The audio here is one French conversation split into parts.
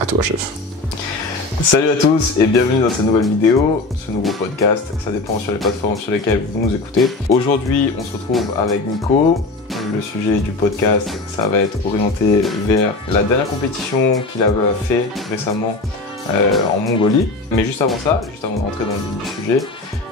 À toi, chef. Salut à tous et bienvenue dans cette nouvelle vidéo, ce nouveau podcast. Ça dépend sur les plateformes sur lesquelles vous nous écoutez. Aujourd'hui, on se retrouve avec Nico. Le sujet du podcast, ça va être orienté vers la dernière compétition qu'il a fait récemment en Mongolie. Mais juste avant ça, juste avant d'entrer dans le vif du sujet,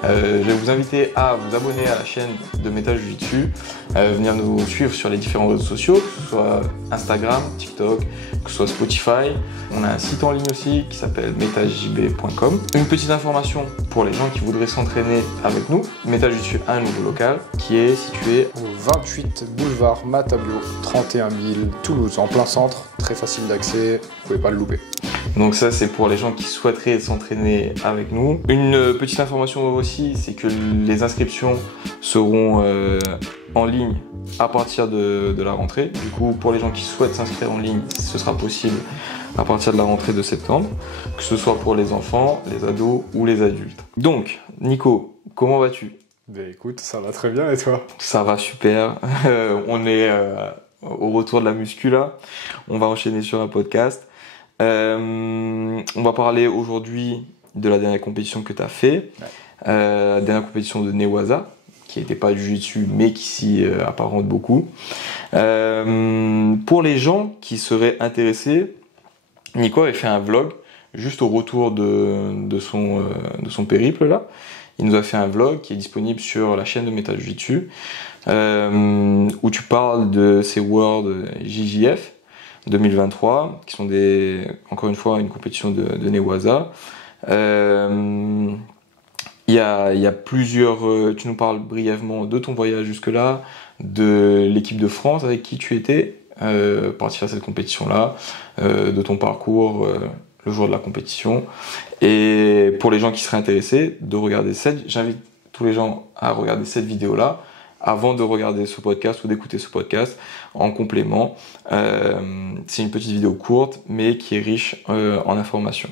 je vais vous inviter à vous abonner à la chaîne de Meta Jiu-Jitsu, venir nous suivre sur les différents réseaux sociaux, que ce soit Instagram, TikTok, que ce soit Spotify. On a un site en ligne aussi qui s'appelle metajb.com. Une petite information pour les gens qui voudraient s'entraîner avec nous. Meta Jiu-Jitsu a un nouveau local qui est situé Au 28 boulevard Matabio, 31 000 Toulouse, en plein centre, très facile d'accès, vous pouvez pas le louper. Donc ça, c'est pour les gens qui souhaiteraient s'entraîner avec nous. Une petite information aussi, c'est que les inscriptions seront en ligne à partir de la rentrée. Du coup, pour les gens qui souhaitent s'inscrire en ligne, ce sera possible à partir de la rentrée de septembre, que ce soit pour les enfants, les ados ou les adultes. Donc, Nico, comment vas-tu ? Ben écoute, ça va très bien et toi ? Ça va super. On est au retour de la muscu là. On va enchaîner sur un podcast. On va parler aujourd'hui de la dernière compétition que tu as fait, la dernière compétition de Newaza, qui n'était pas du jiu-jitsu mais qui s'y apparente beaucoup. Pour les gens qui seraient intéressés, Nico avait fait un vlog juste au retour de son périple là. Il nous a fait un vlog qui est disponible sur la chaîne de Meta Jiu-Jitsu, où tu parles de ces World JJF 2023, qui sont encore une fois une compétition de Newaza. Il y a plusieurs. Tu nous parles brièvement de ton voyage jusque-là, de l'équipe de France avec qui tu étais parti à cette compétition-là, de ton parcours le jour de la compétition. Et pour les gens qui seraient intéressés, j'invite tous les gens à regarder cette vidéo-là avant de regarder ce podcast ou d'écouter ce podcast en complément. C'est une petite vidéo courte mais qui est riche en informations.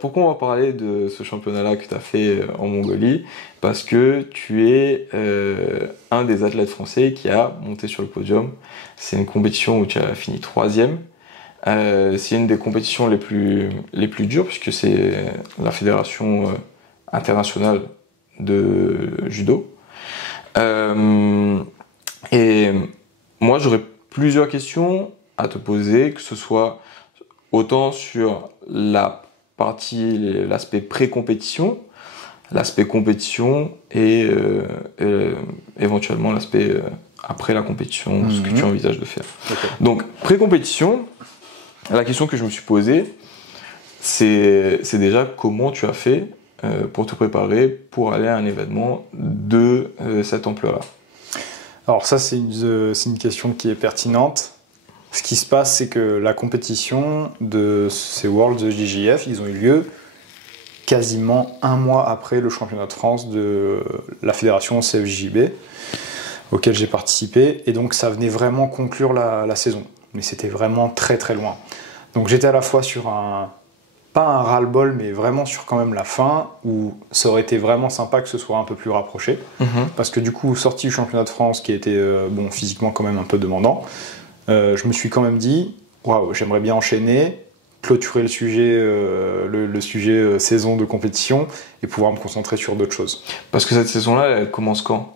Pourquoi on va parler de ce championnat-là que tu as fait en Mongolie ? Parce que tu es un des athlètes français qui a monté sur le podium. C'est une compétition où tu as fini 3e. C'est une des compétitions les plus dures puisque c'est la fédération internationale de judo. Et moi j'aurais plusieurs questions à te poser, que ce soit autant sur l'aspect pré-compétition, l'aspect compétition et éventuellement l'aspect après la compétition, ce que tu envisages de faire. Okay. Donc pré-compétition, la question que je me suis posée, c'est déjà comment tu as fait pour te préparer pour aller à un événement de cette ampleur-là. Alors ça, c'est une question qui est pertinente. Ce qui se passe, c'est que la compétition de ces Worlds JJF, ils ont eu lieu quasiment un mois après le championnat de France de la fédération CFJB, auquel j'ai participé. Et donc ça venait vraiment conclure la saison. Mais c'était vraiment très très loin. Donc j'étais à la fois sur pas un ras-le-bol, mais vraiment sur quand même la fin, où ça aurait été vraiment sympa que ce soit un peu plus rapproché. Parce que du coup, sorti du championnat de France, qui était physiquement quand même un peu demandant, je me suis quand même dit, waouh, j'aimerais bien enchaîner, clôturer le sujet, le sujet saison de compétition, et pouvoir me concentrer sur d'autres choses. Parce que cette saison-là, elle commence quand ?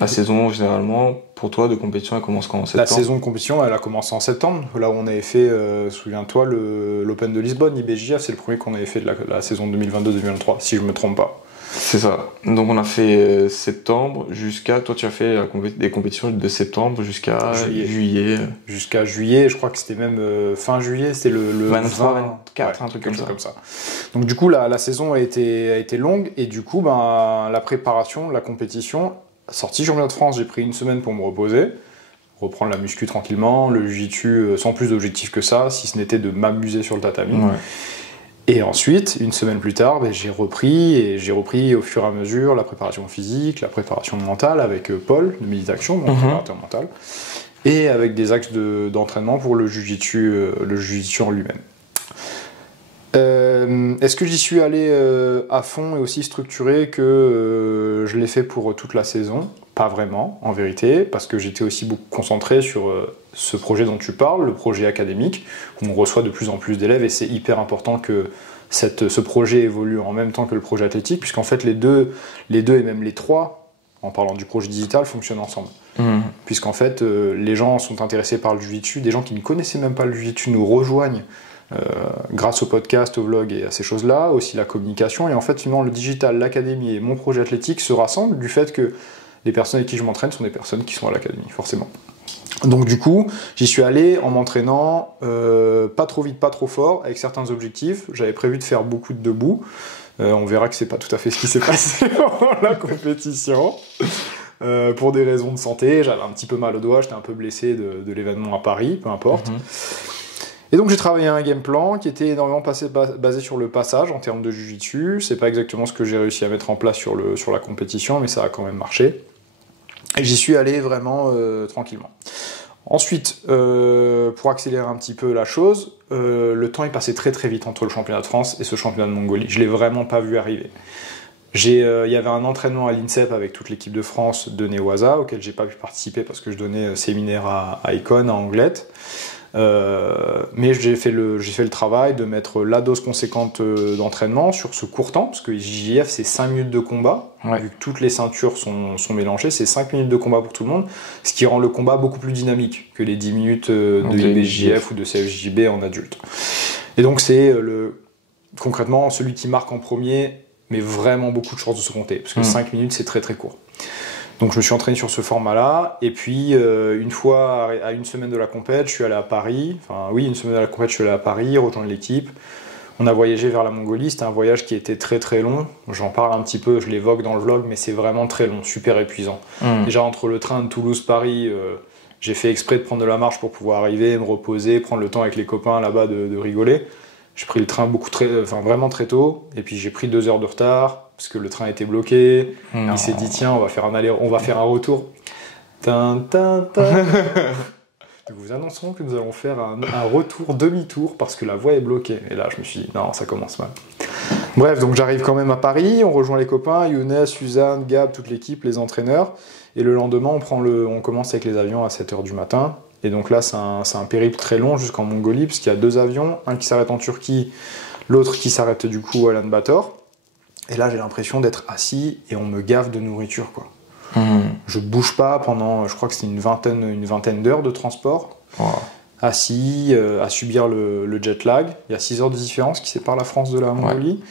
La saison, généralement, pour toi, de compétition, elle commence quand ? En septembre ? La saison de compétition, elle a commencé en septembre. Là où on avait fait, souviens-toi, l'Open de Lisbonne, IBJJF, c'est le premier qu'on avait fait de la saison 2022-2023, si je ne me trompe pas. C'est ça. Donc on a fait septembre jusqu'à... Toi, tu as fait des compétitions de septembre jusqu'à juillet. Jusqu'à juillet, je crois que c'était même fin juillet, c'était le 23, 24, ouais, un truc comme ça. Donc du coup, la saison a été longue, et du coup, la préparation, la compétition... Sorti championnat de France, j'ai pris une semaine pour me reposer, reprendre la muscu tranquillement, le jiu-jitsu sans plus d'objectif que ça, si ce n'était de m'amuser sur le tatami. Ouais. Et ensuite, une semaine plus tard, j'ai repris au fur et à mesure la préparation physique, la préparation mentale avec Paul de Méditation, mon préparateur mental, et avec des axes d'entraînement pour le jiu-jitsu en lui-même. Est-ce que j'y suis allé à fond et aussi structuré que je l'ai fait pour toute la saison? Pas vraiment, en vérité, parce que j'étais aussi beaucoup concentré sur ce projet dont tu parles, le projet académique, où on reçoit de plus en plus d'élèves, et c'est hyper important que ce projet évolue en même temps que le projet athlétique, puisqu'en fait les deux et même les trois, en parlant du projet digital, fonctionnent ensemble. Puisqu'en fait, les gens sont intéressés par le jiu-jitsu, des gens qui ne connaissaient même pas le jiu-jitsu nous rejoignent grâce au podcast, au vlog et à ces choses-là, aussi la communication, et en fait, finalement, le digital, l'académie et mon projet athlétique se rassemblent du fait que les personnes avec qui je m'entraîne sont des personnes qui sont à l'académie, forcément. Donc du coup, j'y suis allé en m'entraînant pas trop vite, pas trop fort, avec certains objectifs. J'avais prévu de faire beaucoup de debout. On verra que c'est pas tout à fait ce qui s'est passé pendant la compétition. Pour des raisons de santé, j'avais un petit peu mal au doigt, j'étais un peu blessé de l'événement à Paris, peu importe. Et donc j'ai travaillé un game plan qui était énormément basé sur le passage en termes de jiu-jitsu. C'est pas exactement ce que j'ai réussi à mettre en place sur la compétition, mais ça a quand même marché. Et j'y suis allé vraiment tranquillement. Ensuite, pour accélérer un petit peu la chose, le temps est passé très très vite entre le championnat de France et ce championnat de Mongolie. Je l'ai vraiment pas vu arriver. Il y avait un entraînement à l'INSEP avec toute l'équipe de France de Newaza, auquel j'ai pas pu participer parce que je donnais séminaire à Icon, à Anglette. Mais j'ai fait le travail de mettre la dose conséquente d'entraînement sur ce court temps, parce que JJF c'est 5 minutes de combat, vu que toutes les ceintures sont mélangées, c'est 5 minutes de combat pour tout le monde, ce qui rend le combat beaucoup plus dynamique que les 10 minutes de IBJJF ou de CFJB en adulte. Et donc c'est concrètement celui qui marque en premier, mais vraiment beaucoup de chances de se compter, parce que 5 minutes c'est très très court. Donc je me suis entraîné sur ce format-là, et puis une fois, à une semaine de la compète, je suis allé à Paris, une semaine de la compète, je suis allé à Paris, rejoindre l'équipe. On a voyagé vers la Mongolie, c'était un voyage qui était très très long, j'en parle un petit peu, je l'évoque dans le vlog, mais c'est vraiment très long, super épuisant. Déjà entre le train de Toulouse-Paris, j'ai fait exprès de prendre de la marche pour pouvoir arriver, me reposer, prendre le temps avec les copains là-bas de rigoler. J'ai pris le train vraiment très tôt, et puis j'ai pris 2 heures de retard, parce que le train était bloqué. Il s'est dit, tiens, on va faire un retour. Nous vous annoncerons que nous allons faire un retour demi-tour, parce que la voie est bloquée. Et là, je me suis dit, non, ça commence mal. Bref, donc j'arrive quand même à Paris, on rejoint les copains, Younes, Suzanne, Gab, toute l'équipe, les entraîneurs, et le lendemain, on commence avec les avions à 7h du matin. Et donc là, c'est un périple très long jusqu'en Mongolie, parce qu'il y a 2 avions, un qui s'arrête en Turquie, l'autre qui s'arrête du coup à Ulaanbaatar. Et là, j'ai l'impression d'être assis et on me gave de nourriture, quoi. Je bouge pas pendant, je crois que c'était une vingtaine d'heures de transport. Assis, à subir le jet lag. Il y a 6 heures de différence qui sépare la France de la Mongolie.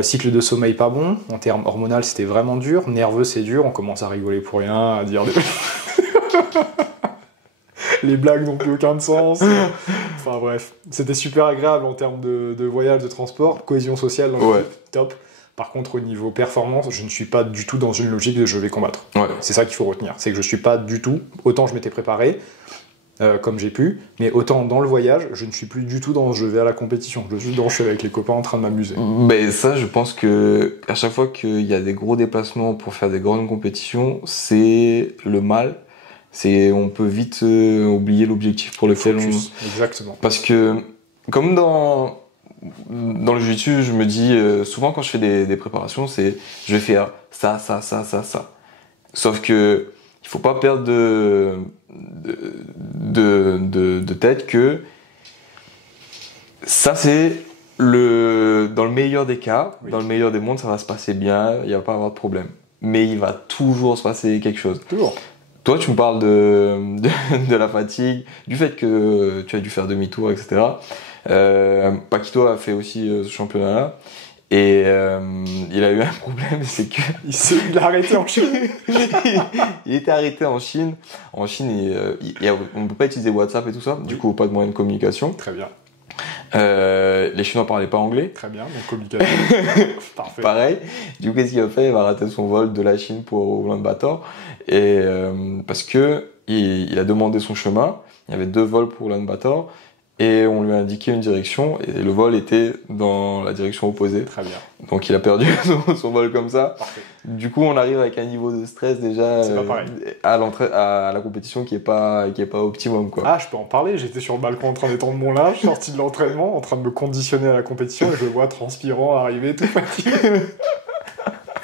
Cycle de sommeil pas bon. En termes hormonal, c'était vraiment dur. Nerveux, c'est dur. On commence à rigoler pour rien, à dire... Les blagues n'ont plus aucun sens. Enfin bref, c'était super agréable en termes de voyage, de transport, cohésion sociale, top. Par contre, au niveau performance, je ne suis pas du tout dans une logique de je vais combattre. C'est ça qu'il faut retenir. C'est que je ne suis pas du tout, autant je m'étais préparé, comme j'ai pu, mais autant dans le voyage, je ne suis plus du tout dans je vais à la compétition. Je suis avec les copains en train de m'amuser. Ben ça, je pense que à chaque fois qu'il y a des gros déplacements pour faire des grandes compétitions, c'est le mal. On peut vite oublier l'objectif pour lequel Exactement. Parce que, comme dans le jiu-jitsu, je me dis, souvent quand je fais des préparations, je vais faire ça. Sauf que, il faut pas perdre de tête que ça c'est dans le meilleur des cas, dans le meilleur des mondes, ça va se passer bien, il va pas avoir de problème. Mais il va toujours se passer quelque chose. Toujours. Toi, tu me parles de la fatigue, du fait que tu as dû faire demi-tour, etc. Paquito a fait aussi ce championnat-là. Et il a eu un problème, c'est que... Il a arrêté en Chine. Il était arrêté en Chine. En Chine, on ne peut pas utiliser WhatsApp et tout ça. Du coup, pas de moyen de communication. Très bien. Les Chinois parlaient pas anglais. Très bien, donc communication. Parfait. Pareil. Du coup, qu'est-ce qu'il a fait? Il va rater son vol de la Chine pour Ulaanbaatar. Et parce que il a demandé son chemin. Il y avait 2 vols pour Ulaanbaatar. et on lui a indiqué une direction et le vol était dans la direction opposée. Très bien. Donc il a perdu son vol comme ça. Parfait. Du coup, on arrive avec un niveau de stress déjà C'est pas pareil. à la compétition qui est pas optimum quoi. Ah, je peux en parler. J'étais sur le balcon en train d'étendre mon linge, sorti de l'entraînement, en train de me conditionner à la compétition et je le vois transpirant arriver tout fatigué.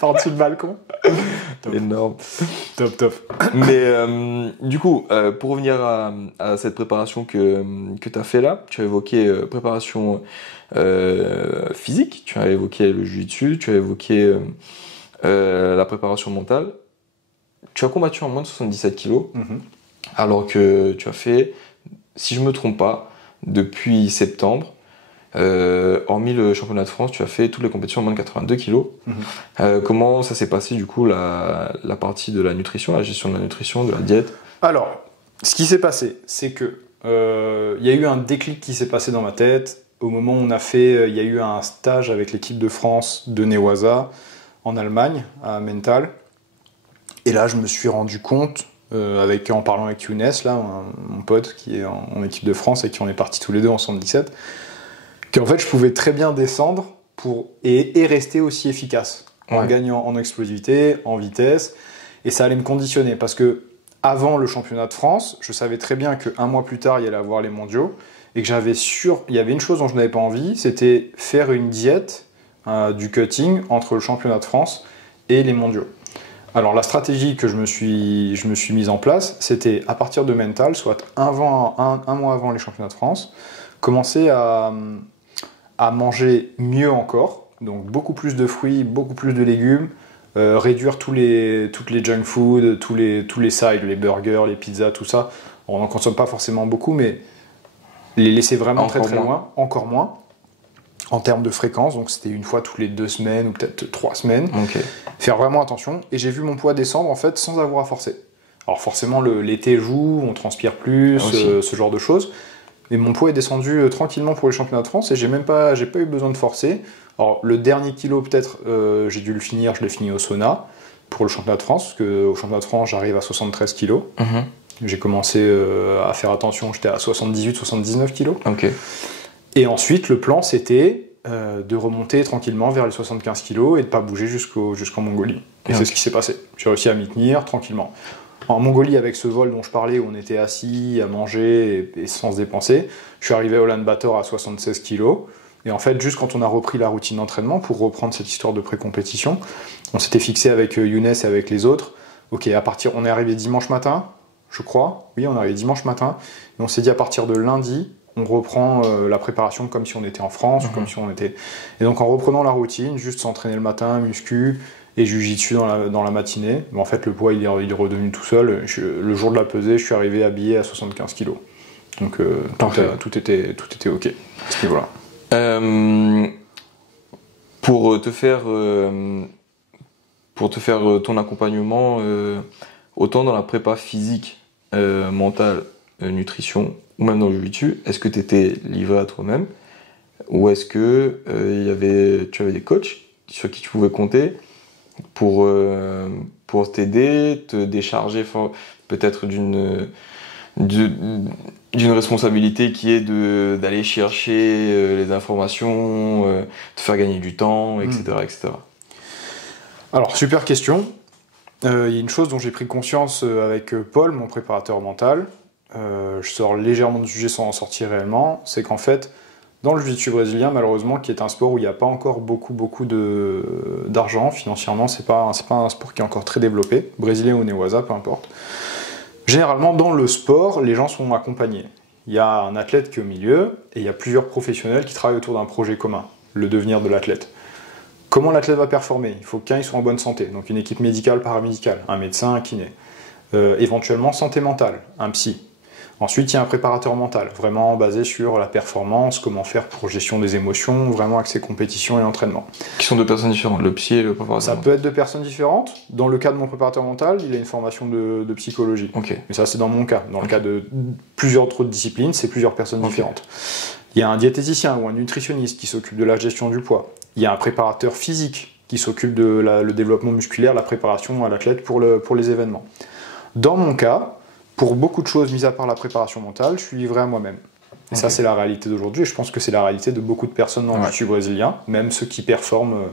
Par-dessus le balcon. Top. Énorme. Top. Mais du coup, pour revenir à cette préparation que tu as fait là, tu as évoqué préparation physique, tu as évoqué le jiu-jitsu, tu as évoqué la préparation mentale. Tu as combattu en moins de 77 kilos, alors que tu as fait, si je me trompe pas, depuis septembre, hormis le championnat de France, tu as fait toutes les compétitions en moins de 82 kilos. Comment ça s'est passé du coup la partie de la nutrition, la gestion de la nutrition, de la diète? Alors, ce qui s'est passé, c'est que il y a eu un déclic qui s'est passé dans ma tête. Au moment où on a fait, il y a eu un stage avec l'équipe de France de Newaza en Allemagne, à Mental. Et là, je me suis rendu compte, en parlant avec Younes, là, mon pote qui est en équipe de France et qui on est partis tous les deux en 77, qu'en fait, je pouvais très bien descendre et rester aussi efficace en gagnant en explosivité, en vitesse. Et ça allait me conditionner parce que avant le championnat de France, je savais très bien qu'un mois plus tard, il y allait avoir les mondiaux et que il y avait une chose dont je n'avais pas envie, c'était faire une diète, du cutting entre le championnat de France et les mondiaux. Alors la stratégie que je me suis mise en place, c'était à partir de Mental, soit un mois avant les championnats de France, commencer à manger mieux encore, donc beaucoup plus de fruits, beaucoup plus de légumes, réduire toutes les junk food, tous les sides, les burgers, les pizzas, tout ça. On n'en consomme pas forcément beaucoup, mais les laisser vraiment très loin, encore moins, en termes de fréquence. Donc c'était une fois toutes les 2 semaines ou peut-être 3 semaines. Okay. Faire vraiment attention. Et j'ai vu mon poids descendre en fait sans avoir à forcer. Alors forcément l'été joue, on transpire plus, ce genre de choses. Et mon poids est descendu tranquillement pour les championnats de France et j'ai pas eu besoin de forcer. Alors le dernier kilo peut-être, j'ai dû le finir, je l'ai fini au sauna pour le championnat de France, parce qu'au championnat de France j'arrive à 73 kilos. J'ai commencé à faire attention, j'étais à 78-79 kilos. Okay. Et ensuite le plan c'était de remonter tranquillement vers les 75 kilos et de pas bouger jusqu'en Mongolie. Et c'est ce qui s'est passé. J'ai réussi à m'y tenir tranquillement. En Mongolie, avec ce vol dont je parlais, où on était assis à manger et sans se dépenser, je suis arrivé à Ulaanbaatar à 76 kilos. Et en fait, juste quand on a repris la routine d'entraînement, pour reprendre cette histoire de pré-compétition, on s'était fixé avec Younes et avec les autres. Ok, on est arrivé dimanche matin, je crois. Oui, on est arrivé dimanche matin. Et on s'est dit à partir de lundi, on reprend la préparation comme si on était en France, ou comme si on était... Et donc en reprenant la routine, juste s'entraîner le matin, muscu... et jiu-jitsu dans la matinée. Mais en fait, le poids, il est redevenu tout seul. Le jour de la pesée, je suis arrivé habillé à 75 kg. Donc, tout était OK à ce niveau-là. Pour te faire ton accompagnement, autant dans la prépa physique, mentale, nutrition, ou même dans le jiu-jitsu, est-ce que tu étais livré à toi-même? Ou est-ce que tu avais des coachs sur qui tu pouvais compter pour t'aider, te décharger peut-être d'une responsabilité qui est d'aller chercher les informations, te faire gagner du temps, etc. etc. Alors, super question. Il y a une chose dont j'ai pris conscience avec Paul, mon préparateur mental. Je sors légèrement du sujet sans en sortir réellement. C'est qu'en fait, dans le jiu-jitsu brésilien, malheureusement, qui est un sport où il n'y a pas encore beaucoup d'argent financièrement, c'est pas un sport qui est encore très développé, brésilien ou Newaza, peu importe. Généralement, dans le sport, les gens sont accompagnés. Il y a un athlète qui est au milieu et il y a plusieurs professionnels qui travaillent autour d'un projet commun, le devenir de l'athlète. Comment l'athlète va performer? Il faut qu'il soit en bonne santé, donc une équipe médicale, paramédicale, un médecin, un kiné. Éventuellement santé mentale, un psy. Ensuite, il y a un préparateur mental, vraiment basé sur la performance, comment faire pour gestion des émotions, vraiment axé compétition et entraînement. Qui sont deux personnes différentes, le psy et le préparateur mental. Ça peut être deux personnes différentes. Dans le cas de mon préparateur mental, il a une formation de psychologie. Okay. Mais ça, c'est dans mon cas. Dans le cas de plusieurs autres disciplines, c'est plusieurs personnes différentes. Il y a un diététicien ou un nutritionniste qui s'occupe de la gestion du poids. Il y a un préparateur physique qui s'occupe de le développement musculaire, la préparation à l'athlète pour les événements. Dans mon cas, pour beaucoup de choses, mis à part la préparation mentale, je suis livré à moi-même. Et ça, c'est la réalité d'aujourd'hui. Et je pense que c'est la réalité de beaucoup de personnes dans le jiu-jitsu brésilien, même ceux qui performent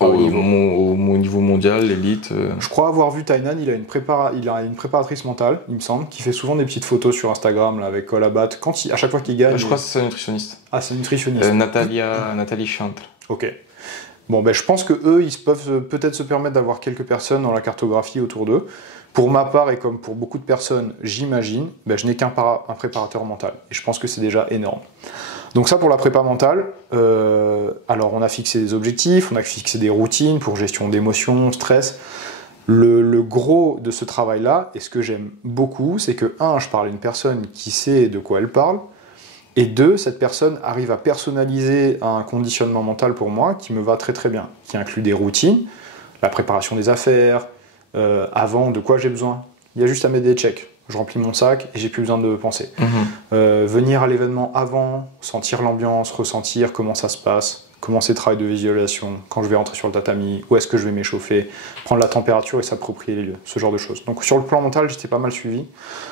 au niveau mondial, l'élite. Je crois avoir vu Tainan, il a une préparatrice mentale, il me semble, qui fait souvent des petites photos sur Instagram là, avec Colabat. À chaque fois qu'il gagne. Je crois que c'est sa nutritionniste. Ah, c'est une nutritionniste. Nathalie Chantre. Ok. Bon, ben, je pense que eux, ils peuvent peut-être se permettre d'avoir quelques personnes dans la cartographie autour d'eux. Pour ma part, et comme pour beaucoup de personnes, j'imagine, ben, je n'ai qu'un préparateur mental. Et je pense que c'est déjà énorme. Donc ça, pour la prépa mentale, alors on a fixé des objectifs, on a fixé des routines pour gestion d'émotions, stress. Le gros de ce travail-là, et ce que j'aime beaucoup, c'est que, je parle à une personne qui sait de quoi elle parle, et 2, cette personne arrive à personnaliser un conditionnement mental pour moi qui me va très très bien, qui inclut des routines, la préparation des affaires, avant de quoi j'ai besoin. Il y a juste à mettre des checks. Je remplis mon sac et j'ai plus besoin de penser. Venir à l'événement avant, sentir l'ambiance, ressentir comment ça se passe, commencer le travail de visualisation, quand je vais rentrer sur le tatami, où est-ce que je vais m'échauffer, prendre la température et s'approprier les lieux, ce genre de choses. Donc sur le plan mental, j'étais pas mal suivi.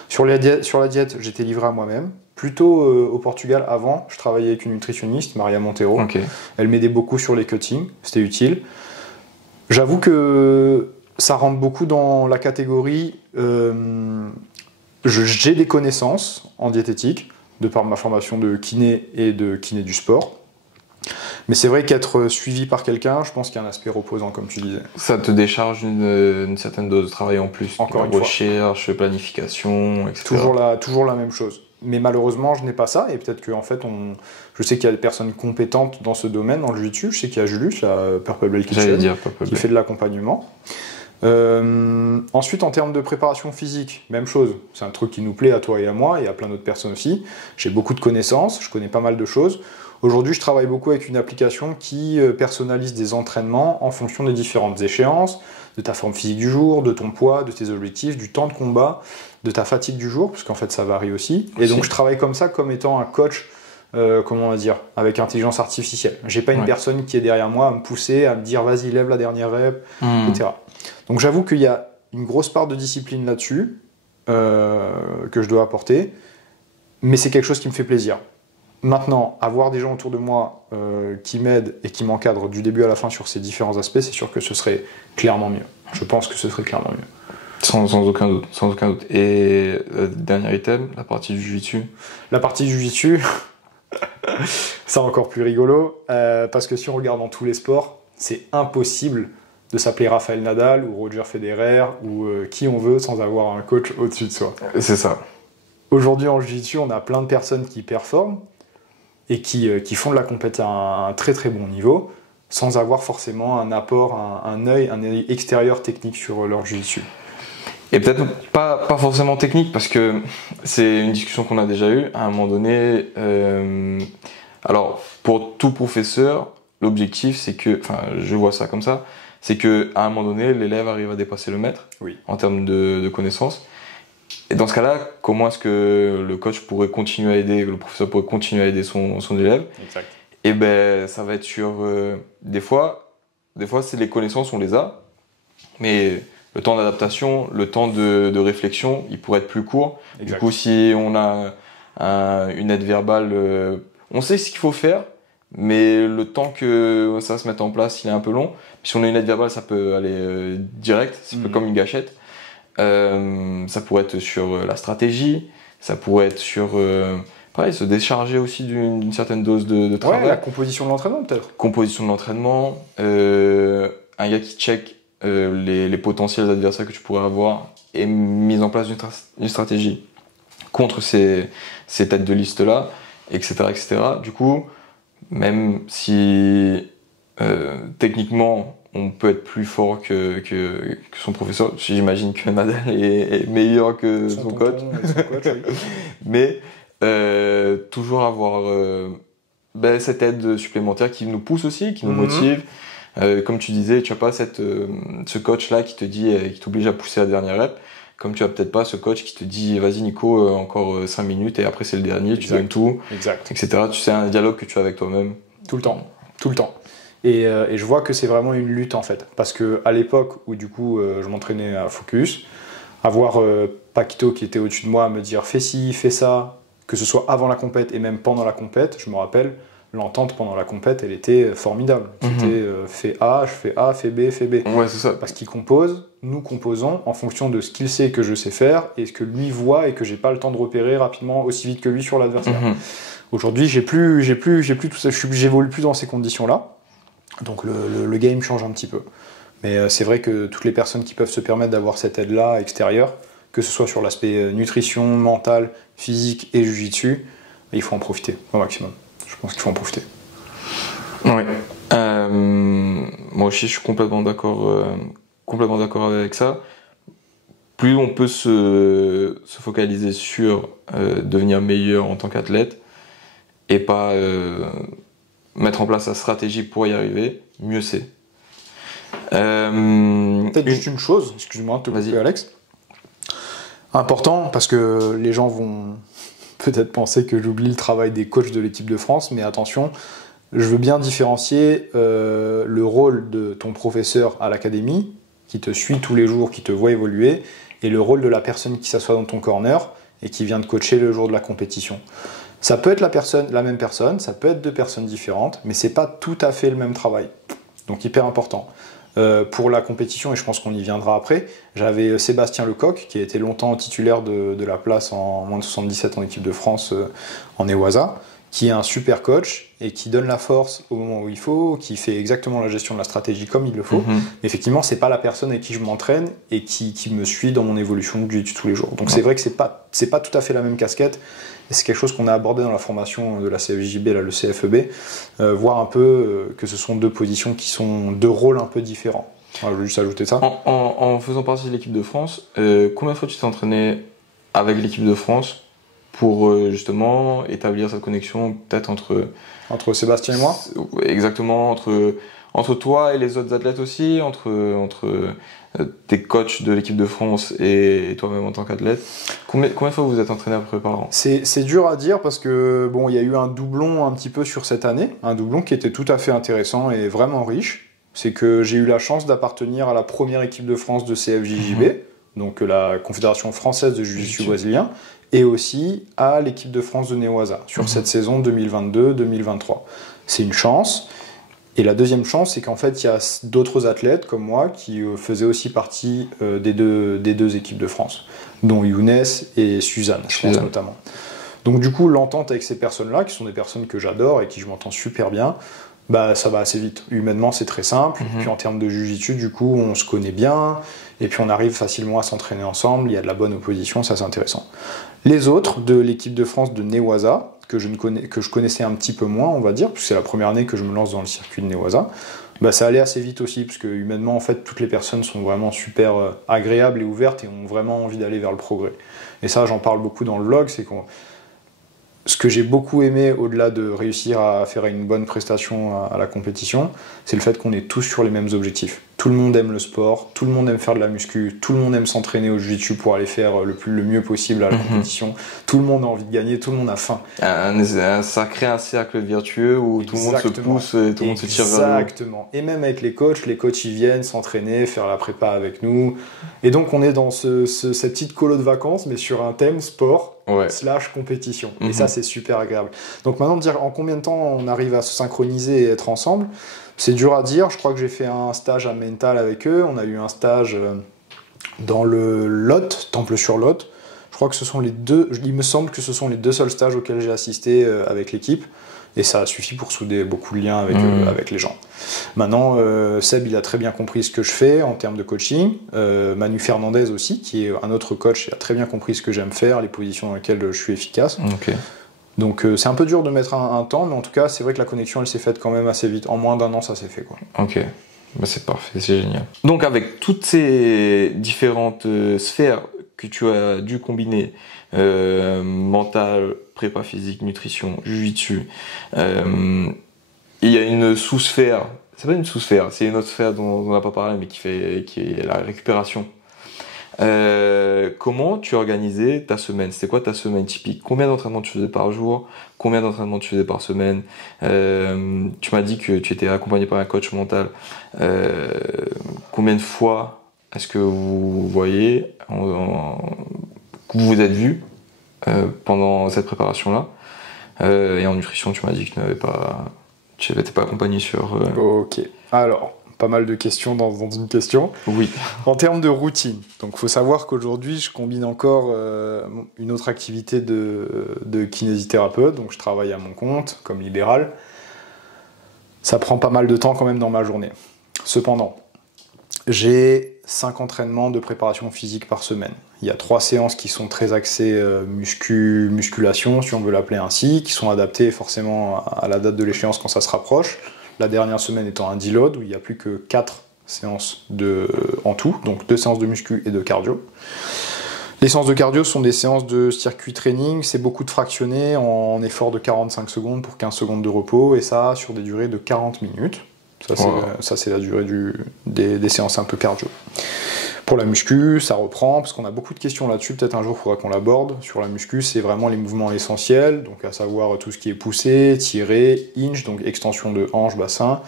Sur la diète, j'étais livré à moi-même. Plutôt au Portugal, avant, je travaillais avec une nutritionniste, Maria Monteiro. Okay. Elle m'aidait beaucoup sur les cuttings, c'était utile. J'avoue que ça rentre beaucoup dans la catégorie... j'ai des connaissances en diététique, de par ma formation de kiné et de kiné du sport. Mais c'est vrai qu'être suivi par quelqu'un, je pense qu'il y a un aspect reposant, comme tu disais. Ça te décharge une certaine dose de travail en plus. Encore une recherche, planification, etc. Toujours la même chose. Mais malheureusement, je n'ai pas ça. Et peut-être que, en fait, je sais qu'il y a des personnes compétentes dans ce domaine, dans le jiu-jitsu. Je sais qu'il y a Julius, la Purple Belt Kitchen, qui fait de l'accompagnement. Ensuite, en termes de préparation physique, même chose. C'est un truc qui nous plaît à toi et à moi, et à plein d'autres personnes aussi. J'ai beaucoup de connaissances, je connais pas mal de choses. Aujourd'hui, je travaille beaucoup avec une application qui personnalise des entraînements en fonction des différentes échéances, de ta forme physique du jour, de ton poids, de tes objectifs, du temps de combat, de ta fatigue du jour, parce qu'en fait, ça varie aussi. Et donc, je travaille comme ça, comme étant un coach, comment on va dire, avec intelligence artificielle. J'ai pas une personne qui est derrière moi à me pousser, à me dire, vas-y, lève la dernière rep, etc. Donc, j'avoue qu'il y a une grosse part de discipline là-dessus que je dois apporter, mais c'est quelque chose qui me fait plaisir. Maintenant, avoir des gens autour de moi qui m'aident et qui m'encadrent du début à la fin sur ces différents aspects, c'est sûr que ce serait clairement mieux. Je pense que ce serait clairement mieux. Sans aucun doute. Et dernier item, la partie du jiu-jitsu. La partie du jiu-jitsu, c'est encore plus rigolo, parce que si on regarde dans tous les sports, c'est impossible de s'appeler Rafael Nadal ou Roger Federer ou qui on veut sans avoir un coach au-dessus de soi. C'est ça. Aujourd'hui en jiu-jitsu, on a plein de personnes qui performent et qui font de la compétition à un très très bon niveau, sans avoir forcément un apport, un œil extérieur technique sur leur jiu-jitsu. Et peut-être pas forcément technique, parce que c'est une discussion qu'on a déjà eue. À un moment donné, alors pour tout professeur, l'objectif c'est que, enfin je vois ça comme ça, c'est qu'à un moment donné, l'élève arrive à dépasser le maître en termes de connaissances. Et dans ce cas-là, comment est-ce que le coach pourrait continuer à aider, le professeur pourrait continuer à aider son élève? Exact. Et ben, ça va être sur des fois c'est les connaissances, on les a, mais le temps d'adaptation, le temps de réflexion, il pourrait être plus court. Exact. Du coup, si on a une aide verbale, on sait ce qu'il faut faire, mais le temps que ça se mette en place, il est un peu long. Puis si on a une aide verbale, ça peut aller direct, c'est un peu comme une gâchette. Ça pourrait être sur la stratégie, ça pourrait être sur pareil, se décharger aussi d'une certaine dose de travail. Ouais, la composition de l'entraînement peut-être. Composition de l'entraînement, un gars qui check les potentiels adversaires que tu pourrais avoir et mise en place d'une stratégie contre ces têtes de liste là, etc., etc. Du coup, même si techniquement on peut être plus fort que son professeur, j'imagine que Nadal est meilleur que son coach, oui. Mais toujours avoir cette aide supplémentaire qui nous pousse aussi, qui nous motive. Comme tu disais, tu n'as pas ce coach-là qui te dit, qui t'oblige à pousser la dernière rep. Comme tu n'as peut-être pas ce coach qui te dit, vas-y Nico, encore 5 minutes et après c'est le dernier, tu donnes tout, etc. Tu sais, un dialogue que tu as avec toi-même. Tout le temps. Et je vois que c'est vraiment une lutte en fait. Parce qu'à l'époque où du coup je m'entraînais à Focus, avoir Paquito qui était au-dessus de moi à me dire fais ci, fais ça, que ce soit avant la compète et même pendant la compète, je me rappelle, l'entente pendant la compète, elle était formidable. C'était fais A, je fais A, fais B, fais B. Ouais, c'est ça. Parce qu'il compose, nous composons en fonction de ce qu'il sait que je sais faire et ce que lui voit et que j'ai pas le temps de repérer rapidement aussi vite que lui sur l'adversaire. Aujourd'hui, j'ai plus tout ça, j'évolue plus dans ces conditions-là. Donc le game change un petit peu. Mais c'est vrai que toutes les personnes qui peuvent se permettre d'avoir cette aide-là extérieure, que ce soit sur l'aspect nutrition, mental, physique et jiu-jitsu, il faut en profiter au maximum. Je pense qu'il faut en profiter. Oui. Moi aussi, je suis complètement d'accord avec ça. Plus on peut se focaliser sur devenir meilleur en tant qu'athlète et pas mettre en place sa stratégie pour y arriver, mieux c'est. Peut-être juste une chose, excuse-moi de te couper, Alex. Important, parce que les gens vont peut-être penser que j'oublie le travail des coachs de l'équipe de France, mais attention, je veux bien différencier le rôle de ton professeur à l'académie, qui te suit tous les jours, qui te voit évoluer, et le rôle de la personne qui s'assoit dans ton corner et qui vient te coacher le jour de la compétition. Ça peut être la même personne, ça peut être deux personnes différentes, mais c'est pas tout à fait le même travail. Donc hyper important. Pour la compétition, et je pense qu'on y viendra après, j'avais Sébastien Lecoq, qui a été longtemps titulaire de la place en moins de 77 en équipe de France en Newaza, qui est un super coach et qui donne la force au moment où il faut, qui fait exactement la gestion de la stratégie comme il le faut. Mais effectivement, c'est pas la personne avec qui je m'entraîne et qui me suit dans mon évolution de jiu-jitsu tous les jours. Donc c'est vrai que c'est pas tout à fait la même casquette. Et c'est quelque chose qu'on a abordé dans la formation de la CFJB, là, le CFEB, voir un peu que ce sont deux positions qui sont deux rôles un peu différents. Voilà, je vais juste ajouter ça. En faisant partie de l'équipe de France, combien de fois tu t'es entraîné avec l'équipe de France pour justement établir cette connexion peut-être entre Sébastien et moi? Exactement, entre toi et les autres athlètes aussi, entre tes coachs de l'équipe de France et toi-même en tant qu'athlète. Combien de fois vous êtes entraîné à peu près par an? C'est dur à dire parce que bon, il y a eu un doublon un petit peu sur cette année, un doublon qui était tout à fait intéressant et vraiment riche. C'est que j'ai eu la chance d'appartenir à la première équipe de France de CFJJB, donc la Confédération française de jiu-jitsu brésilien, et aussi à l'équipe de France de Newaza sur cette saison 2022-2023. C'est une chance. Et la deuxième chance, c'est qu'en fait, il y a d'autres athlètes comme moi qui faisaient aussi partie des deux équipes de France, dont Younes et Suzanne, je pense notamment. Donc du coup, l'entente avec ces personnes-là, qui sont des personnes que j'adore et qui je m'entends super bien, bah ça va assez vite. Humainement, c'est très simple. Puis en termes de jiu-jitsu, du coup, on se connaît bien. Et puis on arrive facilement à s'entraîner ensemble. Il y a de la bonne opposition, ça c'est intéressant. Les autres de l'équipe de France de Newaza, que je connaissais un petit peu moins, on va dire, puisque c'est la première année que je me lance dans le circuit de Newaza, bah ça allait assez vite aussi, parce que humainement, en fait, toutes les personnes sont vraiment super agréables et ouvertes et ont vraiment envie d'aller vers le progrès. Et ça, j'en parle beaucoup dans le vlog, c'est ce que j'ai beaucoup aimé, au-delà de réussir à faire une bonne prestation à la compétition, c'est le fait qu'on est tous sur les mêmes objectifs. Tout le monde aime le sport, tout le monde aime faire de la muscu, tout le monde aime s'entraîner au jiu-jitsu pour aller faire le mieux possible à la compétition. Tout le monde a envie de gagner, tout le monde a faim. Ça crée un cercle vertueux où tout le monde se pousse et tout le monde se tire vers le haut. Exactement. Et même avec les coachs ils viennent s'entraîner, faire la prépa avec nous. Et donc on est dans cette petite colo de vacances, mais sur un thème sport / compétition. Et ça, c'est super agréable. Donc maintenant, de dire en combien de temps on arrive à se synchroniser et être ensemble, c'est dur à dire. Je crois que j'ai fait un stage à Mental avec eux. On a eu un stage dans le Lot, Temple-sur-Lot. Je crois que ce sont les deux. Il me semble que ce sont les deux seuls stages auxquels j'ai assisté avec l'équipe. Et ça a suffi pour souder beaucoup de liens avec les gens. Maintenant, Seb, il a très bien compris ce que je fais en termes de coaching. Manu Fernandez aussi, qui est un autre coach, il a très bien compris ce que j'aime faire, les positions dans lesquelles je suis efficace. Okay. Donc c'est un peu dur de mettre un temps, mais en tout cas, c'est vrai que la connexion, elle s'est faite quand même assez vite. En moins d'1 an, ça s'est fait, quoi. Ok, bah, c'est parfait, c'est génial. Donc avec toutes ces différentes sphères que tu as dû combiner, mental, prépa physique, nutrition, jiu-jitsu, il y a une sous-sphère, c'est pas une sous-sphère, c'est une autre sphère dont on n'a pas parlé, mais qui est la récupération. Comment tu organisais ta semaine? C'était quoi ta semaine typique? Combien d'entraînements tu faisais par jour? Combien d'entraînements tu faisais par semaine? Tu m'as dit que tu étais accompagné par un coach mental. Combien de fois est-ce que vous voyez, que vous vous êtes vus? pendant cette préparation-là. Et en nutrition, tu m'as dit que tu n'étais pas accompagné sur... Ok. Alors, pas mal de questions dans une question. Oui. En termes de routine, donc il faut savoir qu'aujourd'hui, je combine encore une autre activité de kinésithérapeute. Donc je travaille à mon compte comme libéral. Ça prend pas mal de temps quand même dans ma journée. Cependant, j'ai 5 entraînements de préparation physique par semaine. Il y a 3 séances qui sont très axées musculation, si on veut l'appeler ainsi, qui sont adaptées forcément à la date de l'échéance quand ça se rapproche. La dernière semaine étant un deload, où il n'y a plus que 4 séances en tout, donc 2 séances de muscu et de cardio. Les séances de cardio sont des séances de circuit training, c'est beaucoup de fractionnés en effort de 45 secondes pour 15 secondes de repos, et ça sur des durées de 40 minutes. Ça, c'est la durée des séances un peu cardio. Pour la muscu, ça reprend, parce qu'on a beaucoup de questions là-dessus, peut-être un jour il faudra qu'on l'aborde. Sur la muscu, c'est vraiment les mouvements essentiels, donc à savoir tout ce qui est poussé, tiré, hinge, donc extension de hanche, bassin,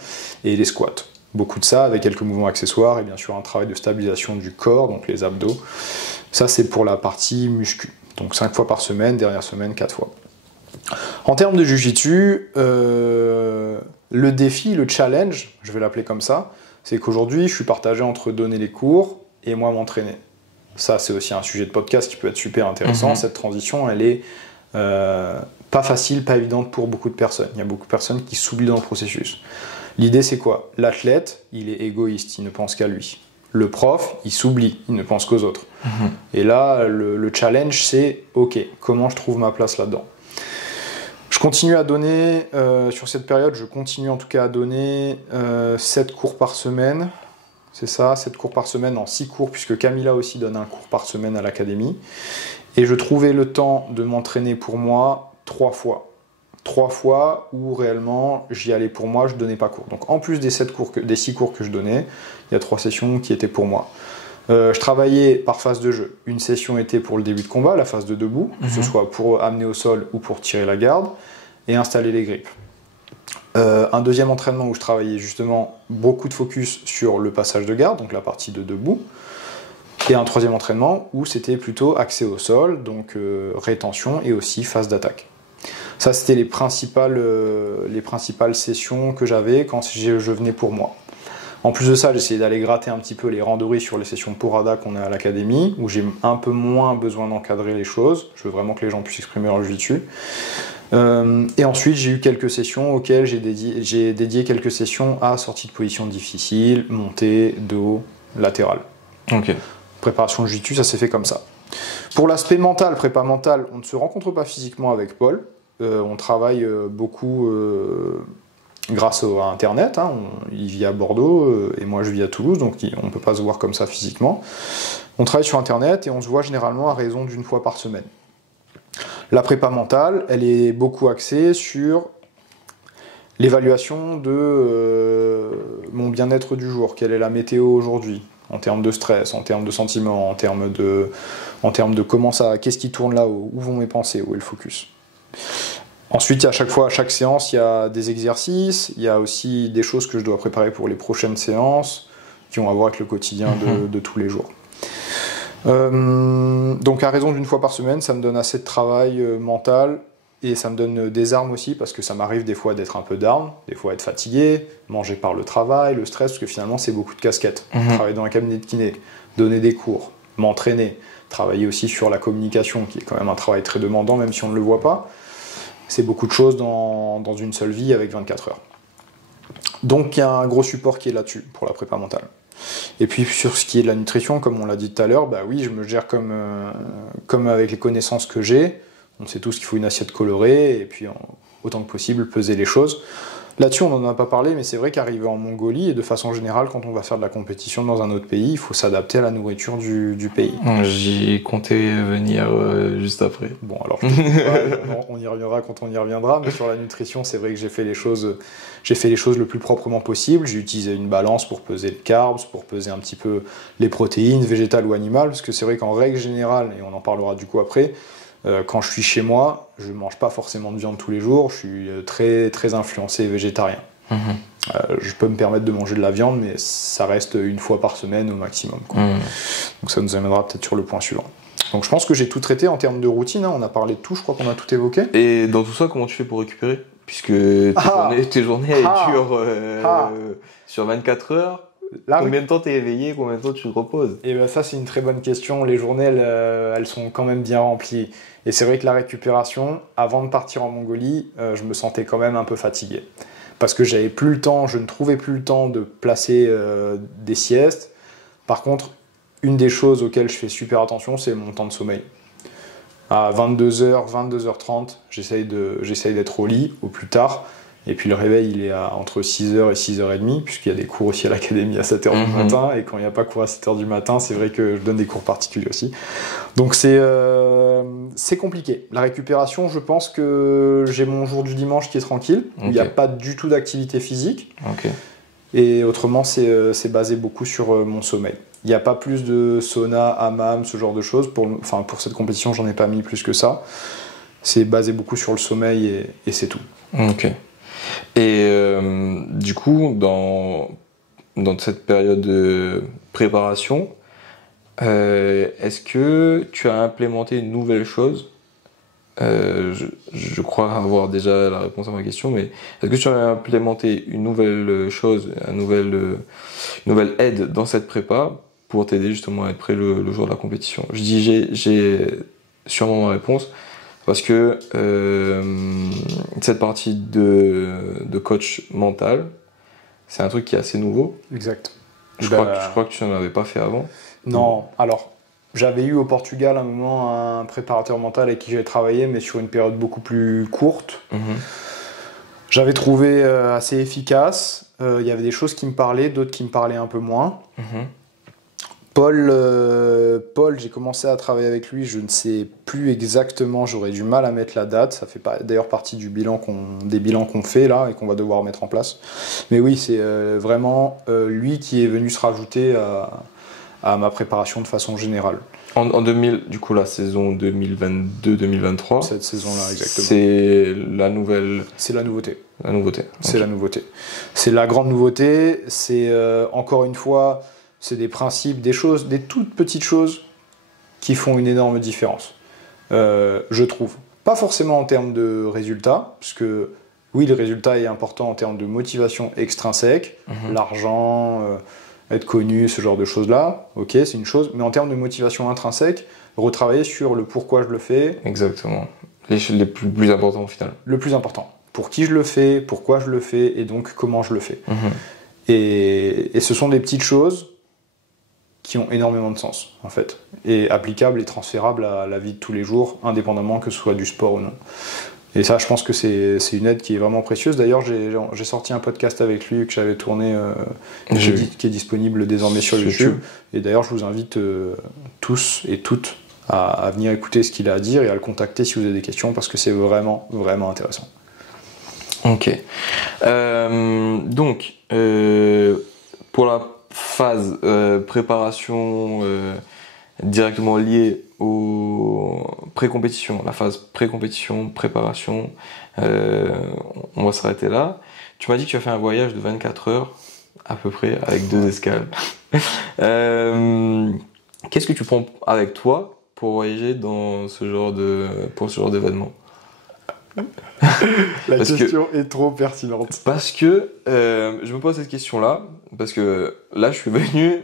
et les squats. Beaucoup de ça, avec quelques mouvements accessoires, et bien sûr un travail de stabilisation du corps, donc les abdos. Ça, c'est pour la partie muscu. Donc 5 fois par semaine, dernière semaine, 4 fois. En termes de jiu-jitsu, le défi, le challenge, je vais l'appeler comme ça, c'est qu'aujourd'hui, je suis partagé entre donner les cours et moi m'entraîner. Ça, c'est aussi un sujet de podcast qui peut être super intéressant. Cette transition, elle est pas facile, pas évidente pour beaucoup de personnes. Il y a beaucoup de personnes qui s'oublient dans le processus. L'idée, c'est quoi? L'athlète, il est égoïste, il ne pense qu'à lui. Le prof, il s'oublie, il ne pense qu'aux autres. Et là, le challenge, c'est ok, comment je trouve ma place là-dedans? Je continue à donner, sur cette période, je continue en tout cas à donner 7 cours par semaine. C'est ça, 7 cours par semaine en 6 cours, puisque Camilla aussi donne un cours par semaine à l'académie. Et je trouvais le temps de m'entraîner pour moi 3 fois. 3 fois où réellement j'y allais pour moi, je ne donnais pas cours. Donc en plus des 6 cours que je donnais, il y a 3 sessions qui étaient pour moi. Je travaillais par phase de jeu. Une session était pour le début de combat, la phase de debout, que ce soit pour amener au sol ou pour tirer la garde, et installer les grippes. Un deuxième entraînement où je travaillais justement beaucoup de focus sur le passage de garde, donc la partie de debout, et un troisième entraînement où c'était plutôt axé au sol, donc rétention et aussi phase d'attaque. Ça, c'était les principales sessions que j'avais quand je venais pour moi. En plus de ça, j'essayais d'aller gratter un petit peu les randonnées sur les sessions Porada qu'on a à l'académie, où j'ai un peu moins besoin d'encadrer les choses. Je veux vraiment que les gens puissent exprimer leur jiu-jitsu. Et ensuite, j'ai eu quelques sessions auxquelles j'ai dédié quelques sessions à sortie de position difficile, montée, dos, latéral. Ok. Préparation de jiu-jitsu, ça s'est fait comme ça. Pour l'aspect mental, prépa mentale, on ne se rencontre pas physiquement avec Paul. On travaille beaucoup grâce à Internet. Il vit à Bordeaux et moi je vis à Toulouse, donc on ne peut pas se voir comme ça physiquement. On travaille sur Internet et on se voit généralement à raison d'1 fois par semaine. La prépa mentale, elle est beaucoup axée sur l'évaluation de mon bien-être du jour. Quelle est la météo aujourd'hui, en termes de stress, en termes de sentiments, en termes de comment ça, qu'est-ce qui tourne là-haut, où vont mes pensées, où est le focus. Ensuite, à chaque séance, il y a des exercices, il y a aussi des choses que je dois préparer pour les prochaines séances, qui ont à voir avec le quotidien de tous les jours. Donc à raison d'1 fois par semaine, ça me donne assez de travail mental, et ça me donne des armes aussi, parce que ça m'arrive des fois d'être un peu down, des fois être fatigué, mangé par le travail, le stress, parce que finalement c'est beaucoup de casquettes. Travailler dans un cabinet de kiné, donner des cours, m'entraîner, travailler aussi sur la communication, qui est quand même un travail très demandant, même si on ne le voit pas. C'est beaucoup de choses dans une seule vie avec 24 heures. Donc il y a un gros support qui est là-dessus, pour la prépa mentale. Et puis sur ce qui est de la nutrition, comme on l'a dit tout à l'heure, bah oui, je me gère comme avec les connaissances que j'ai. On sait tous qu'il faut une assiette colorée, et puis autant que possible peser les choses. Là-dessus, on n'en a pas parlé, mais c'est vrai qu'arriver en Mongolie, et de façon générale, quand on va faire de la compétition dans un autre pays, il faut s'adapter à la nourriture du pays. J'y comptais venir juste après. Bon, alors on y reviendra quand on y reviendra, mais sur la nutrition, c'est vrai que j'ai fait les choses le plus proprement possible. J'ai utilisé une balance pour peser les carbs, pour peser un petit peu les protéines, végétales ou animales, parce que c'est vrai qu'en règle générale, et on en parlera du coup après, quand je suis chez moi, je ne mange pas forcément de viande tous les jours, je suis très, très influencé végétarien. Je peux me permettre de manger de la viande, mais ça reste 1 fois par semaine au maximum, quoi. Donc ça nous amènera peut-être sur le point suivant. Donc je pense que j'ai tout traité en termes de routine, hein. On a parlé de tout, je crois qu'on a tout évoqué. Et dans tout ça, comment tu fais pour récupérer? Puisque tes journées elles durent sur 24 heures. Combien de temps t'es éveillé, combien de temps tu te reposes? Et ben ça c'est une très bonne question. Les journées elles sont quand même bien remplies. Et c'est vrai que la récupération, avant de partir en Mongolie, je me sentais quand même un peu fatigué. Parce que j'avais plus le temps, je ne trouvais plus le temps de placer des siestes. Par contre, une des choses auxquelles je fais super attention, c'est mon temps de sommeil. À 22h, 22h30, j'essaye d'être au lit au plus tard. Et puis le réveil, il est entre 6h et 6h30, puisqu'il y a des cours aussi à l'académie à 7h du matin. Et quand il n'y a pas cours à 7h du matin, c'est vrai que je donne des cours particuliers aussi. Donc c'est compliqué. La récupération, je pense que j'ai mon jour du dimanche qui est tranquille, où il n'y a pas du tout d'activité physique. Et autrement, c'est basé beaucoup sur mon sommeil. Il n'y a pas plus de sauna, hammam, ce genre de choses. Pour cette compétition, j'en ai pas mis plus que ça. C'est basé beaucoup sur le sommeil et c'est tout. Ok. Et du coup, dans cette période de préparation, est-ce que tu as implémenté une nouvelle chose? Je crois avoir déjà la réponse à ma question, mais est-ce que tu as implémenté une nouvelle chose, une nouvelle aide dans cette prépa pour t'aider justement à être prêt le jour de la compétition? Je dis j'ai sûrement ma réponse. Parce que cette partie de coach mental, c'est un truc qui est assez nouveau. Exact. Je crois que tu n'en avais pas fait avant. Non, alors, j'avais eu au Portugal un moment un préparateur mental avec qui j'avais travaillé, mais sur une période beaucoup plus courte. J'avais trouvé assez efficace. Il y avait des choses qui me parlaient, d'autres qui me parlaient un peu moins. Paul, j'ai commencé à travailler avec lui, je ne sais plus exactement, j'aurais du mal à mettre la date, ça fait d'ailleurs partie des bilans qu'on fait là et qu'on va devoir mettre en place. Mais oui, c'est vraiment lui qui est venu se rajouter à ma préparation de façon générale. En 2000, du coup la saison 2022-2023. Cette saison-là, exactement. C'est la nouvelle. C'est la nouveauté. La nouveauté. C'est la nouveauté. C'est la grande nouveauté. C'est encore une fois. C'est des principes, des choses, des toutes petites choses qui font une énorme différence, je trouve. Pas forcément en termes de résultats, parce que oui, le résultat est important en termes de motivation extrinsèque, l'argent, être connu, ce genre de choses-là, ok, c'est une chose, mais en termes de motivation intrinsèque, retravailler sur le pourquoi je le fais. Exactement. Les choses les plus importantes au final. Le plus important. Pour qui je le fais, pourquoi je le fais, et donc comment je le fais. Et ce sont des petites choses qui ont énormément de sens, en fait, et applicables et transférables à la vie de tous les jours, indépendamment que ce soit du sport ou non. Et ça, je pense que c'est une aide qui est vraiment précieuse. D'ailleurs, j'ai sorti un podcast avec lui que j'avais tourné, qui est disponible désormais sur YouTube. Et d'ailleurs, je vous invite tous et toutes à venir écouter ce qu'il a à dire et à le contacter si vous avez des questions, parce que c'est vraiment, vraiment intéressant. Ok. Donc, pour la phase préparation directement liée aux pré-compétition, la phase pré-compétition, préparation, on va s'arrêter là. Tu m'as dit que tu as fait un voyage de 24 heures à peu près avec 2 escales. Qu'est-ce que tu prends avec toi pour voyager dans pour ce genre d'événement? La question est trop pertinente. Parce que je me pose cette question-là, parce que là je suis venu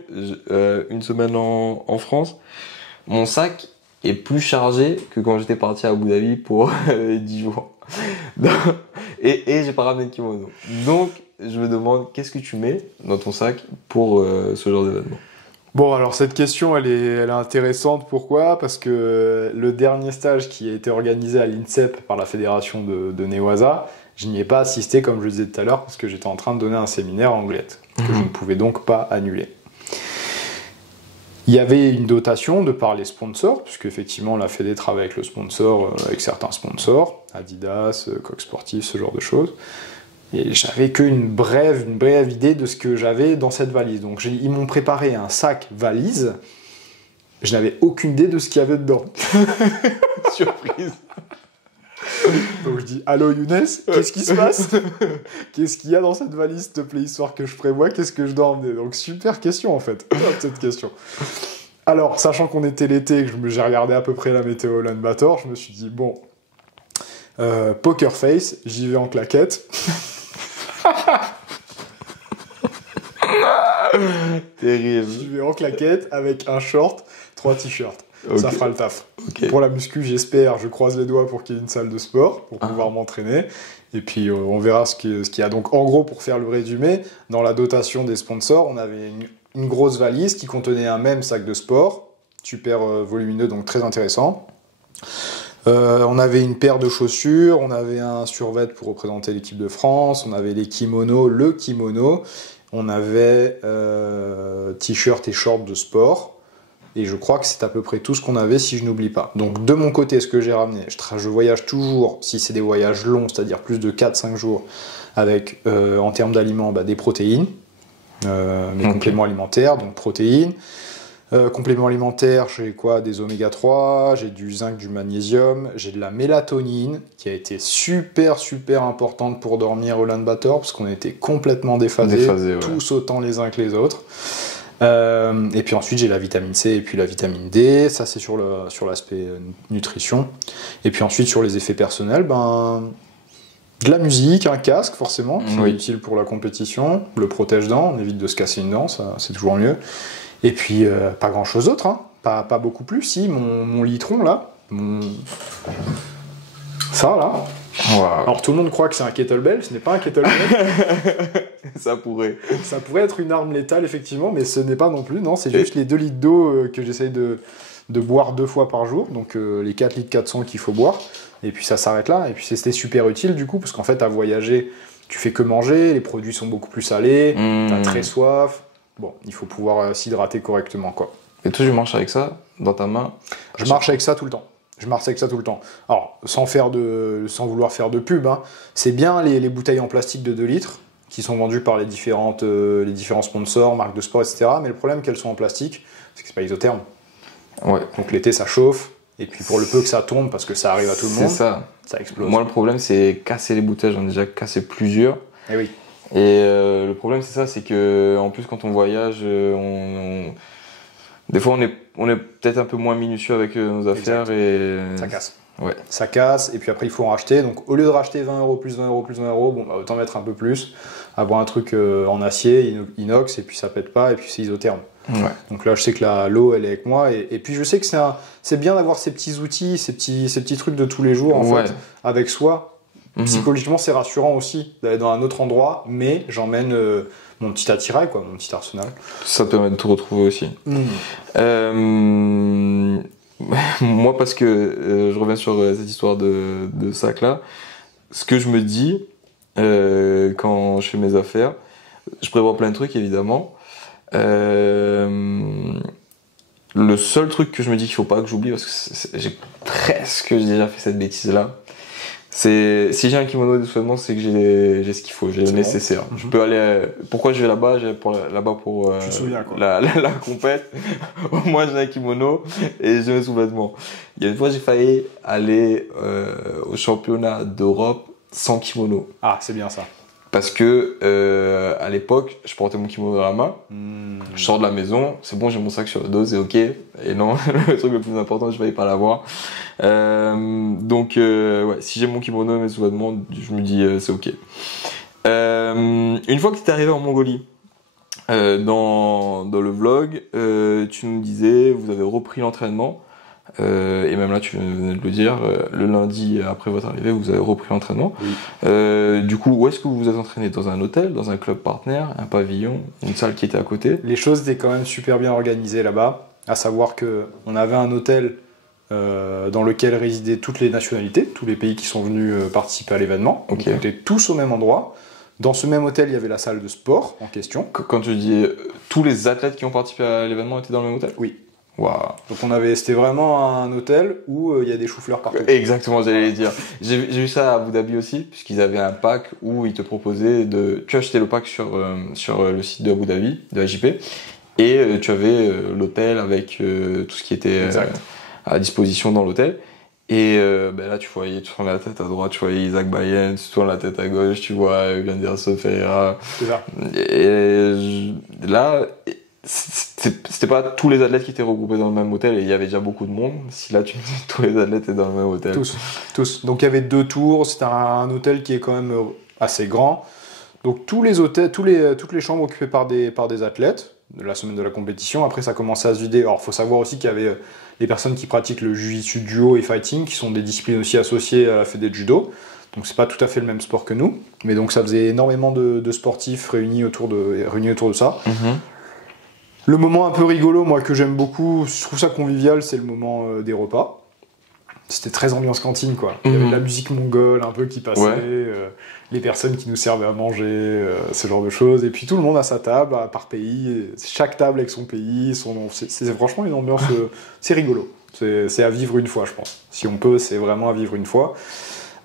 une semaine en France, mon sac est plus chargé que quand j'étais parti à Abu Dhabi pour 10 jours. Et j'ai pas ramené de kimono. Donc je me demande, qu'est-ce que tu mets dans ton sac pour ce genre d'événement? Bon, alors cette question, elle est intéressante. Pourquoi? Parce que le dernier stage qui a été organisé à l'INSEP par la fédération de Newaza, je n'y ai pas assisté, comme je le disais tout à l'heure, parce que j'étais en train de donner un séminaire en Anglette, que je ne pouvais donc pas annuler. Il y avait une dotation de par les sponsors, puisque effectivement la Fédé travaille avec le sponsor, avec certains sponsors, Adidas, Coq Sportif, ce genre de choses. Et j'avais qu'une brève idée de ce que j'avais dans cette valise. Donc ils m'ont préparé un sac valise. Je n'avais aucune idée de ce qu'il y avait dedans. Surprise. Donc je dis, allô Younes, qu'est-ce qui se passe? Qu'est-ce qu'il y a dans cette valise, s'il te plaît, histoire que je prévoie, qu'est-ce que je dois emmener? Donc super question en fait, cette question. Alors, sachant qu'on était l'été et que j'ai regardé à peu près la météo Ulaanbaatar, je me suis dit, bon, poker face, j'y vais en claquette. Terrible. J'y vais en claquette avec un short, 3 t-shirts. Okay. Ça fera le taf. Okay. Pour la muscu, j'espère, je croise les doigts pour qu'il y ait une salle de sport, pour pouvoir m'entraîner. Et puis, on verra ce qu'il y a. Donc, en gros, pour faire le résumé, dans la dotation des sponsors, on avait une grosse valise qui contenait un même sac de sport, super volumineux, donc très intéressant. On avait une paire de chaussures, on avait un survêt pour représenter l'équipe de France, on avait les kimonos, le kimono, on avait t-shirt et short de sport. Et je crois que c'est à peu près tout ce qu'on avait, si je n'oublie pas. Donc de mon côté, ce que j'ai ramené, je voyage toujours, si c'est des voyages longs, c'est-à-dire plus de 4-5 jours, avec en termes d'aliments, des protéines, mes compléments alimentaires, donc protéines. Compléments alimentaires, j'ai quoi? Des oméga 3, j'ai du zinc, du magnésium, j'ai de la mélatonine, qui a été super importante pour dormir au Ulaanbaatar, parce qu'on était complètement déphasés, tous autant les uns que les autres. Et puis ensuite j'ai la vitamine C et puis la vitamine D, ça c'est sur l'aspect nutrition. Et puis ensuite sur les effets personnels, de la musique, un casque forcément, qui est utile pour la compétition, le protège-dents, on évite de se casser une dent, ça c'est toujours mieux. Et puis pas grand chose d'autre, hein. Pas beaucoup plus, si, mon litron là, ça là. Wow. Alors tout le monde croit que c'est un kettlebell, ce n'est pas un kettlebell. Ça pourrait être une arme létale effectivement, mais ce n'est pas non plus, non, c'est juste les 2 litres d'eau que j'essaye de boire 2 fois par jour, donc les 4 litres 400 qu'il faut boire, et puis ça s'arrête là, et puis c'était super utile du coup, parce qu'en fait à voyager, tu fais que manger, les produits sont beaucoup plus salés, t'as très soif, bon, il faut pouvoir s'hydrater correctement quoi. Et toi tu marches avec ça dans ta main? Je marche avec ça tout le temps. Alors, sans vouloir faire de pub, hein, c'est bien les bouteilles en plastique de 2 litres qui sont vendues par les différents sponsors, marques de sport, etc. Mais le problème qu'elles sont en plastique, c'est que c'est pas isotherme. Ouais. Donc l'été, ça chauffe. Et puis pour le peu que ça tombe, parce que ça arrive à tout le monde, ça explose. Moi, le problème, c'est casser les bouteilles. J'en ai déjà cassé plusieurs. Et oui. Et le problème, c'est ça, c'est que en plus, quand on voyage, des fois, on est peut-être un peu moins minutieux avec nos affaires et ça casse. Ouais. Ça casse, et puis après il faut en racheter. Donc au lieu de racheter 20 € plus 20 € plus 20 €, autant mettre un peu plus, avoir un truc en acier, inox, et puis ça pète pas, et puis c'est isotherme. Ouais. Donc là je sais que l'eau elle est avec moi, et puis je sais que c'est bien d'avoir ces petits outils, ces petits trucs de tous les jours en fait, avec soi. Psychologiquement c'est rassurant aussi d'aller dans un autre endroit, mais j'emmène mon petit attirail, quoi, mon petit arsenal. Ça te permet de te retrouver aussi. Moi, parce que je reviens sur cette histoire de sac là, ce que je me dis quand je fais mes affaires, je prévois plein de trucs évidemment. Le seul truc que je me dis qu'il faut pas que j'oublie, parce que j'ai presque déjà fait cette bêtise là, c'est si j'ai un kimono de soignement, c'est que j'ai ce qu'il faut, j'ai le nécessaire. Je peux aller. Pourquoi je vais là-bas? Je vais là-bas pour tu te souviens, quoi. la compète. Moi j'ai un kimono et j'ai mes sous-vêtements. Il y a une fois j'ai failli aller au championnat d'Europe sans kimono. Ah, c'est bien ça. Parce que à l'époque, je portais mon kimono dans la main, je sors de la maison, c'est bon, j'ai mon sac sur le dos, c'est ok. Et non, le truc le plus important, je vais pas l'avoir. Donc, si j'ai mon kimono et mes sous-vêtements, je me dis c'est ok. Une fois que tu es arrivé en Mongolie, dans le vlog, tu nous disais, vous avez repris l'entraînement. Et même là tu venais de le dire, le lundi après votre arrivée vous avez repris l'entraînement. Du coup, où est-ce que vous vous êtes entraîné? Dans un hôtel, dans un club partenaire, un pavillon, une salle qui était à côté? Les choses étaient quand même super bien organisées là-bas, à savoir qu'on avait un hôtel dans lequel résidaient toutes les nationalités, tous les pays qui sont venus participer à l'événement. Donc on était tous au même endroit. Dans ce même hôtel, il y avait la salle de sport en question. Quand tu dis tous les athlètes qui ont participé à l'événement étaient dans le même hôtel? Oui. Wow. Donc c'était vraiment un hôtel où il y a des choux-fleurs partout. Exactement, j'allais le dire. J'ai vu ça à Abu Dhabi aussi, puisqu'ils avaient un pack où ils te proposaient tu achetais le pack sur le site de Abu Dhabi, de AJP, et tu avais l'hôtel avec tout ce qui était à disposition dans l'hôtel. Et là tu tournes la tête à droite, tu voyais Isaac Bayen, tu tournes la tête à gauche, tu vois Ganderson Ferreira. C'est ça. Et là, C'était pas tous les athlètes qui étaient regroupés dans le même hôtel et il y avait déjà beaucoup de monde. Si là tu me dis que tous les athlètes étaient dans le même hôtel. Tous. Donc il y avait 2 tours, c'était un hôtel qui est quand même assez grand. Donc tous les hôtels, toutes les chambres occupées par des athlètes de la semaine de la compétition. Après ça commençait à se vider. Alors il faut savoir aussi qu'il y avait les personnes qui pratiquent le jiu-jitsu, duo et fighting, qui sont des disciplines aussi associées à la fédé de judo. Donc c'est pas tout à fait le même sport que nous, mais donc ça faisait énormément de sportifs réunis autour de ça. Le moment un peu rigolo, moi que j'aime beaucoup, je trouve ça convivial, c'est le moment des repas. C'était très ambiance cantine quoi. Il y avait de la musique mongole un peu qui passait, les personnes qui nous servaient à manger, ce genre de choses. Et puis tout le monde à sa table, par pays, chaque table avec son pays, son nom. C'est franchement une ambiance, c'est rigolo. C'est à vivre une fois je pense. Si on peut, c'est vraiment à vivre une fois.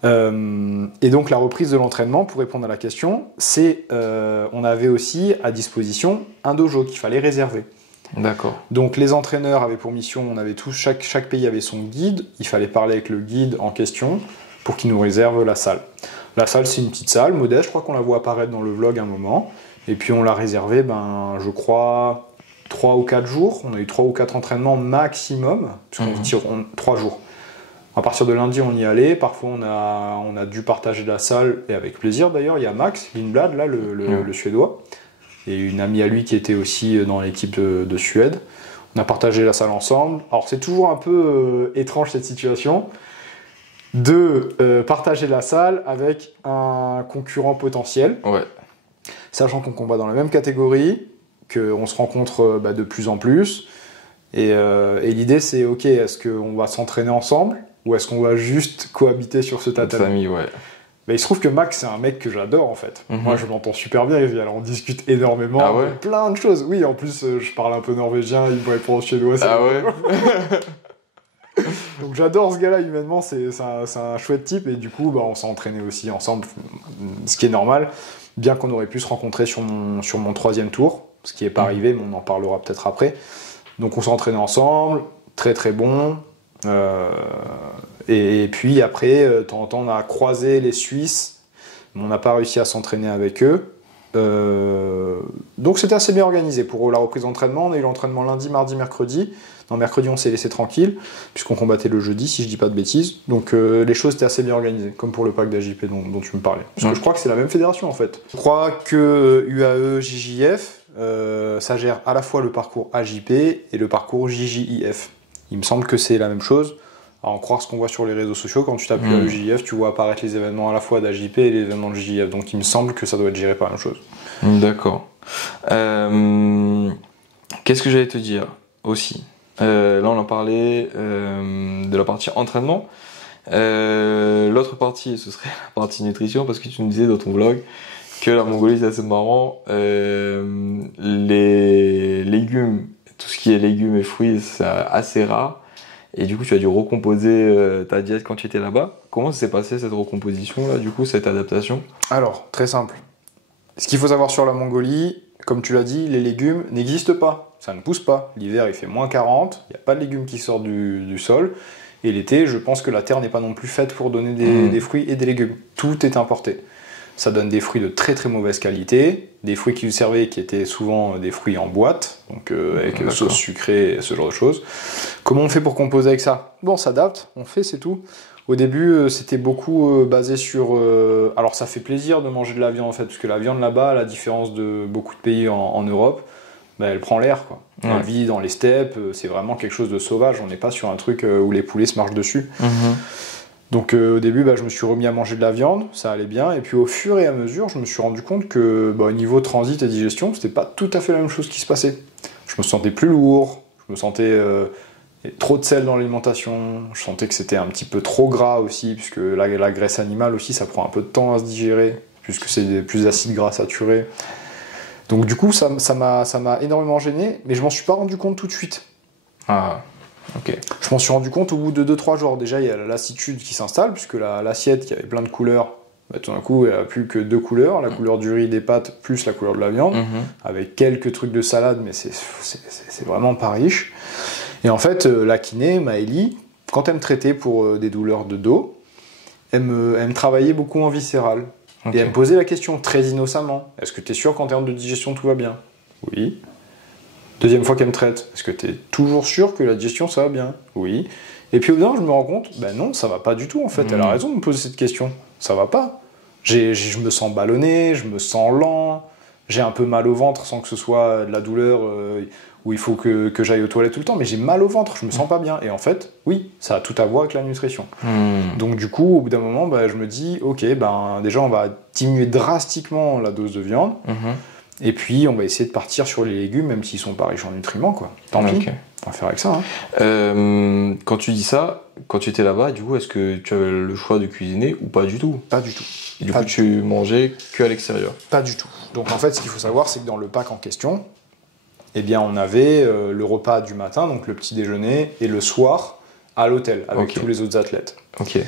Et donc la reprise de l'entraînement, pour répondre à la question, c'est on avait aussi à disposition un dojo qu'il fallait réserver. D'accord. Donc les entraîneurs avaient pour mission, on avait tous, chaque pays avait son guide, il fallait parler avec le guide en question pour qu'il nous réserve la salle. La salle c'est une petite salle, modeste, je crois qu'on la voit apparaître dans le vlog un moment, et puis on l'a réservée, je crois, 3 ou 4 jours, on a eu 3 ou 4 entraînements maximum, puisqu'on tire 3 jours. À partir de lundi, on y allait. Parfois, on a dû partager la salle, et avec plaisir d'ailleurs. Il y a Max Lindblad, là, le Suédois, et une amie à lui qui était aussi dans l'équipe de Suède. On a partagé la salle ensemble. Alors, c'est toujours un peu étrange cette situation de partager la salle avec un concurrent potentiel, sachant qu'on combat dans la même catégorie, qu'on se rencontre de plus en plus. Et l'idée, c'est ok, est-ce qu'on va s'entraîner ensemble? Ou est-ce qu'on va juste cohabiter sur ce tatami? Il se trouve que Max, c'est un mec que j'adore en fait. Moi, je m'entends super bien. Alors, on discute énormément de plein de choses. Oui, en plus, je parle un peu norvégien, il me répond en suédois. Donc, j'adore ce gars-là humainement. C'est un chouette type. Et du coup, on s'est entraîné aussi ensemble, ce qui est normal. Bien qu'on aurait pu se rencontrer sur mon 3e tour, ce qui n'est pas arrivé, mais on en parlera peut-être après. Donc, on s'est entraîné ensemble. Très, très bon. Et puis après, de temps en temps, on a croisé les Suisses, mais on n'a pas réussi à s'entraîner avec eux. Donc c'était assez bien organisé pour la reprise d'entraînement. On a eu l'entraînement lundi, mardi, mercredi. Non, mercredi, on s'est laissé tranquille, puisqu'on combattait le jeudi, si je dis pas de bêtises. Donc les choses étaient assez bien organisées, comme pour le pack d'AJP dont tu me parlais. Parce que je crois que c'est la même fédération en fait. Je crois que UAE, JJF, ça gère à la fois le parcours AJP et le parcours JJIF. Il me semble que c'est la même chose. À en croire ce qu'on voit sur les réseaux sociaux, quand tu tapes le JJF, tu vois apparaître les événements à la fois d'AJP et les événements de JJF. Donc il me semble que ça doit être géré par la même chose. D'accord. Qu'est-ce que j'allais te dire aussi? Là, on en parlait de la partie entraînement. L'autre partie, ce serait la partie nutrition, parce que tu nous disais dans ton vlog que la Mongolie, c'est assez marrant. Les légumes, tout ce qui est légumes et fruits, c'est assez rare. Et du coup, tu as dû recomposer ta diète quand tu étais là-bas. Comment ça s'est passé cette recomposition-là, du coup, cette adaptation? Alors, très simple. Ce qu'il faut savoir sur la Mongolie, comme tu l'as dit, les légumes n'existent pas. Ça ne pousse pas. L'hiver, il fait moins 40, il n'y a pas de légumes qui sortent du sol. Et l'été, je pense que la terre n'est pas non plus faite pour donner des fruits et des légumes. Tout est importé. Ça donne des fruits de très très mauvaise qualité, des fruits qui nous servaient qui étaient souvent des fruits en boîte, donc avec sauce sucrée, ce genre de choses. Comment on fait pour composer avec ça? Bon, on s'adapte, on fait, c'est tout. Au début, c'était beaucoup basé sur... alors ça fait plaisir de manger de la viande en fait, parce que la viande là-bas, à la différence de beaucoup de pays en Europe, elle prend l'air, quoi. Elle vit dans les steppes, c'est vraiment quelque chose de sauvage, on n'est pas sur un truc où les poulets se marchent dessus. Donc au début, je me suis remis à manger de la viande, ça allait bien, et puis au fur et à mesure, je me suis rendu compte que au niveau transit et digestion, c'était pas tout à fait la même chose qui se passait. Je me sentais plus lourd, je me sentais trop de sel dans l'alimentation, je sentais que c'était un petit peu trop gras aussi, puisque la graisse animale aussi, ça prend un peu de temps à se digérer, puisque c'est plus d'acides gras saturés. Donc du coup, ça m'a énormément gêné, mais je m'en suis pas rendu compte tout de suite. Ah. Okay. Je m'en suis rendu compte au bout de 2-3 jours. Déjà, il y a la lassitude qui s'installe, puisque l'assiette qui avait plein de couleurs, tout d'un coup, elle n'a plus que 2 couleurs, la couleur du riz, des pâtes, plus la couleur de la viande, avec quelques trucs de salade, mais c'est vraiment pas riche. Et en fait, la kiné, Maëlie, quand elle me traitait pour des douleurs de dos, elle me travaillait beaucoup en viscéral. Okay. Et elle me posait la question très innocemment. Est-ce que tu es sûr qu'en termes de digestion, tout va bien? Oui. Deuxième fois qu'elle me traite, est-ce que tu es toujours sûr que la digestion ça va bien? Oui. Et puis au bout d'un moment, je me rends compte, ben non, ça va pas du tout en fait. Elle a raison de me poser cette question. Ça va pas. Je me sens ballonné, je me sens lent, j'ai un peu mal au ventre sans que ce soit de la douleur où il faut que j'aille aux toilettes tout le temps, mais j'ai mal au ventre, je me sens pas bien. Et en fait, oui, ça a tout à voir avec la nutrition. Donc du coup, au bout d'un moment, ben, je me dis, ok, ben déjà on va diminuer drastiquement la dose de viande. Et puis, on va essayer de partir sur les légumes, même s'ils sont pas riches en nutriments, quoi. Tant pis, on va faire avec ça. Hein. Quand tu dis ça, quand tu étais là-bas, du coup, est-ce que tu avais le choix de cuisiner ou pas du tout? Pas du tout. Et du coup, tu mangeais que à l'extérieur? Pas du tout. Donc, en fait, ce qu'il faut savoir, c'est que dans le pack en question, eh bien, on avait le repas du matin, donc le petit déjeuner, et le soir, à l'hôtel, avec tous les autres athlètes. Ok.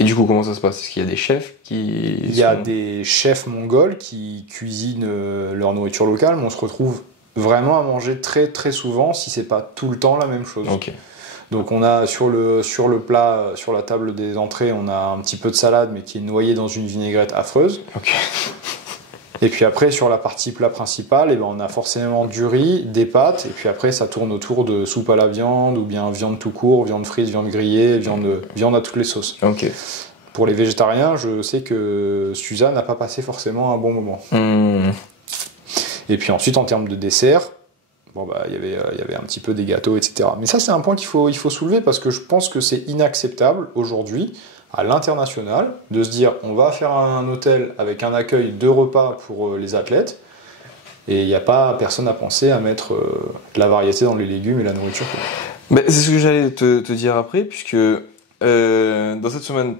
Et du coup, comment ça se passe? Est-ce qu'il y a des chefs qui... Il y a des chefs mongols qui cuisinent leur nourriture locale, mais on se retrouve vraiment à manger très très souvent, si c'est pas tout le temps la même chose. Ok. Donc on a sur le plat, sur la table des entrées, on a un petit peu de salade, mais qui est noyée dans une vinaigrette affreuse. Ok. Et puis après, sur la partie plat principal, eh ben, on a forcément du riz, des pâtes, et puis après, ça tourne autour de soupe à la viande, ou bien viande tout court, viande frite, viande grillée, viande à toutes les sauces. Ok. Pour les végétariens, je sais que Suzanne n'a pas passé forcément un bon moment. Et puis ensuite, en termes de dessert, bon, bah, il y avait un petit peu des gâteaux, etc. Mais ça, c'est un point qu'il faut soulever, parce que je pense que c'est inacceptable aujourd'hui, à l'international, de se dire on va faire un hôtel avec un accueil de repas pour les athlètes, et il n'y a pas personne à penser à mettre de la variété dans les légumes et la nourriture. Ben, c'est ce que j'allais te dire après, puisque dans cette semaine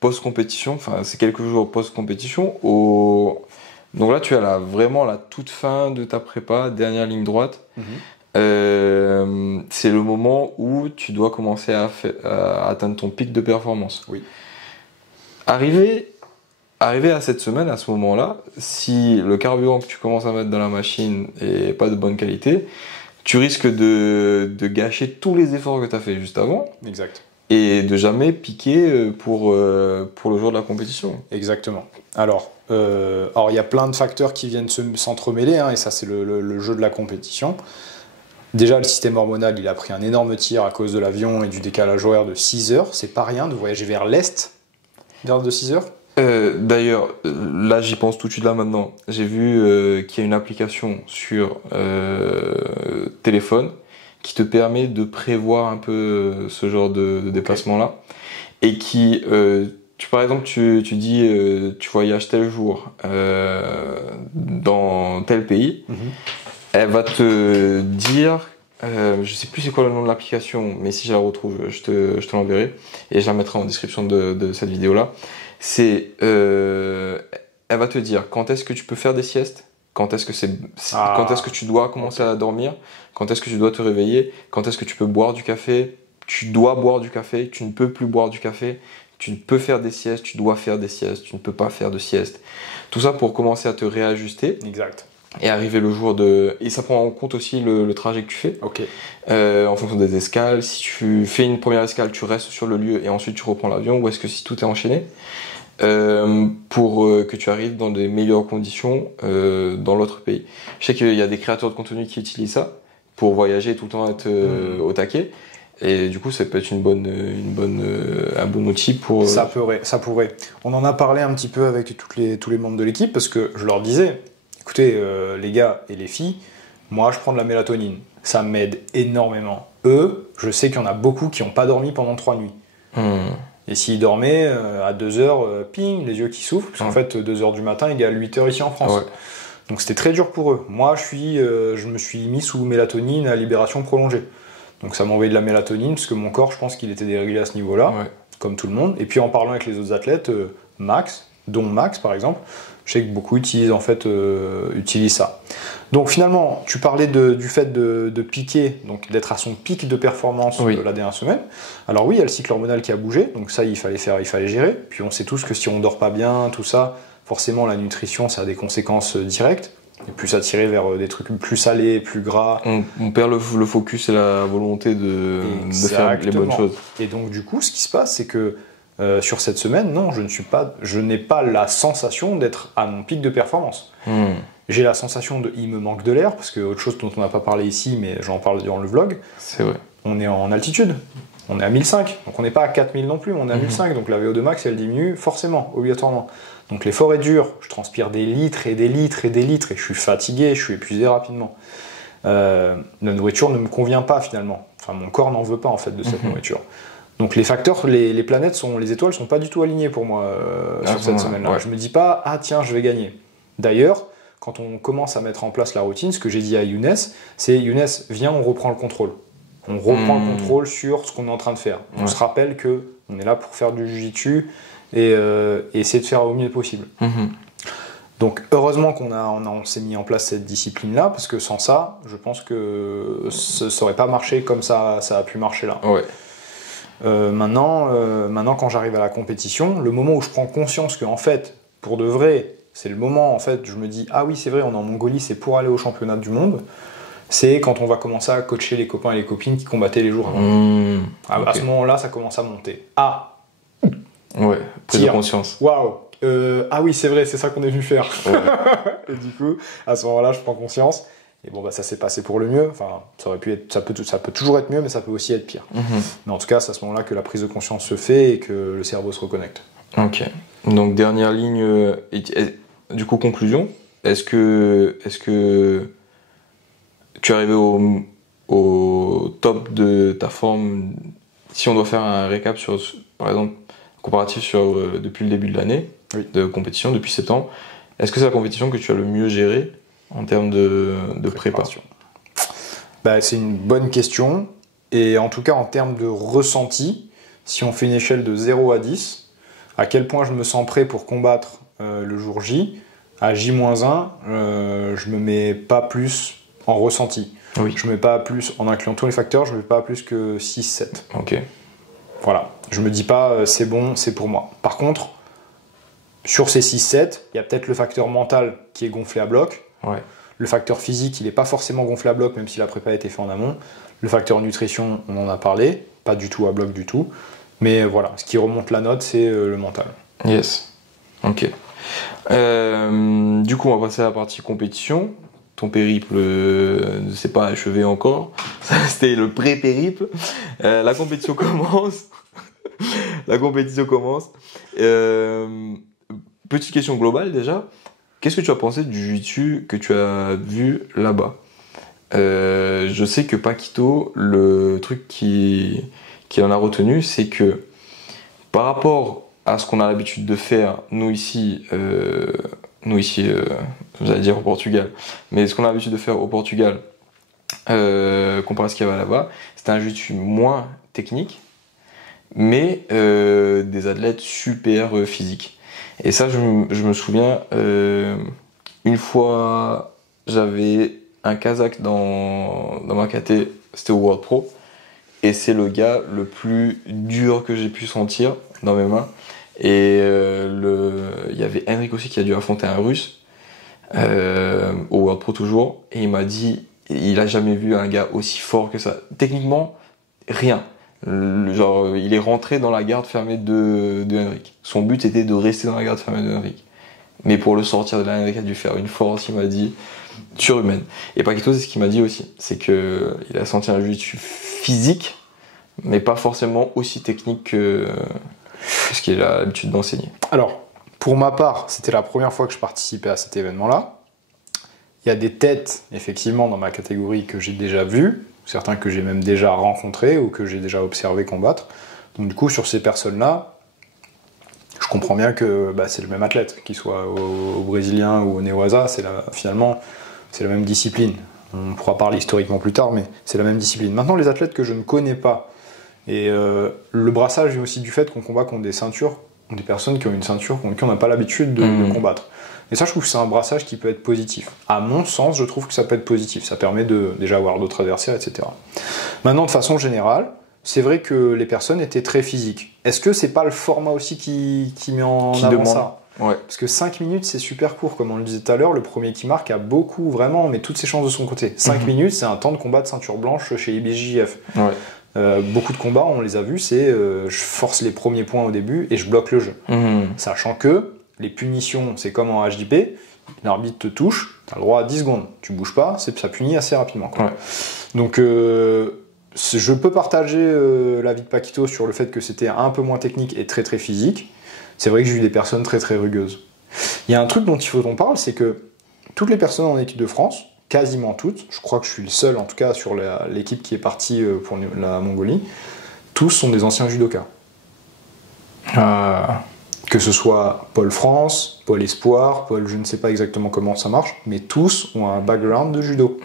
post-compétition, enfin c'est quelques jours post-compétition, donc là tu as vraiment la toute fin de ta prépa, dernière ligne droite. C'est le moment où tu dois commencer à atteindre ton pic de performance. Oui. Arrivé à cette semaine, à ce moment-là, si le carburant que tu commences à mettre dans la machine est pas de bonne qualité, tu risques de gâcher tous les efforts que tu as fait juste avant. Exact. Et de jamais piquer pour le jour de la compétition. Exactement. Alors, il y a plein de facteurs qui viennent s'entremêler, hein, et ça c'est le jeu de la compétition. Déjà, le système hormonal, il a pris un énorme tir à cause de l'avion et du décalage horaire de 6 heures. C'est pas rien de voyager vers l'Est de 6 heures. D'ailleurs, là j'y pense tout de suite là maintenant. J'ai vu qu'il y a une application sur téléphone qui te permet de prévoir un peu ce genre de déplacement-là. Et qui, par exemple, tu dis tu voyages tel jour dans tel pays. Elle va te dire, je sais plus c'est quoi le nom de l'application, mais si je la retrouve, je te l'enverrai et je la mettrai en description de cette vidéo-là. Elle va te dire quand est-ce que tu peux faire des siestes, quand est-ce que tu dois commencer à dormir, quand est-ce que tu dois te réveiller, quand est-ce que tu peux boire du café, tu dois boire du café, tu ne peux plus boire du café, tu peux faire des siestes, tu dois faire des siestes, tu ne peux pas faire de sieste. Tout ça pour commencer à te réajuster. Exact. Et arriver le jour et ça prend en compte aussi le trajet que tu fais. Ok. En fonction des escales. Si tu fais une première escale, tu restes sur le lieu et ensuite tu reprends l'avion, ou est-ce que si tout est enchaîné, pour que tu arrives dans des meilleures conditions dans l'autre pays. Je sais qu'il y a des créateurs de contenu qui utilisent ça pour voyager et tout le temps être au taquet. Et du coup, ça peut être un bon outil pour... Ça pourrait. On en a parlé un petit peu avec tous les membres de l'équipe, parce que je leur disais, écoutez, les gars et les filles, moi je prends de la mélatonine, ça m'aide énormément. Eux, je sais qu'il y en a beaucoup qui n'ont pas dormi pendant 3 nuits. Et s'ils dormaient à 2h, ping, les yeux qui soufflent, parce qu'en fait 2h du matin égale 8h ici en France. Ouais. Donc c'était très dur pour eux. Moi je me suis mis sous mélatonine à libération prolongée. Donc ça m'a envoyé de la mélatonine, parce que mon corps, je pense qu'il était dérégulé à ce niveau-là, comme tout le monde. Et puis en parlant avec les autres athlètes, Max, dont Max par exemple, je sais que beaucoup utilisent ça. Donc finalement, tu parlais du fait de piquer, donc d'être à son pic de performance la dernière semaine. Alors oui, il y a le cycle hormonal qui a bougé, donc ça il fallait gérer. Puis on sait tous que si on dort pas bien, tout ça, forcément la nutrition, ça a des conséquences directes. Et plus attiré vers des trucs plus salés, plus gras. On perd le focus et la volonté de faire les bonnes choses. Et donc du coup, ce qui se passe, c'est que sur cette semaine, non, je n'ai pas la sensation d'être à mon pic de performance. J'ai la sensation il me manque de l'air, parce que autre chose dont on n'a pas parlé ici, mais j'en parle durant le vlog, C'est vrai. on est en altitude. On est à 1005, donc on n'est pas à 4000 non plus, on est à 1005, donc la VO2 max elle diminue forcément, obligatoirement. Donc l'effort est dur, je transpire des litres et des litres et des litres, et je suis fatigué, je suis épuisé rapidement. La nourriture ne me convient pas finalement, enfin mon corps n'en veut pas en fait de cette nourriture. Donc les facteurs, les planètes, les étoiles sont pas du tout alignées pour moi sur cette semaine-là. Je me dis pas, ah tiens, je vais gagner. D'ailleurs, quand on commence à mettre en place la routine, ce que j'ai dit à Younes, c'est Younes, viens, on reprend le contrôle. On reprend le contrôle sur ce qu'on est en train de faire. On se rappelle qu'on est là pour faire du jiu-jitsu et essayer de faire au mieux possible. Donc heureusement on s'est mis en place cette discipline-là, parce que sans ça, je pense que ça n'aurait pas marché comme ça a pu marcher là. Ouais. Maintenant, quand j'arrive à la compétition, le moment où je prends conscience que en fait, pour de vrai, c'est le moment en fait, je me dis ah oui c'est vrai, on est en Mongolie, c'est pour aller au championnat du monde. C'est quand on va commencer à coacher les copains et les copines qui combattaient les jours avant. À ce moment-là, ça commence à monter. Ah, ouais, prise de conscience. Waouh. Ah oui, c'est vrai, c'est ça qu'on est venu faire. Ouais. Et du coup, à ce moment-là, je prends conscience. Et bon, bah, ça s'est passé pour le mieux. Enfin, ça peut toujours être mieux, mais ça peut aussi être pire. Mais en tout cas, c'est à ce moment-là que la prise de conscience se fait et que le cerveau se reconnecte. Ok. Donc, dernière ligne, du coup, conclusion. Est-ce que tu es arrivé au top de ta forme? Si on doit faire un récap sur, par exemple, comparatif depuis le début de l'année de compétition, depuis septembre, est-ce que c'est la compétition que tu as le mieux gérée en termes de préparation? Bah, c'est une bonne question. Et en tout cas, en termes de ressenti, si on fait une échelle de 0 à 10, à quel point je me sens prêt pour combattre le jour J, à J-1, je me mets pas plus en ressenti. Oui. Je mets pas plus, en incluant tous les facteurs, je mets pas plus que 6-7. Ok. Voilà. Je me dis pas c'est bon, c'est pour moi. Par contre, sur ces 6-7, il y a peut-être le facteur mental qui est gonflé à bloc. Ouais. Le facteur physique, il n'est pas forcément gonflé à bloc, même si la prépa a été faite en amont. Le facteur nutrition, on en a parlé, pas du tout à bloc du tout. Mais voilà, ce qui remonte la note, c'est le mental. Yes. Ok. Du coup, on va passer à la partie compétition. Ton périple ne s'est pas achevé encore. C'était le pré-périple. La compétition commence. La compétition commence. Petite question globale déjà. Qu'est-ce que tu as pensé du jiu-jitsu que tu as vu là-bas? Je sais que Paquito, le truc qui en a retenu, c'est que par rapport à ce qu'on a l'habitude de faire, nous ici, j'allais dire au Portugal, mais ce qu'on a l'habitude de faire au Portugal, comparé à ce qu'il y avait là-bas, c'était un jiu-jitsu moins technique, mais des athlètes super physiques. Et ça, je me souviens, une fois, j'avais un Kazakh dans ma KT, c'était au World Pro, et c'est le gars le plus dur que j'ai pu sentir dans mes mains. Et il y avait Henrik aussi qui a dû affronter un Russe, au World Pro toujours, et il m'a dit, il a jamais vu un gars aussi fort que ça. Techniquement, rien. Genre, il est rentré dans la garde fermée de Henrik. Son but était de rester dans la garde fermée de Henrik. Mais pour le sortir de là, Henrik a dû faire une force, il m'a dit, surhumaine. Et Paquito, c'est ce qu'il m'a dit aussi. C'est que il a senti un jiu-jitsu physique, mais pas forcément aussi technique que ce qu'il a l'habitude d'enseigner. Alors, pour ma part, c'était la première fois que je participais à cet événement-là. Il y a des têtes, effectivement, dans ma catégorie que j'ai déjà vues, certains que j'ai même déjà rencontrés ou que j'ai déjà observé combattre. Donc du coup, sur ces personnes-là, je comprends bien que c'est le même athlète, qu'il soit au brésilien ou au néo-asa, finalement, c'est la même discipline. On pourra parler historiquement plus tard, mais c'est la même discipline. Maintenant, les athlètes que je ne connais pas, et le brassage vient aussi du fait qu'on combat contre des ceintures, des personnes qui ont une ceinture contre qui on n'a pas l'habitude de combattre. Et ça, je trouve que c'est un brassage qui peut être positif. À mon sens, je trouve que ça peut être positif. Ça permet de déjà avoir d'autres adversaires, etc. Maintenant, de façon générale, c'est vrai que les personnes étaient très physiques. Est-ce que c'est pas le format aussi qui met en avant ça? Ouais. Parce que 5 minutes, c'est super court. Comme on le disait tout à l'heure, le premier qui marque a beaucoup, vraiment, mais toutes ses chances de son côté. 5 minutes, c'est un temps de combat de ceinture blanche chez IBJJF. Ouais. Beaucoup de combats, on les a vus, c'est je force les premiers points au début et je bloque le jeu. Sachant que les punitions, c'est comme en HJP, l'arbitre te touche, T'as le droit à 10 secondes. Tu bouges pas, ça punit assez rapidement, quoi. Ouais. Donc, je peux partager l'avis de Paquito sur le fait que c'était un peu moins technique et très très physique. C'est vrai que j'ai eu des personnes très très rugueuses. Il y a un truc dont il faut qu'on parle, c'est que toutes les personnes en équipe de France, quasiment toutes, je crois que je suis le seul en tout cas sur l'équipe qui est partie pour la Mongolie, tous sont des anciens judokas. Que ce soit Pôle France, Pôle Espoir, Pôle je ne sais pas exactement comment ça marche, mais tous ont un background de judo.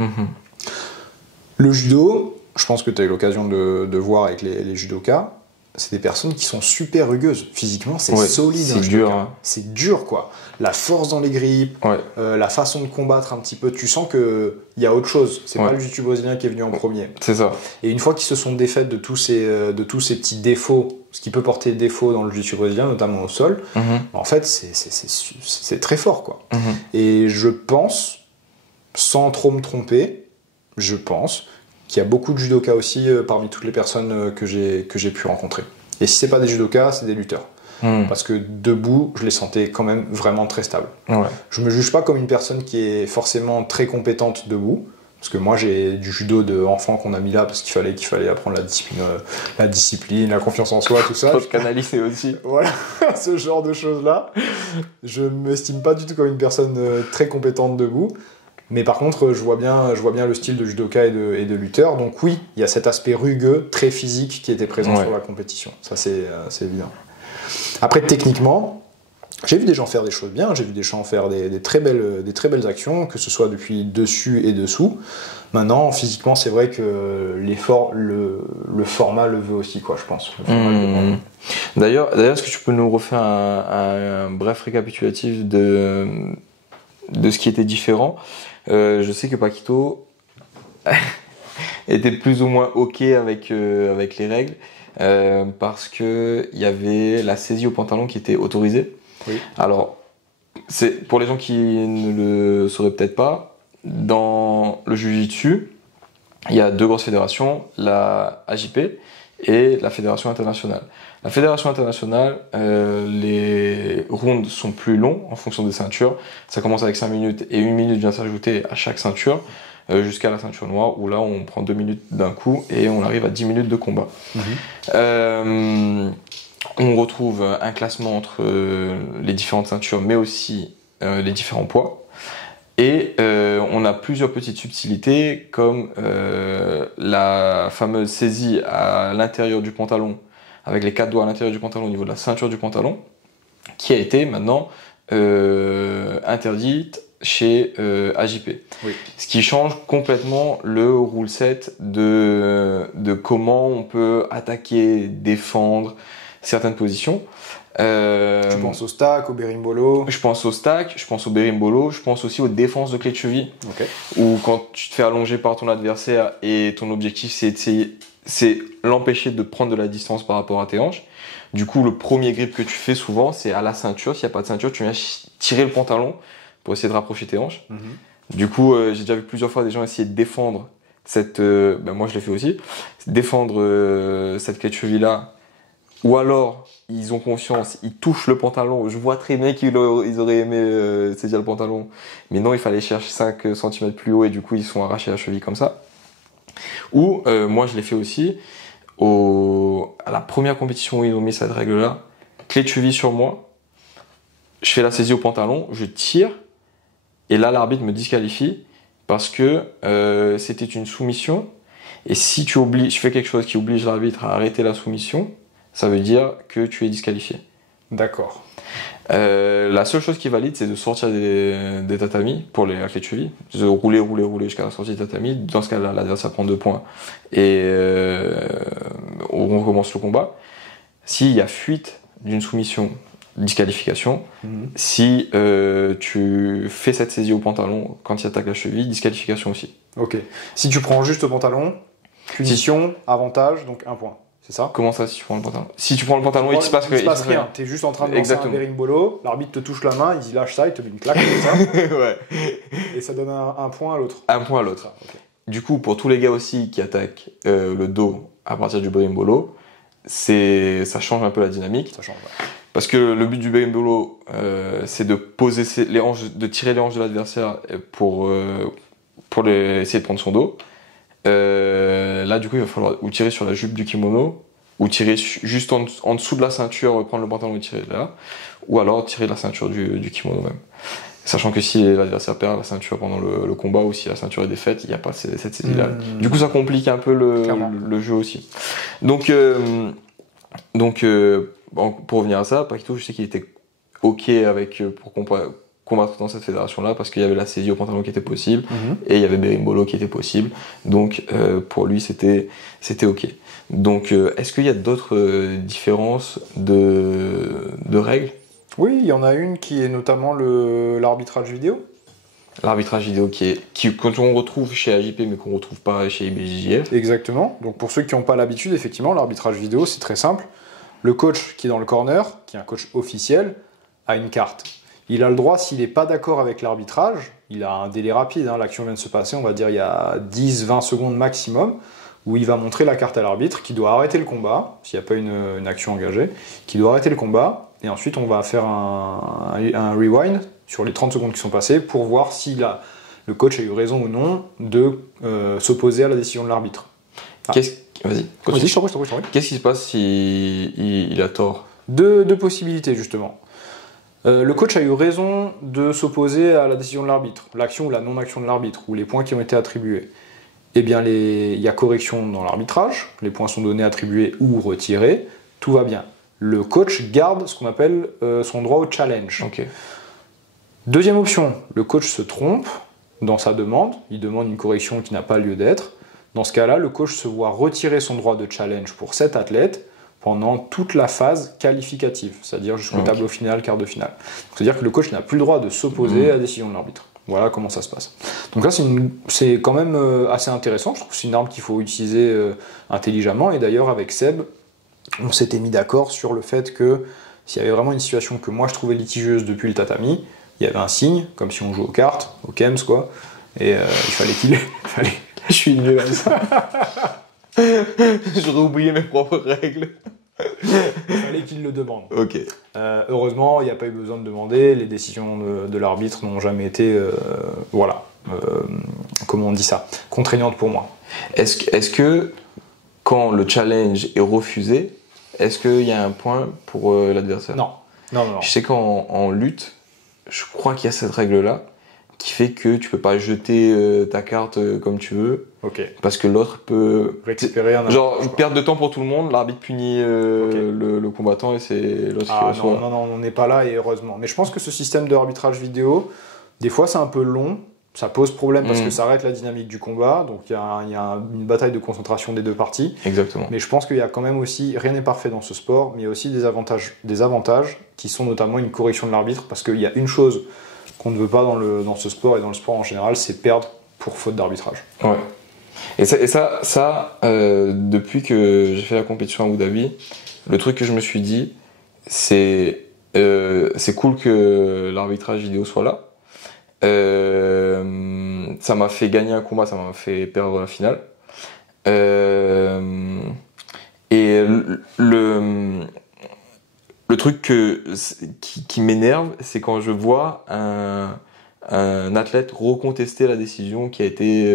Le judo, je pense que tu as eu l'occasion de voir avec les judokas, c'est des personnes qui sont super rugueuses. Physiquement, c'est solide. C'est dur. Hein. C'est dur, quoi. La force dans les grippes, la façon de combattre un petit peu, tu sens qu'il y a autre chose. C'est pas le jiu-jitsu brésilien qui est venu en premier. C'est ça. Et une fois qu'ils se sont défaits de tous ces petits défauts, ce qui peut porter défaut dans le jiu-jitsu brésilien, notamment au sol, en fait, c'est très fort, quoi. Et je pense, sans trop me tromper, je pense qu'il y a beaucoup de judokas aussi parmi toutes les personnes que j'ai pu rencontrer. Et si c'est pas des judokas, c'est des lutteurs. Parce que debout, je les sentais quand même vraiment très stables. Je me juge pas comme une personne qui est forcément très compétente debout, parce que moi j'ai du judo d'enfant qu'on a mis là parce qu'il fallait apprendre la discipline, la confiance en soi, tout ça. Faut se canaliser aussi. Voilà, ce genre de choses-là. Je m'estime pas du tout comme une personne très compétente debout. Mais par contre, je vois bien le style de judoka et de lutteur. Donc oui, il y a cet aspect rugueux, très physique qui était présent sur la compétition. Ça, c'est évident. Après, techniquement, j'ai vu des gens faire des choses bien. J'ai vu des gens faire des très belles actions, que ce soit depuis dessus et dessous. Maintenant, physiquement, c'est vrai que le format le veut aussi, quoi, je pense. D'ailleurs, est-ce que tu peux nous refaire un bref récapitulatif de ce qui était différent? Je sais que Paquito était plus ou moins OK avec les règles parce que il y avait la saisie au pantalon qui était autorisée. Oui. Alors, c'est pour les gens qui ne le sauraient peut-être pas, dans le Jiu-Jitsu, il y a deux grosses fédérations, la AJP et la Fédération internationale. La Fédération internationale, les rounds sont plus longs en fonction des ceintures. Ça commence avec 5 minutes et 1 minute vient s'ajouter à chaque ceinture jusqu'à la ceinture noire où là on prend 2 minutes d'un coup et on arrive à 10 minutes de combat. On retrouve un classement entre les différentes ceintures mais aussi les différents poids. Et on a plusieurs petites subtilités comme la fameuse saisie à l'intérieur du pantalon avec les 4 doigts à l'intérieur du pantalon au niveau de la ceinture du pantalon qui a été maintenant interdite chez AJP. Oui. Ce qui change complètement le rule set de comment on peut attaquer, défendre certaines positions. Tu penses au stack, au berimbolo? Je pense au stack, je pense au berimbolo, je pense aussi aux défenses de clé de cheville. Okay. Où quand tu te fais allonger par ton adversaire et ton objectif c'est l'empêcher de prendre de la distance par rapport à tes hanches. Du coup, le premier grip que tu fais souvent, c'est à la ceinture. S'il n'y a pas de ceinture, tu viens tirer le pantalon pour essayer de rapprocher tes hanches. Du coup, j'ai déjà vu plusieurs fois des gens essayer de défendre cette... moi, je l'ai fait aussi. Défendre cette clé de cheville-là. Ou alors, ils ont confiance, ils touchent le pantalon. Je vois très bien qu'ils auraient aimé saisir le pantalon. Mais non, il fallait chercher 5 cm plus haut et du coup, ils sont arrachés la cheville comme ça. Ou, moi, je l'ai fait aussi. À la première compétition où ils ont mis cette règle-là, clé de cheville sur moi, je fais la saisie au pantalon, je tire, et là, l'arbitre me disqualifie parce que c'était une soumission. Et si je fais quelque chose qui oblige l'arbitre à arrêter la soumission, ça veut dire que tu es disqualifié. D'accord. La seule chose qui est valide, c'est de sortir des tatamis pour la clé de cheville, de rouler jusqu'à la sortie des tatamis. Dans ce cas-là, l'adversaire prend 2 points et on recommence le combat. S'il y a fuite d'une soumission, disqualification. Si tu fais cette saisie au pantalon quand il attaque la cheville, disqualification aussi. Ok. Si tu prends juste au pantalon, punition, avantage, donc 1 point. C'est ça? Comment ça, si tu prends le pantalon? Si tu prends le pantalon, il se passe rien. T'es juste en train de lancer un berimbolo, l'arbitre te touche la main, il dit lâche ça, il te met une claque comme ça. Ouais. Et ça donne un point à l'autre. Un point à l'autre. Okay. Du coup, pour tous les gars aussi qui attaquent le dos à partir du berimbolo, ça change un peu la dynamique. Ça change, ouais. Parce que le but du berimbolo, c'est de poser les hanches, de tirer les hanches de l'adversaire pour essayer de prendre son dos. Là, du coup, il va falloir ou tirer sur la jupe du kimono, ou tirer juste en dessous de la ceinture, prendre le pantalon et tirer là, ou alors tirer de la ceinture du kimono même. Sachant que si l'adversaire perd la ceinture pendant le combat ou si la ceinture est défaite, il n'y a pas cette saisie-là. Du coup, ça complique un peu le jeu aussi. Donc, bon, pour revenir à ça, Paquito, je sais qu'il était OK pour combattre dans cette fédération-là parce qu'il y avait la saisie au pantalon qui était possible et il y avait berimbolo qui était possible. Donc, pour lui, c'était OK. Donc, est-ce qu'il y a d'autres différences de règles? Oui, il y en a une qui est notamment l'arbitrage vidéo. L'arbitrage vidéo quand on retrouve chez AJP mais qu'on retrouve pas chez IBJJF. Exactement. Donc pour ceux qui n'ont pas l'habitude, effectivement, l'arbitrage vidéo, c'est très simple. Le coach qui est dans le corner, qui est un coach officiel, a une carte. Il a le droit, s'il n'est pas d'accord avec l'arbitrage, il a un délai rapide, hein, l'action vient de se passer, on va dire il y a 10-20 secondes maximum, où il va montrer la carte à l'arbitre qui doit arrêter le combat, s'il n'y a pas une action engagée, qui doit arrêter le combat, et ensuite on va faire un rewind sur les 30 secondes qui sont passées pour voir si le coach a eu raison ou non de s'opposer à la décision de l'arbitre. Vas-y, je t'en prie. Qu'est-ce qui se passe si il a tort? Deux possibilités, justement. Le coach a eu raison de s'opposer à la décision de l'arbitre, l'action ou la non-action de l'arbitre, ou les points qui ont été attribués. Eh bien, il y a correction dans l'arbitrage, les points sont donnés, attribués ou retirés, tout va bien. Le coach garde ce qu'on appelle son droit au challenge. Okay. Deuxième option, le coach se trompe dans sa demande, il demande une correction qui n'a pas lieu d'être. Dans ce cas-là, le coach se voit retirer son droit de challenge pour cet athlète pendant toute la phase qualificative, c'est-à-dire jusqu'au tableau final, quart de finale. C'est-à-dire que le coach n'a plus le droit de s'opposer à la décision de l'arbitre. Voilà comment ça se passe. Donc là, c'est quand même assez intéressant. Je trouve que c'est une arme qu'il faut utiliser intelligemment. Et d'ailleurs, avec Seb, on s'était mis d'accord sur le fait que s'il y avait vraiment une situation que moi je trouvais litigieuse depuis le tatami, il y avait un signe, comme si on jouait aux cartes, au Kems, quoi. Et il fallait qu'il... Je suis nul à ça. J'aurais oublié mes propres règles. Il fallait qu'il le demande. Ok. Heureusement, il n'y a pas eu besoin de demander. Les décisions de l'arbitre n'ont jamais été, comment on dit ça, contraignantes pour moi. Est-ce que quand le challenge est refusé, est-ce qu'il y a un point pour l'adversaire? Non. Je sais qu'en lutte, je crois qu'il y a cette règle-là qui fait que tu peux pas jeter ta carte comme tu veux. Okay. Parce que l'autre peut récupérer un genre une perte de temps pour tout le monde, l'arbitre punit le combattant et c'est l'autre qui reçoit. Non, on n'est pas là et heureusement. Mais je pense que ce système de arbitrage vidéo, des fois c'est un peu long, ça pose problème parce que ça arrête la dynamique du combat, donc il y a une bataille de concentration des deux parties. Exactement. Mais je pense qu'il y a quand même aussi, rien n'est parfait dans ce sport, mais il y a aussi des avantages qui sont notamment une correction de l'arbitre, parce qu'il y a une chose qu'on ne veut pas dans ce sport et dans le sport en général, c'est perdre pour faute d'arbitrage. Ouais. Et ça depuis que j'ai fait la compétition à Abu Dhabi, le truc que je me suis dit, c'est cool que l'arbitrage vidéo soit là. Ça m'a fait gagner un combat, ça m'a fait perdre la finale. Et le truc qui m'énerve, c'est quand je vois un athlète recontester la décision qui a été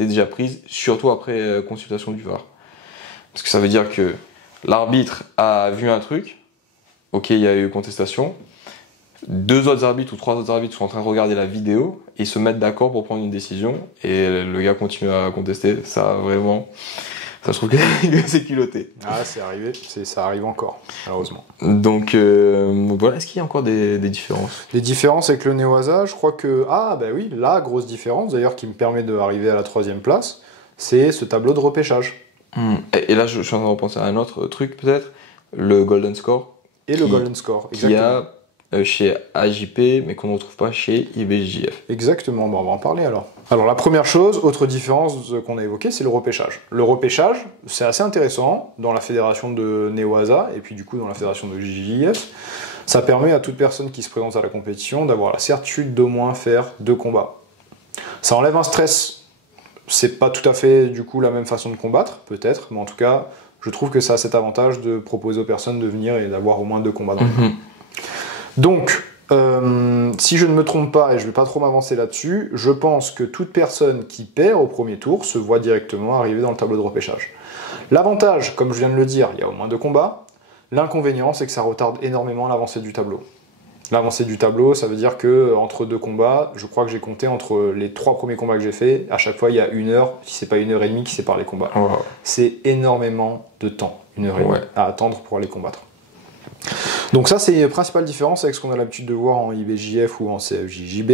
déjà prise, surtout après consultation du VAR. Parce que ça veut dire que l'arbitre a vu un truc, ok, il y a eu contestation, 2 autres arbitres ou 3 autres arbitres sont en train de regarder la vidéo et se mettent d'accord pour prendre une décision, et le gars continue à contester. Ça, vraiment, ça, je trouve que c'est culotté. Ah, c'est arrivé, ça arrive encore, malheureusement. Donc voilà, est-ce qu'il y a encore des différences? Les différences avec le Newaza, je crois que... Ah, bah oui, la grosse différence, d'ailleurs, qui me permet d'arriver à la 3e place, c'est ce tableau de repêchage. Et là, je suis en train de repenser à un autre truc, peut-être, le Golden Score. Et le Golden Score, exactement. Qui a chez AJP, mais qu'on ne retrouve pas chez IBJJF. Exactement, bon, on va en parler alors. Alors la première chose, autre différence qu'on a évoquée, c'est le repêchage. Le repêchage, c'est assez intéressant dans la fédération de Newaza et puis du coup dans la fédération de JJF. Ça permet à toute personne qui se présente à la compétition d'avoir la certitude d'au moins faire 2 combats. Ça enlève un stress. C'est pas tout à fait du coup la même façon de combattre, peut-être, mais en tout cas, je trouve que ça a cet avantage de proposer aux personnes de venir et d'avoir au moins 2 combats dans le mois. Donc, si je ne me trompe pas, et je ne vais pas trop m'avancer là-dessus, je pense que toute personne qui perd au premier tour se voit directement arriver dans le tableau de repêchage. L'avantage, comme je viens de le dire, il y a au moins 2 combats. L'inconvénient, c'est que ça retarde énormément l'avancée du tableau. L'avancée du tableau, ça veut dire que entre 2 combats, je crois que j'ai compté entre les 3 premiers combats que j'ai fait, à chaque fois il y a 1 heure, si c'est pas 1h30 qui sépare les combats. Wow. C'est énormément de temps, 1h30 à attendre pour aller combattre. Donc ça, c'est la principale différence avec ce qu'on a l'habitude de voir en IBJJF ou en CFJJB,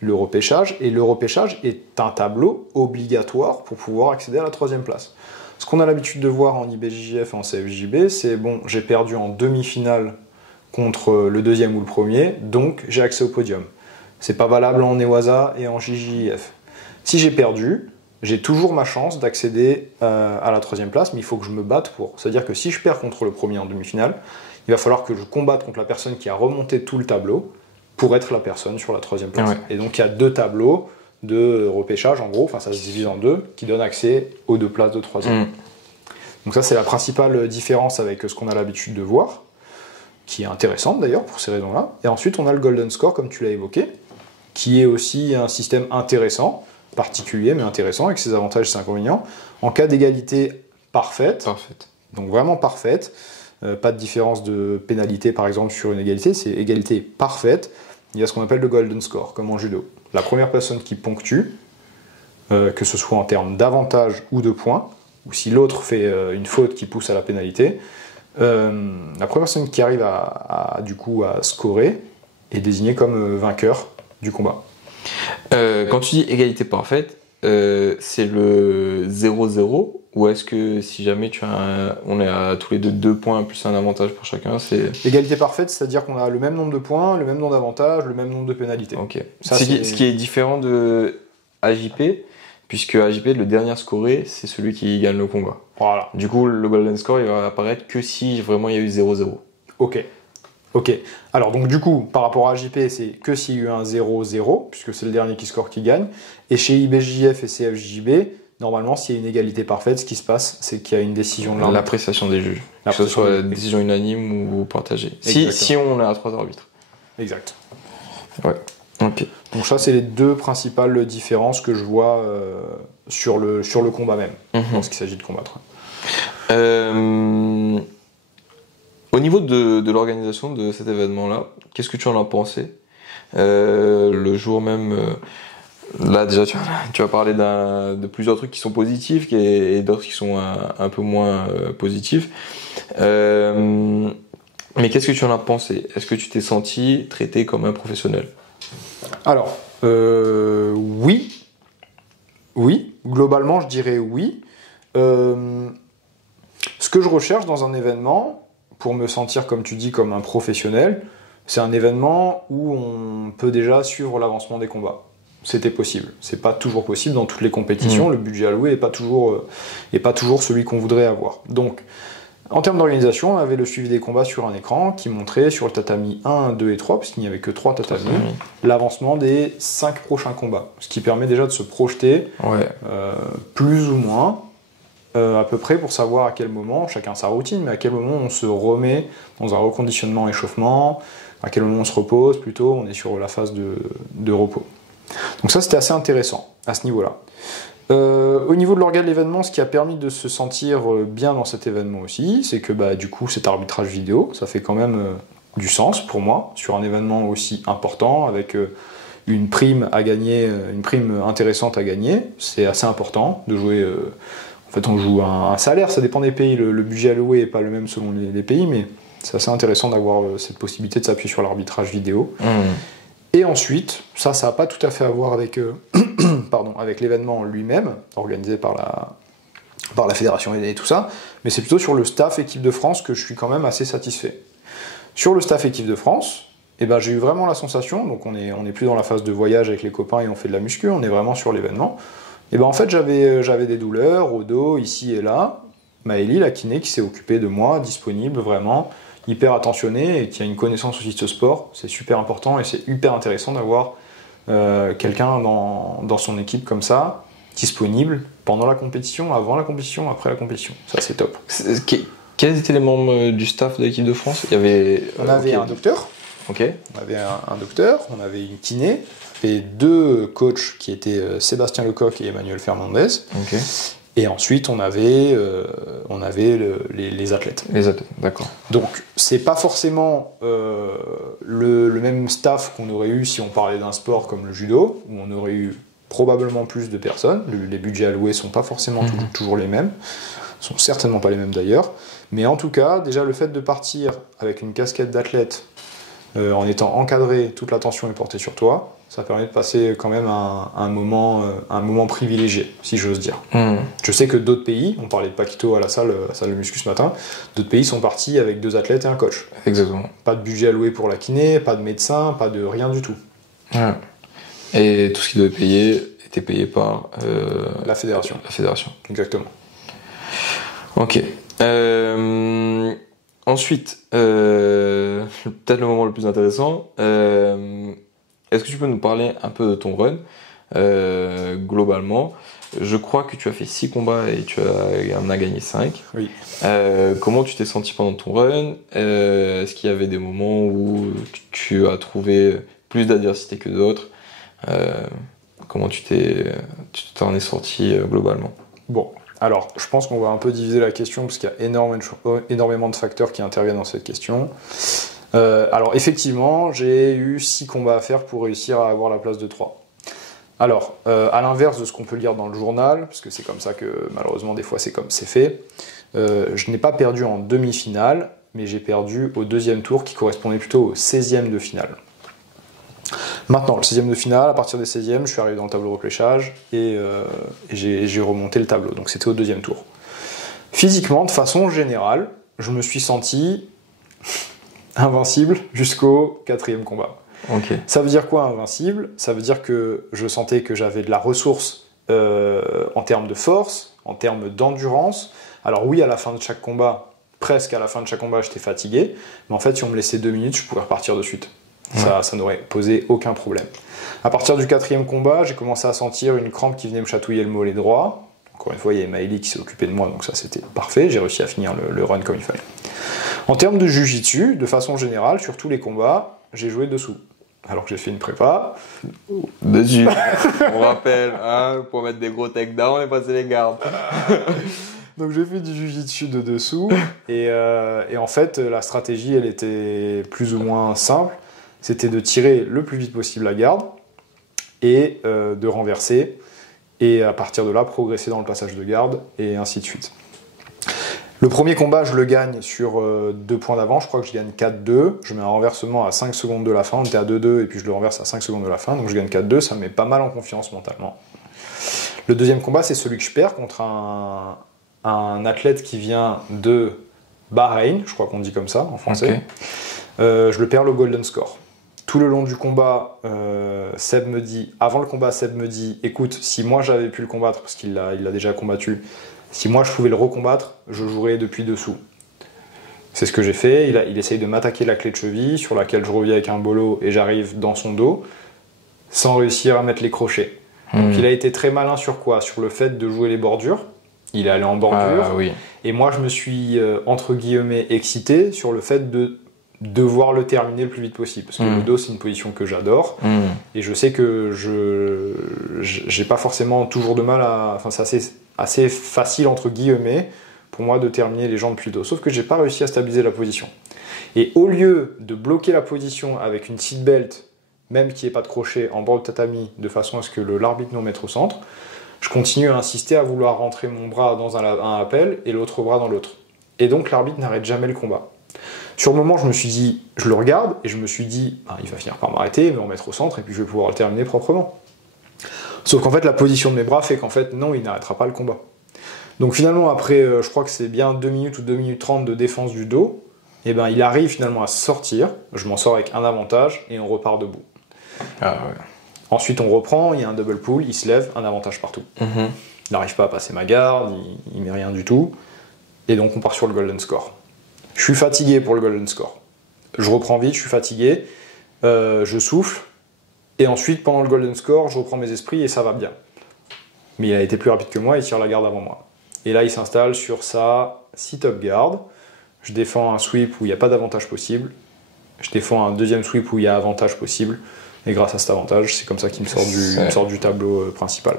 le repêchage. Et le repêchage est un tableau obligatoire pour pouvoir accéder à la 3e place. Ce qu'on a l'habitude de voir en IBJJF et en CFJB, c'est bon, j'ai perdu en demi-finale contre le 2e ou le 1er, donc j'ai accès au podium. C'est pas valable en Newaza et en JJF. Si j'ai perdu, j'ai toujours ma chance d'accéder à la 3e place, mais il faut que je me batte pour. C'est-à-dire que si je perds contre le 1er en demi-finale, il va falloir que je combatte contre la personne qui a remonté tout le tableau pour être la personne sur la 3e place. Et donc il y a 2 tableaux de repêchage, en gros, enfin ça se divise en 2, qui donnent accès aux 2 places de 3e. Donc ça, c'est la principale différence avec ce qu'on a l'habitude de voir, qui est intéressante d'ailleurs pour ces raisons-là. Et ensuite, on a le Golden Score, comme tu l'as évoqué, qui est aussi un système intéressant, particulier mais intéressant, avec ses avantages et ses inconvénients. En cas d'égalité parfaite, donc vraiment parfaite, pas de différence de pénalité par exemple sur une égalité, c'est égalité parfaite, il y a ce qu'on appelle le Golden Score, comme en judo. La première personne qui ponctue, que ce soit en termes d'avantage ou de points, ou si l'autre fait une faute qui pousse à la pénalité, la première personne qui arrive du coup à scorer est désignée comme vainqueur du combat. Quand tu dis égalité parfaite, c'est le 0-0 ou est-ce que si jamais on est à tous les 2 points plus un avantage pour chacun, c'est... Égalité parfaite, c'est-à-dire qu'on a le même nombre de points, le même nombre d'avantages, le même nombre de pénalités. Ok. Ce qui est différent de AJP, puisque AJP, le dernier scoré, c'est celui qui gagne le combat. Voilà. Du coup, le Golden Score, il va apparaître que si vraiment il y a eu 0-0. Ok. Alors donc du coup, par rapport à AJP, c'est que s'il y a eu un 0-0, puisque c'est le dernier qui score qui gagne. Et chez IBJJF et CFJB, normalement, s'il y a une égalité parfaite, ce qui se passe, c'est qu'il y a une décision de l'arbitre. L'appréciation des juges. Que ce soit décision unanime ou partagée. Si on est à 3 arbitres. Exact. Ouais. Ok. Donc ça, c'est les 2 principales différences que je vois sur le combat même, lorsqu'il s'agit de combattre. Au niveau de l'organisation de cet événement-là, qu'est-ce que tu en as pensé le jour même là déjà tu as parlé de plusieurs trucs qui sont positifs et d'autres qui sont un peu moins positifs. Mais qu'est-ce que tu en as pensé? Est-ce que tu t'es senti traité comme un professionnel? Alors, oui, globalement je dirais oui. Ce que je recherche dans un événement, pour me sentir, comme tu dis, comme un professionnel, c'est un événement où on peut déjà suivre l'avancement des combats. C'était possible. C'est pas toujours possible dans toutes les compétitions. Le budget alloué est pas toujours celui qu'on voudrait avoir. Donc, en termes d'organisation, on avait le suivi des combats sur un écran qui montrait sur le tatami 1, 2 et 3, parce qu'il n'y avait que 3 tatamis, l'avancement des 5 prochains combats. Ce qui permet déjà de se projeter plus ou moins à peu près pour savoir à quel moment, chacun sa routine, mais à quel moment on se remet dans un reconditionnement échauffement, à quel moment on se repose plutôt, on est sur la phase de repos. Donc ça, c'était assez intéressant à ce niveau-là. Au niveau de l'organe de l'événement, ce qui a permis de se sentir bien dans cet événement aussi, c'est que du coup cet arbitrage vidéo, ça fait quand même du sens pour moi, sur un événement aussi important, avec une prime à gagner, une prime intéressante à gagner. C'est assez important de jouer... en fait, on joue un salaire, ça dépend des pays, le budget alloué n'est pas le même selon les pays, mais c'est assez intéressant d'avoir cette possibilité de s'appuyer sur l'arbitrage vidéo. Et ensuite, ça n'a pas tout à fait à voir avec, avec l'événement lui-même, organisé par la fédération et tout ça, mais c'est plutôt sur le staff équipe de France que je suis quand même assez satisfait. Sur le staff équipe de France, j'ai eu vraiment la sensation, donc on est plus dans la phase de voyage avec les copains et on fait de la muscu, on est vraiment sur l'événement. En fait, j'avais des douleurs au dos, ici et là. Maëlie, la kiné, qui s'est occupée de moi, disponible vraiment, hyper attentionnée et qui a une connaissance aussi de ce sport. C'est super important et c'est hyper intéressant d'avoir quelqu'un dans son équipe comme ça, disponible pendant la compétition, avant la compétition, après la compétition. Ça, c'est top. Quels étaient les membres du staff de l'équipe de France? On avait un docteur. Ok. On avait un docteur, on avait une kiné, et 2 coachs qui étaient Sébastien Lecoq et Emmanuel Fernandez. Ok. Et ensuite, on avait les athlètes. Les athlètes, d'accord. Donc, c'est pas forcément le même staff qu'on aurait eu si on parlait d'un sport comme le judo, où on aurait eu probablement plus de personnes. Les budgets alloués sont pas forcément toujours les mêmes, sont certainement pas les mêmes d'ailleurs. Mais en tout cas, déjà le fait de partir avec une casquette d'athlète, en étant encadré, toute l'attention est portée sur toi, ça permet de passer quand même un moment privilégié, si j'ose dire. Je sais que d'autres pays, on parlait de Paquito à la salle de muscu ce matin, d'autres pays sont partis avec 2 athlètes et un coach. Exactement. Pas de budget alloué pour la kiné, pas de médecin, pas de rien du tout. Ouais. Et tout ce qui devait payer était payé par la fédération. La fédération. Exactement. Ok. Ensuite, peut-être le moment le plus intéressant, est-ce que tu peux nous parler un peu de ton run globalement? Je crois que tu as fait 6 combats et tu en as gagné 5. Oui. Comment tu t'es senti pendant ton run? Est-ce qu'il y avait des moments où tu as trouvé plus d'adversité que d'autres? Comment tu t'en es sorti globalement? Bon, alors je pense qu'on va un peu diviser la question parce qu'il y a énormément de facteurs qui interviennent dans cette question. Alors effectivement, j'ai eu 6 combats à faire pour réussir à avoir la place de 3. Alors, à l'inverse de ce qu'on peut lire dans le journal, parce que c'est comme ça que malheureusement des fois c'est comme c'est fait, je n'ai pas perdu en demi-finale, mais j'ai perdu au 2e tour qui correspondait plutôt au 16e de finale. Maintenant, le 16e de finale, à partir des 16e, je suis arrivé dans le tableau repléchage et j'ai remonté le tableau, donc c'était au 2e tour. Physiquement, de façon générale, je me suis senti invincible jusqu'au 4e combat. Okay. Ça veut dire quoi invincible? Ça veut dire que je sentais que j'avais de la ressource en termes de force, en termes d'endurance. Alors oui, à la fin de chaque combat, presque à la fin de chaque combat, j'étais fatigué, mais en fait, si on me laissait 2 minutes, je pouvais repartir de suite. Ça n'aurait posé aucun problème. À partir du 4e combat, j'ai commencé à sentir une crampe qui venait me chatouiller le mollet droit. Encore une fois, il y avait Maëlie qui s'est occupée de moi, donc ça c'était parfait. J'ai réussi à finir le run comme il fallait. En termes de jiu-jitsu, de façon générale, sur tous les combats, j'ai joué dessous. Alors que j'ai fait une prépa. Dessus. On rappelle, hein, pour mettre des gros takedowns et passer les gardes. Donc j'ai fait du jiu-jitsu de dessous. Et en fait, la stratégie, elle était plus ou moins simple. C'était de tirer le plus vite possible la garde et de renverser. Et à partir de là, progresser dans le passage de garde et ainsi de suite. Le premier combat, je le gagne sur 2 points d'avance. Je crois que je gagne 4-2. Je mets un renversement à 5 secondes de la fin. On était à 2-2 et puis je le renverse à 5 secondes de la fin. Donc je gagne 4-2. Ça me met pas mal en confiance mentalement. Le deuxième combat, c'est celui que je perds contre un athlète qui vient de Bahreïn. Je crois qu'on dit comme ça en français. Okay. Je le perds le golden score. Tout le long du combat, avant le combat, Seb me dit, écoute, si moi j'avais pu le combattre, parce qu'il l'a déjà combattu, si moi je pouvais le recombattre, je jouerais depuis dessous. C'est ce que j'ai fait. Il essaye de m'attaquer la clé de cheville, sur laquelle je reviens avec un bolo et j'arrive dans son dos, sans réussir à mettre les crochets. Donc il a été très malin sur quoi? Sur le fait de jouer les bordures. Il est allé en bordure. Oui. Et moi je me suis, entre guillemets, excité sur le fait de devoir le terminer le plus vite possible. Parce que le dos, c'est une position que j'adore. Et je sais que j'ai pas forcément toujours de mal à... Enfin, c'est assez facile, entre guillemets, pour moi de terminer les jambes depuis le dos. Sauf que j'ai pas réussi à stabiliser la position. Et au lieu de bloquer la position avec une seat belt, même qui n'ait pas de crochet, en bord de tatami, de façon à ce que l'arbitre nous mette au centre, je continue à insister à vouloir rentrer mon bras dans un appel et l'autre bras dans l'autre. Et donc l'arbitre n'arrête jamais le combat. Sur le moment, je me suis dit, je le regarde, et je me suis dit, il va finir par m'arrêter, il va me remettre au centre, et puis je vais pouvoir le terminer proprement. Sauf qu'en fait, la position de mes bras fait qu'en fait, non, il n'arrêtera pas le combat. Donc finalement, après, je crois que c'est bien 2 minutes ou 2 minutes 30 de défense du dos, et ben il arrive finalement à sortir, je m'en sors avec un avantage, et on repart debout. Ah ouais. Ensuite, on reprend, il y a un double pull, il se lève, un avantage partout. Il n'arrive pas à passer ma garde, il met rien du tout, et donc on part sur le golden score. Je suis fatigué pour le golden score. Je reprends vite, je suis fatigué, je souffle, et ensuite, pendant le golden score, je reprends mes esprits et ça va bien. mais il a été plus rapide que moi, il tire la garde avant moi. Et là, il s'installe sur sa sit-up guard. Je défends un sweep où il n'y a pas d'avantage possible. Je défends un deuxième sweep où il y a avantage possible. Et grâce à cet avantage, c'est comme ça qu'il me sort du tableau principal.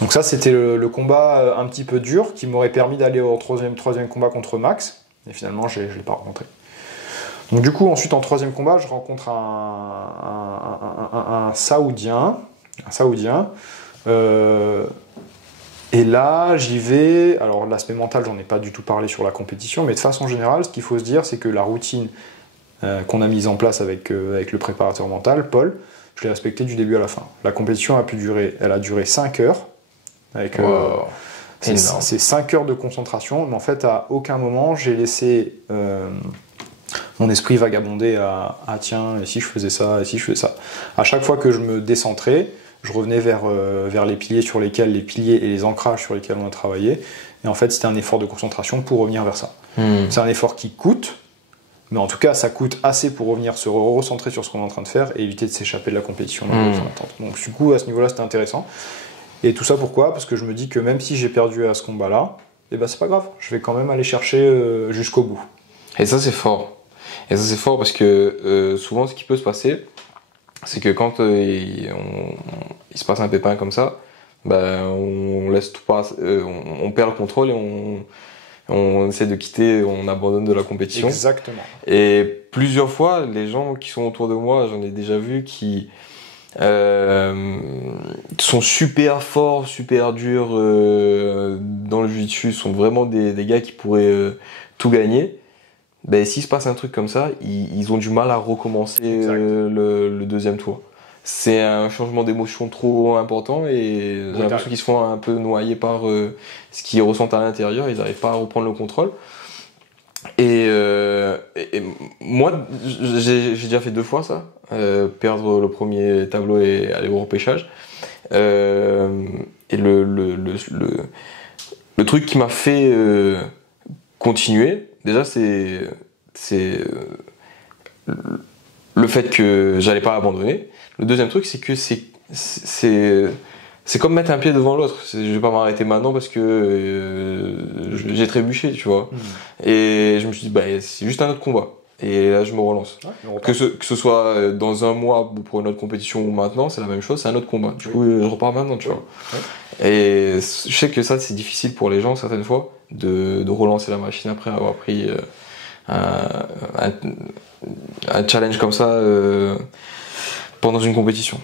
Donc ça, c'était le combat un petit peu dur qui m'aurait permis d'aller au troisième combat contre Max. Et finalement, je ne l'ai pas rencontré. Donc du coup, ensuite, en troisième combat, je rencontre un Saoudien. Et là, j'y vais. Alors, l'aspect mental, j'en ai pas du tout parlé sur la compétition, mais de façon générale, ce qu'il faut se dire, c'est que la routine qu'on a mise en place avec le préparateur mental, Paul, je l'ai respectée du début à la fin. La compétition a duré 5 heures. C'est 5 heures de concentration, mais en fait, à aucun moment, j'ai laissé mon esprit vagabonder à « Ah tiens, et si je faisais ça, et si je faisais ça ?» À chaque fois que je me décentrais, je revenais vers les piliers et les ancrages sur lesquels on a travaillé. Et en fait, c'était un effort de concentration pour revenir vers ça. C'est un effort qui coûte, mais en tout cas, ça coûte assez pour revenir se recentrer sur ce qu'on est en train de faire et éviter de s'échapper de la compétition. Donc du coup, à ce niveau-là, c'était intéressant. Et tout ça, pourquoi ? Parce que je me dis que même si j'ai perdu à ce combat-là, eh ben, c'est pas grave. Je vais quand même aller chercher jusqu'au bout. Et ça, c'est fort. Parce que souvent, ce qui peut se passer, c'est que quand il se passe un pépin comme ça, on laisse tout passer, on perd le contrôle et on essaie de quitter, on abandonne de la compétition. Exactement. Et plusieurs fois, les gens qui sont autour de moi, j'en ai déjà vu, qui sont super forts, super durs dans le jiu-jitsu, sont vraiment des gars qui pourraient tout gagner. S'il se passe un truc comme ça, ils ont du mal à recommencer le deuxième tour. C'est un changement d'émotion trop important et j'ai l'impression qu'ils se font un peu noyer par ce qu'ils ressentent à l'intérieur, ils n'arrivent pas à reprendre le contrôle. Et moi, j'ai déjà fait 2 fois ça, perdre le premier tableau et aller au repêchage. Et le truc qui m'a fait continuer, déjà, c'est le fait que j'allais pas abandonner. Le deuxième truc, c'est que c'est comme mettre un pied devant l'autre. Je vais pas m'arrêter maintenant parce que j'ai trébuché, tu vois. Et je me suis dit, c'est juste un autre combat. Et là, je me relance. Que ce soit dans un mois pour une autre compétition ou maintenant, c'est la même chose, c'est un autre combat. Du coup, je repars maintenant, tu vois. Et je sais que ça, c'est difficile pour les gens, certaines fois, de relancer la machine après avoir pris un challenge comme ça pendant une compétition.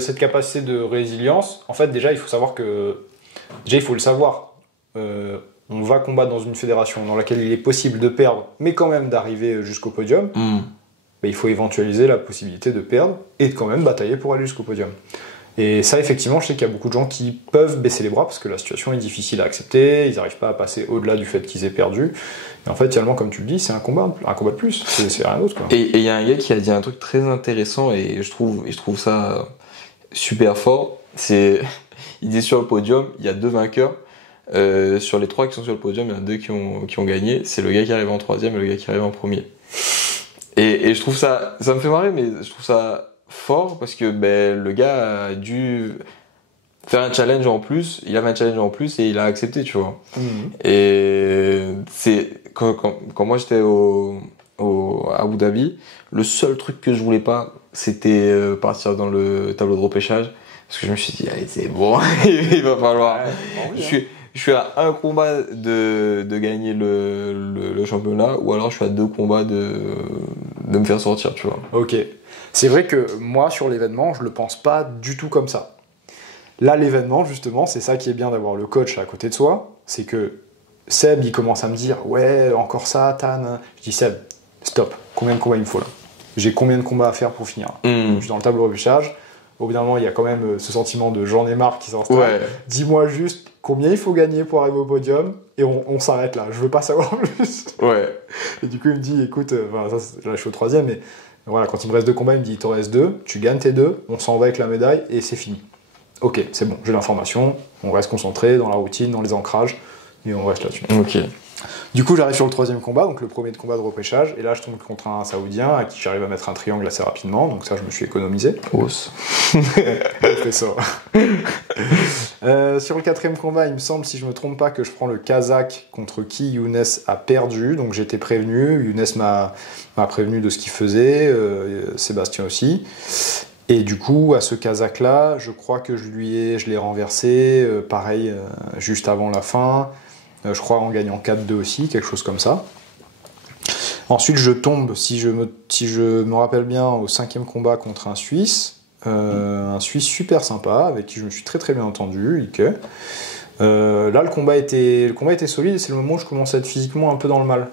Cette capacité de résilience, en fait, déjà, il faut savoir que... Déjà, il faut le savoir. On va combattre dans une fédération dans laquelle il est possible de perdre, mais quand même d'arriver jusqu'au podium. Il faut éventualiser la possibilité de perdre et de quand même batailler pour aller jusqu'au podium. Et ça, effectivement, je sais qu'il y a beaucoup de gens qui peuvent baisser les bras parce que la situation est difficile à accepter, ils n'arrivent pas à passer au-delà du fait qu'ils aient perdu. Et en fait, finalement, comme tu le dis, c'est un combat de plus, c'est rien d'autre, quoi. Et il y a un gars qui a dit un truc très intéressant et je trouve ça super fort. Il dit sur le podium, il y a 2 vainqueurs. Sur les 3 qui sont sur le podium, il y en a 2 qui ont gagné. C'est le gars qui arrive en 3e et le gars qui arrive en 1er. Et je trouve ça me fait marrer, mais je trouve ça fort parce que le gars a dû faire un challenge en plus, il avait un challenge en plus et il a accepté, tu vois. Et c'est quand moi j'étais à Abu Dhabi, le seul truc que je voulais pas, c'était partir dans le tableau de repêchage parce que je me suis dit allez, c'est bon, il va falloir. Je suis à un combat de gagner le championnat, ou alors je suis à 2 combats de me faire sortir, tu vois. Ok. C'est vrai que moi, sur l'événement, je le pense pas du tout comme ça. Là, l'événement, justement, c'est ça qui est bien d'avoir le coach à côté de soi, c'est que Seb, il commence à me dire « Ouais, encore ça, Tan ». Je dis « Seb, stop, combien de combats il me faut là ? J'ai combien de combats à faire pour finir ?» Je suis dans le tableau de repêchage. Au bout d'un moment, il y a quand même ce sentiment de j'en ai marre qui s'installe. Ouais. Dis-moi juste combien il faut gagner pour arriver au podium et on s'arrête là. Je veux pas savoir plus. Ouais. Et du coup, il me dit écoute, là je suis au 3e, mais voilà, quand il me reste 2 combats, il me dit il t'en reste 2, tu gagnes tes 2, on s'en va avec la médaille et c'est fini. Ok, c'est bon, j'ai l'information, on reste concentré dans la routine, dans les ancrages et on reste là-dessus. Ok. Du coup, j'arrive sur le 3e combat, donc le premier combat de repêchage, et là je tombe contre un Saoudien à qui j'arrive à mettre un triangle assez rapidement, donc ça je me suis économisé. Os. fait ça. Sur le 4e combat, il me semble, si je me trompe pas, que je prends le Kazakh contre qui Younes a perdu. Donc j'étais prévenu. Younes m'a prévenu de ce qu'il faisait. Sébastien aussi. Et du coup, à ce Kazakh-là, je crois que je l'ai renversé. Pareil, juste avant la fin. Je crois en gagnant 4-2 aussi, quelque chose comme ça. Ensuite, je tombe, si je me rappelle bien, au 5e combat contre un Suisse. Un Suisse super sympa, avec qui je me suis très très bien entendu. Ike. Là, le combat était solide et c'est le moment où je commence à être physiquement un peu dans le mal.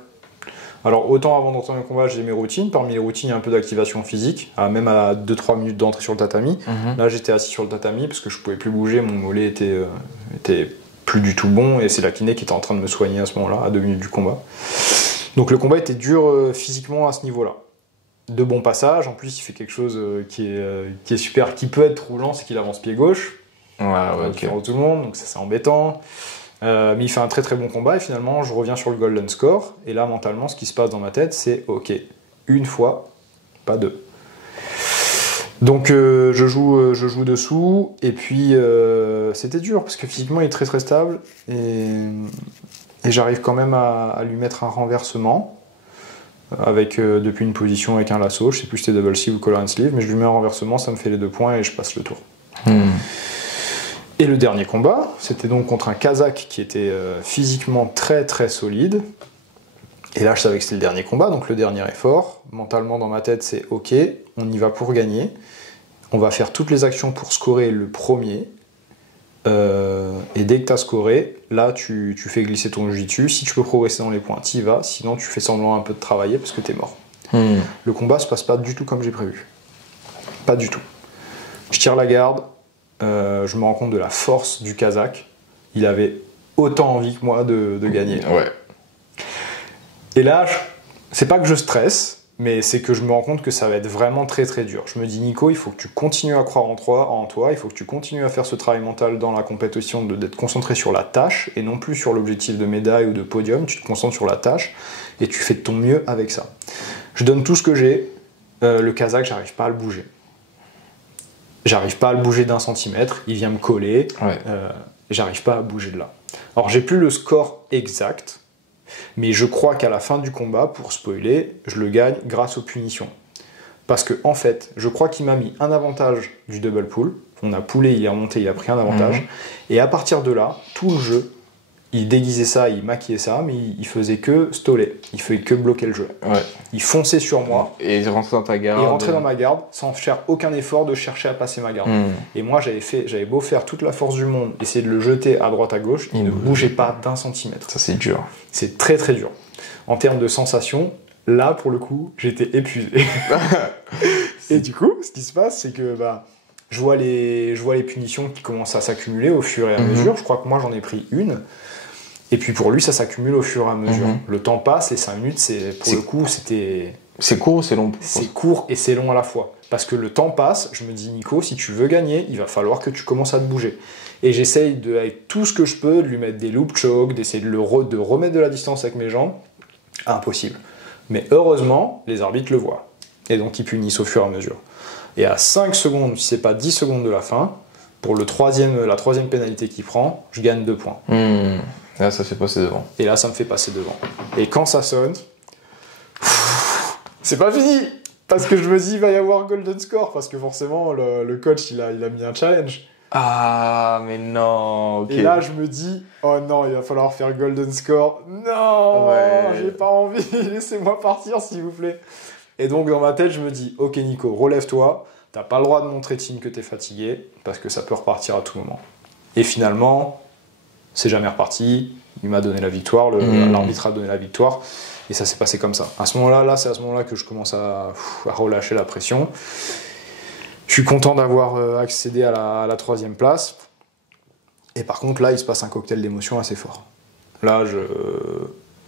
Alors, autant avant d'entendre le combat, j'ai mes routines. Parmi les routines, il y a un peu d'activation physique, même à 2-3 minutes d'entrée sur le tatami. Là, j'étais assis sur le tatami parce que je pouvais plus bouger, mon mollet était plus du tout bon et c'est la kiné qui était en train de me soigner à ce moment-là, à 2 minutes du combat. Donc, le combat était dur physiquement à ce niveau-là. De bons passages, en plus, il fait quelque chose qui est super, qui peut être troublant, c'est qu'il avance pied gauche. Différent de tout le monde, donc ça c'est embêtant. Mais il fait un très très bon combat et finalement je reviens sur le golden score et là mentalement ce qui se passe dans ma tête c'est ok, une fois, pas deux. Donc je joue dessous et puis c'était dur parce que physiquement il est très très stable et j'arrive quand même à lui mettre un renversement avec depuis une position avec un lasso, je sais plus si c'était double sleeve ou collar and sleeve, mais je lui mets un renversement, ça me fait les 2 points et je passe le tour. Et le dernier combat, c'était donc contre un Kazakh qui était physiquement très très solide. Et là, je savais que c'était le dernier combat, donc le dernier effort. Mentalement, dans ma tête, c'est ok, on y va pour gagner. On va faire toutes les actions pour scorer le premier. Et dès que tu as scoré, là, tu fais glisser ton jiu-jitsu. Si tu peux progresser dans les points, tu y vas. Sinon, tu fais semblant un peu de travailler parce que tu es mort. Le combat se passe pas du tout comme j'ai prévu. Pas du tout. Je tire la garde. Je me rends compte de la force du Kazakh. Il avait autant envie que moi de gagner. Ouais. Et là, c'est pas que je stresse, mais c'est que je me rends compte que ça va être vraiment très très dur. Je me dis, Nico, il faut que tu continues à croire en toi, il faut que tu continues à faire ce travail mental dans la compétition, d'être concentré sur la tâche et non plus sur l'objectif de médaille ou de podium. Tu te concentres sur la tâche et tu fais de ton mieux avec ça. Je donne tout ce que j'ai. Le Kazakh, j'arrive pas à le bouger. J'arrive pas à le bouger d'1 centimètre, il vient me coller, j'arrive pas à bouger de là. Alors j'ai plus le score exact, mais je crois qu'à la fin du combat, pour spoiler, je le gagne grâce aux punitions. Parce que en fait, je crois qu'il m'a mis un avantage du double pull, on a poulé, il est remonté, il a pris un avantage, et à partir de là, tout le jeu, il déguisait ça, il maquillait ça, mais il faisait que stoller, il faisait que bloquer le jeu. Il fonçait sur moi. Et il rentrait dans ta garde. Il rentrait dans ma garde sans faire aucun effort de chercher à passer ma garde. Et moi, j'avais beau faire toute la force du monde, essayer de le jeter à droite à gauche, il ne bougeait pas d'1 centimètre. Ça, c'est dur. C'est très très dur. En termes de sensation, là, pour le coup, j'étais épuisé. Et du coup, ce qui se passe, c'est que je vois les punitions qui commencent à s'accumuler au fur et à mesure. Je crois que moi, j'en ai pris une. Et puis pour lui, ça s'accumule au fur et à mesure. Le temps passe, les 5 minutes, pour le coup, c'était... C'est court ou c'est long? C'est court et c'est long à la fois. Parce que le temps passe, je me dis, Nico, si tu veux gagner, il va falloir que tu commences à te bouger. Et j'essaye, avec tout ce que je peux, de lui mettre des loop choke, d'essayer de remettre de la distance avec mes jambes. Impossible. Mais heureusement, les arbitres le voient. Et donc ils punissent au fur et à mesure. Et à 5 secondes, si c'est pas 10 secondes de la fin, pour la troisième pénalité qu'il prend, je gagne 2 points. Là, ça fait passer devant. Et là, ça me fait passer devant. Et quand ça sonne, c'est pas fini. Parce que je me dis, il va y avoir golden score. Parce que forcément, le coach, il a mis un challenge. Ah, mais non. Okay. Et là, je me dis, oh non, il va falloir faire golden score. Non, j'ai pas envie. Laissez-moi partir, s'il vous plaît. Et donc, dans ma tête, je me dis, ok, Nico, relève-toi. T'as pas le droit de montrer signe que t'es fatigué. Parce que ça peut repartir à tout moment. Et finalement... c'est jamais reparti, il m'a donné la victoire, l'arbitre a donné la victoire, et ça s'est passé comme ça. À ce moment-là, c'est à ce moment-là que je commence à relâcher la pression. Je suis content d'avoir accédé à la 3e place, et par contre là, il se passe un cocktail d'émotions assez fort. Là,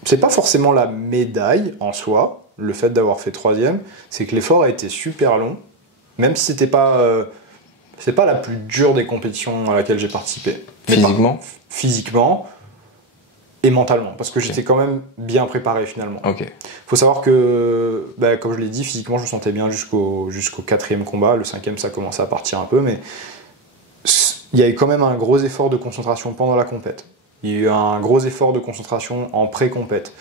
c'est pas forcément la médaille en soi, le fait d'avoir fait 3e, c'est que l'effort a été super long, même si c'était pas... c'est pas la plus dure des compétitions à laquelle j'ai participé. Physiquement et mentalement, parce que j'étais quand même bien préparé finalement. Faut savoir que, comme je l'ai dit, physiquement je me sentais bien jusqu'au 4e combat. Le 5e ça commençait à partir un peu, mais il y a eu quand même un gros effort de concentration pendant la compète. Il y a eu un gros effort de concentration en pré-compète.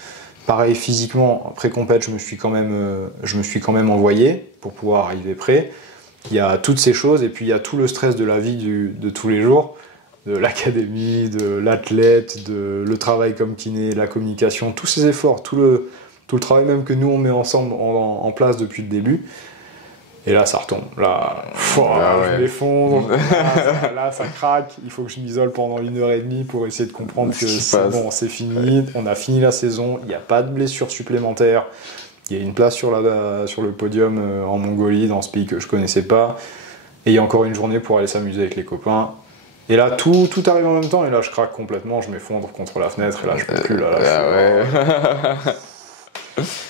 Pareil, physiquement, pré-compète, je me suis quand même envoyé pour pouvoir arriver prêt. Il y a toutes ces choses, et puis il y a tout le stress de la vie de tous les jours, de l'académie, de l'athlète, de le travail comme kiné, la communication, tous ces efforts, tout le travail même que nous on met ensemble en place depuis le début. Et là, ça retombe. Là, je m'effondre. Là, ça craque. Il faut que je m'isole pendant 1h30 pour essayer de comprendre que c'est bon, c'est fini. On a fini la saison. Il n'y a pas de blessure supplémentaire. Il y a une place sur le podium en Mongolie, dans ce pays que je connaissais pas. Et il y a encore une journée pour aller s'amuser avec les copains. Et là, tout arrive en même temps. Et là, je craque complètement. Je m'effondre contre la fenêtre. Et là, je peux plus.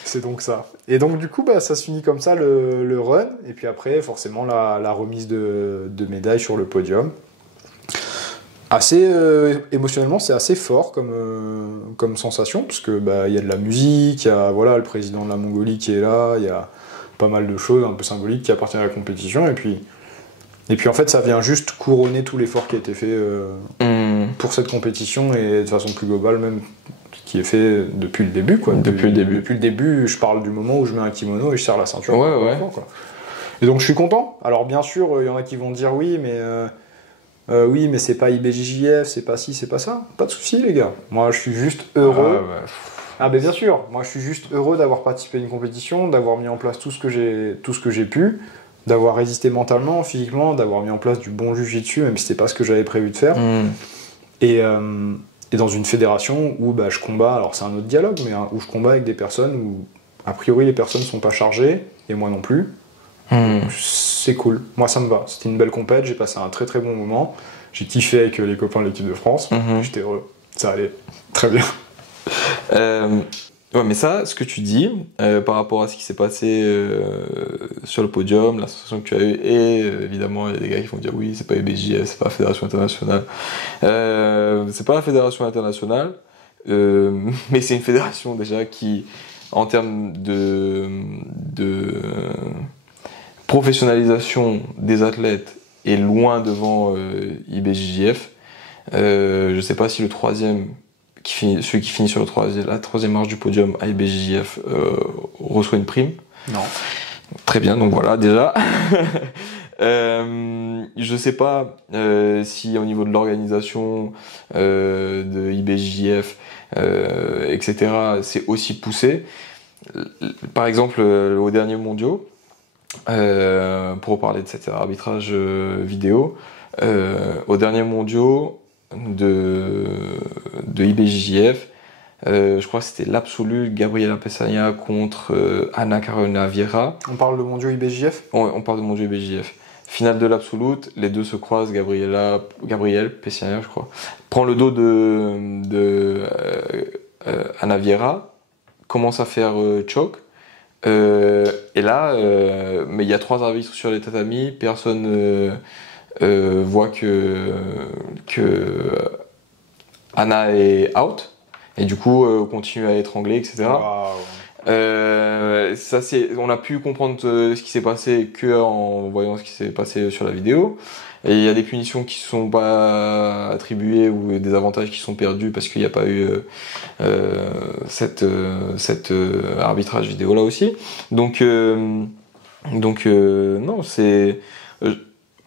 C'est donc ça. Et donc du coup, ça se finit comme ça le run. Et puis après, forcément, la remise de médailles sur le podium. Assez émotionnellement, c'est assez fort comme sensation, parce que y a de la musique, il y a le président de la Mongolie qui est là, il y a pas mal de choses un peu symboliques qui appartiennent à la compétition. Et puis en fait, ça vient juste couronner tout l'effort qui a été fait pour cette compétition, et de façon plus globale même, qui est fait depuis le début, quoi. Depuis le début, je parle du moment où je mets un kimono et je serre la ceinture. Ouais. Quoi. Et donc je suis content. Alors bien sûr, il y en a qui vont dire oui, mais c'est pas IBJJF, c'est pas ci, c'est pas ça. Pas de souci, les gars. Moi, je suis juste heureux. Bien sûr. Moi, je suis juste heureux d'avoir participé à une compétition, d'avoir mis en place tout ce que j'ai pu, d'avoir résisté mentalement, physiquement, d'avoir mis en place du bon jiu-jitsu, même si c'était pas ce que j'avais prévu de faire. Et dans une fédération où je combats, alors c'est un autre dialogue, mais où je combats avec des personnes où, a priori, les personnes sont pas chargées, et moi non plus. C'est cool, moi ça me va. C'était une belle compète, j'ai passé un très très bon moment. J'ai kiffé avec les copains de l'équipe de France, j'étais heureux, ça allait très bien. Mais ça, ce que tu dis, par rapport à ce qui s'est passé sur le podium, la sensation que tu as eue, et évidemment, il y a des gars qui vont dire oui, c'est pas UBJF, c'est pas la Fédération Internationale. C'est pas la Fédération Internationale, mais c'est une fédération déjà qui, en termes de professionnalisation des athlètes, est loin devant IBJJF. Je sais pas si le troisième, celui qui finit sur la troisième marche du podium à IBJJF reçoit une prime. Non. Très bien, donc voilà déjà. Je sais pas si au niveau de l'organisation de IBJJF, etc., c'est aussi poussé. Par exemple, aux derniers mondiaux, pour parler de cet arbitrage vidéo, aux derniers mondiaux de IBJJF, je crois que c'était l'absolu Gabriela Pessanha contre Ana Carolina Vieira. On parle de mondiaux IBJJF ? On parle de mondiaux IBJJF. Finale de l'absolute, les deux se croisent, Gabriel Pessanha, je crois, prend le dos de Ana Vieira, commence à faire choke. Et là, mais il y a 3 arbitres sur les tatamis, personne voit que Anna est out, et du coup continue à étrangler, etc. Wow. On a pu comprendre ce qui s'est passé que en voyant ce qui s'est passé sur la vidéo. Et il y a des punitions qui sont pas attribuées ou des avantages qui sont perdus parce qu'il n'y a pas eu cet arbitrage vidéo là aussi. Donc non, c'est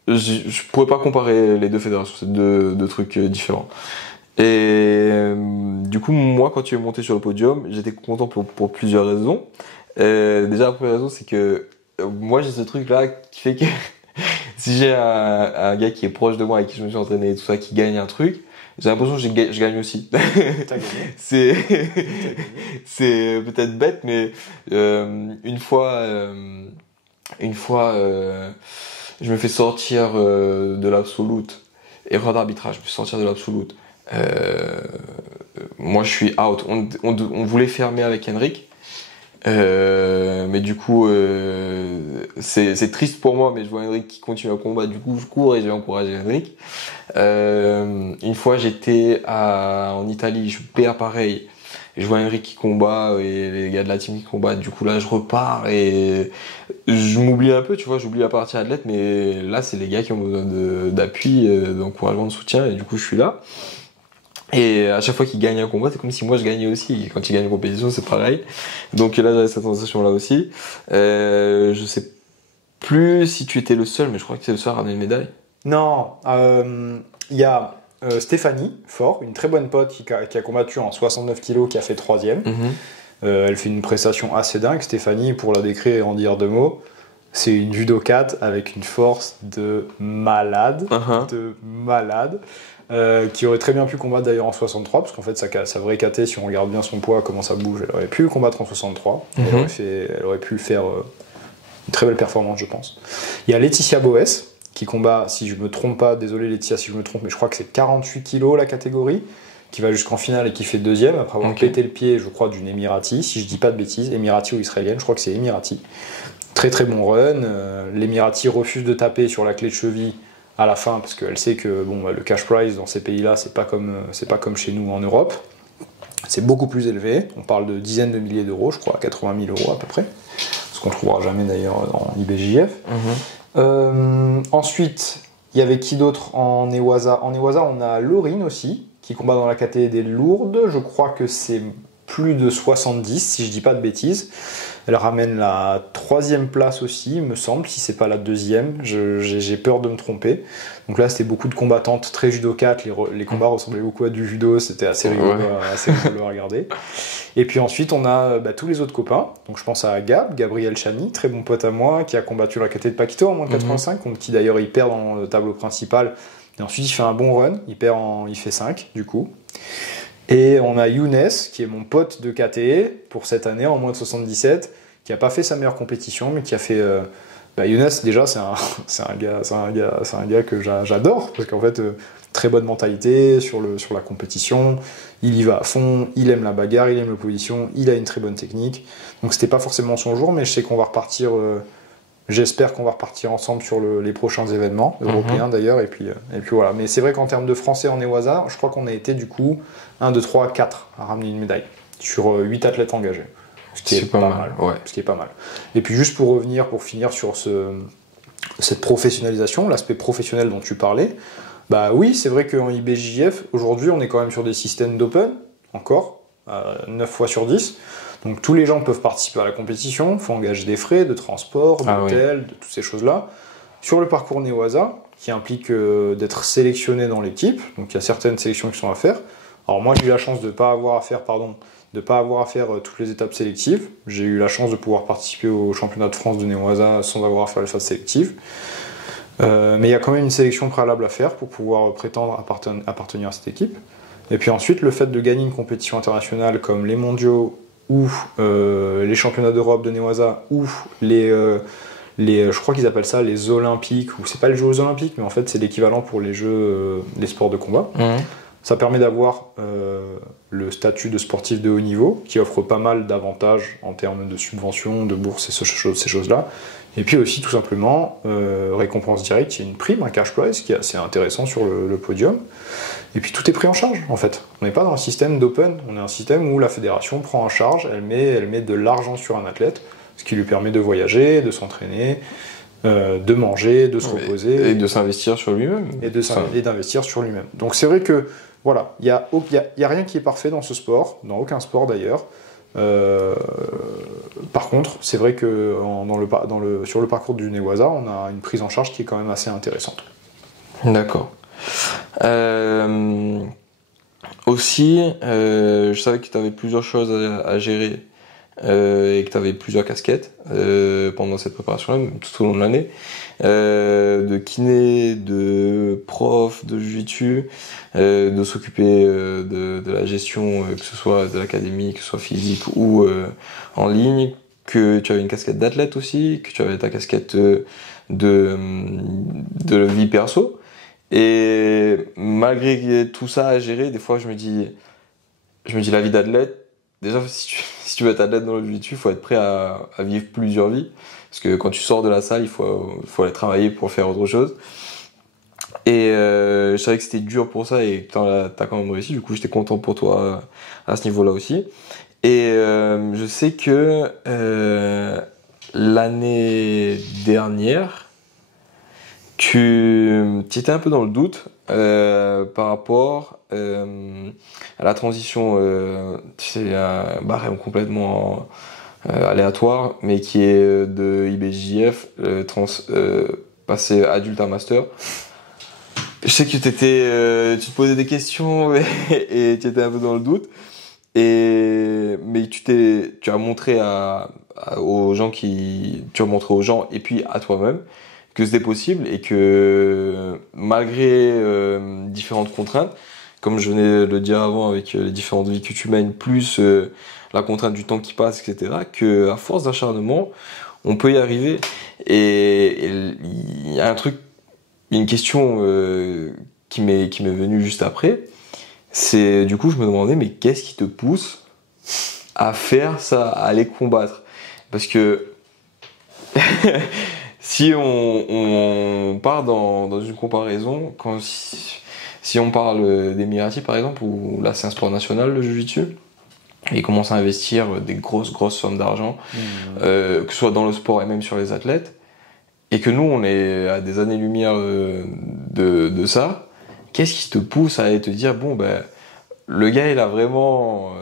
je pourrais pas comparer les deux fédérations, c'est deux trucs différents. Et du coup, moi, quand tu es monté sur le podium, j'étais content pour plusieurs raisons. Déjà, la première raison, c'est que moi, j'ai ce truc-là qui fait que si j'ai un gars qui est proche de moi et qui je me suis entraîné et tout ça, qui gagne un truc, j'ai l'impression que je gagne aussi. T'as gagné. C'est peut-être bête, mais une fois, je me fais sortir de l'absolute. Erreur d'arbitrage, je me fais sortir de l'absolute. Moi, je suis out. On voulait fermer avec Henrik. Mais du coup c'est triste pour moi, mais je vois Henrik qui continue à combattre, du coup je cours et je vais encourager Henrik. Une fois j'étais en Italie, je perds pareil, et je vois Henry qui combat et les gars de la team qui combattent, du coup là je repars et je m'oublie un peu, tu vois, j'oublie la partie athlète, mais là c'est les gars qui ont besoin d'appui, d'encouragement, de soutien, et du coup je suis là. Et à chaque fois qu'ils gagnent un combat, c'est comme si moi je gagnais aussi. Et quand ils gagnent une compétition, c'est pareil. Donc là, j'avais cette sensation-là aussi. Je sais plus si tu étais le seul, mais je crois que c'est le seul à ramener une médaille. Non, il y a Stéphanie Fort, une très bonne pote qui a combattu en 69 kg, qui a fait 3e. Elle fait une prestation assez dingue. Stéphanie, pour la décrire et en dire 2 mots, c'est une judokate avec une force de malade. Qui aurait très bien pu combattre d'ailleurs en 63, parce qu'en fait sa vraie KT, si on regarde bien son poids, comment ça bouge, elle aurait pu combattre en 63. Elle aurait pu faire une très belle performance, je pense. Il y a Laetitia Boès qui combat, si je me trompe pas, désolé Laetitia si je me trompe, mais je crois que c'est 48 kg la catégorie, qui va jusqu'en finale et qui fait 2e après avoir pété le pied, je crois, d'une Emirati, si je dis pas de bêtises, Emirati ou israélienne, je crois que c'est Emirati. Très très bon run. L'Emirati refuse de taper sur la clé de cheville à la fin, parce qu'elle sait que le cash prize dans ces pays-là, c'est pas comme chez nous en Europe. C'est beaucoup plus élevé. On parle de dizaines de milliers d'euros, je crois, 80 000 euros à peu près. Ce qu'on trouvera jamais d'ailleurs en IBJJF. Ensuite, il y avait qui d'autre en Newaza? En Newaza, on a Laurine aussi, qui combat dans la catégorie des lourdes. Je crois que c'est plus de 70, si je dis pas de bêtises. Elle ramène la 3e place aussi, me semble, si c'est pas la 2e. J'ai peur de me tromper. Donc là, c'était beaucoup de combattantes très judokates. Les combats ressemblaient beaucoup à du judo. C'était assez rigolo à regarder. Et puis ensuite, on a tous les autres copains. Donc je pense à Gabriel Chani, très bon pote à moi, qui a combattu la catégorie de Paquito en moins de 85, contre qui d'ailleurs il perd dans le tableau principal. Et ensuite, il fait un bon run. Il fait 5, du coup. Et on a Younes, qui est mon pote de KTE pour cette année en moins de 77, qui n'a pas fait sa meilleure compétition, mais qui a fait. Younes, déjà, c'est un gars que j'adore, parce qu'en fait, très bonne mentalité sur la compétition. Il y va à fond, il aime la bagarre, il aime l'opposition, il a une très bonne technique. Donc, c'était pas forcément son jour, mais je sais qu'on va repartir. J'espère qu'on va repartir ensemble sur les prochains événements européens d'ailleurs, et puis voilà. Mais c'est vrai qu'en termes de français en Newaza, je crois qu'on a été du coup 1, 2, 3, 4 à ramener une médaille sur 8 athlètes engagés. Ce qui est pas mal. Ouais. Ce qui est pas mal. Et puis juste pour finir sur cette professionnalisation, l'aspect professionnel dont tu parlais, oui, c'est vrai qu'en IBJJF, aujourd'hui, on est quand même sur des systèmes d'open, encore, 9 fois sur 10. Donc tous les gens peuvent participer à la compétition, il faut engager des frais de transport, d'hôtel, de toutes ces choses-là. Sur le parcours Newaza, qui implique d'être sélectionné dans l'équipe, donc il y a certaines sélections qui sont à faire. Alors moi j'ai eu la chance de ne pas avoir à faire toutes les étapes sélectives. J'ai eu la chance de pouvoir participer au championnat de France de Newaza sans avoir à faire les phases sélectives. Mais il y a quand même une sélection préalable à faire pour pouvoir prétendre appartenir à cette équipe. Et puis ensuite, le fait de gagner une compétition internationale comme les mondiaux ou les championnats d'Europe de Newaza ou je crois qu'ils appellent ça les Olympiques, ou c'est pas les Jeux Olympiques, mais en fait c'est l'équivalent pour les Jeux, les sports de combat. Ça permet d'avoir le statut de sportif de haut niveau, qui offre pas mal d'avantages en termes de subventions, de bourses et ces choses-là. Et puis aussi, tout simplement, récompense directe, il y a une prime, un cash prize qui est assez intéressant sur le podium. Et puis tout est pris en charge, en fait. On n'est pas dans un système d'open, on est un système où la fédération prend en charge, elle met de l'argent sur un athlète, ce qui lui permet de voyager, de s'entraîner, de manger, de se reposer. Et de s'investir sur lui-même. Et d'investir sur lui-même. Donc c'est vrai que, voilà, il y a rien qui est parfait dans ce sport, dans aucun sport d'ailleurs. Par contre, c'est vrai que sur le parcours du Newaza, on a une prise en charge qui est quand même assez intéressante. D'accord. Aussi, je savais que tu avais plusieurs choses à gérer et que tu avais plusieurs casquettes pendant cette préparation-là, tout au long de l'année. De kiné, de prof, de jiu-jitsu, de s'occuper de la gestion, que ce soit de l'académie, que ce soit physique ou en ligne, que tu avais une casquette d'athlète aussi, que tu avais ta casquette de vie perso. Et malgré tout ça à gérer, des fois je me dis la vie d'athlète, déjà si tu veux être athlète dans le jiu-jitsu, il faut être prêt à vivre plusieurs vies. Parce que quand tu sors de la salle, il faut aller travailler pour faire autre chose. Et je savais que c'était dur pour ça et que t'as quand même réussi. Du coup, j'étais content pour toi à ce niveau-là aussi. Et je sais que l'année dernière, tu étais un peu dans le doute par rapport à la transition, tu sais, un barème complètement aléatoire, mais qui est de IBJJF, passer adulte à master. Je sais que tu te posais des questions et tu étais un peu dans le doute. Mais tu as montré tu as montré aux gens et puis à toi-même que c'était possible et que malgré différentes contraintes, comme je venais de le dire avant avec les différentes vies que tu mènes, plus la contrainte du temps qui passe, etc., que à force d'acharnement, on peut y arriver. Et il y a une question qui m'est venue juste après. C'est du coup, je me demandais, mais qu'est-ce qui te pousse à faire ça, à aller combattre? Parce que si on part dans une comparaison, si on parle d'Emirati par exemple, où là c'est un sport national le jiu-jitsu, et ils commencent à investir des grosses sommes d'argent, que ce soit dans le sport et même sur les athlètes, et que nous on est à des années-lumière de ça, qu'est-ce qui te pousse à aller te dire, bon ben, le gars il a vraiment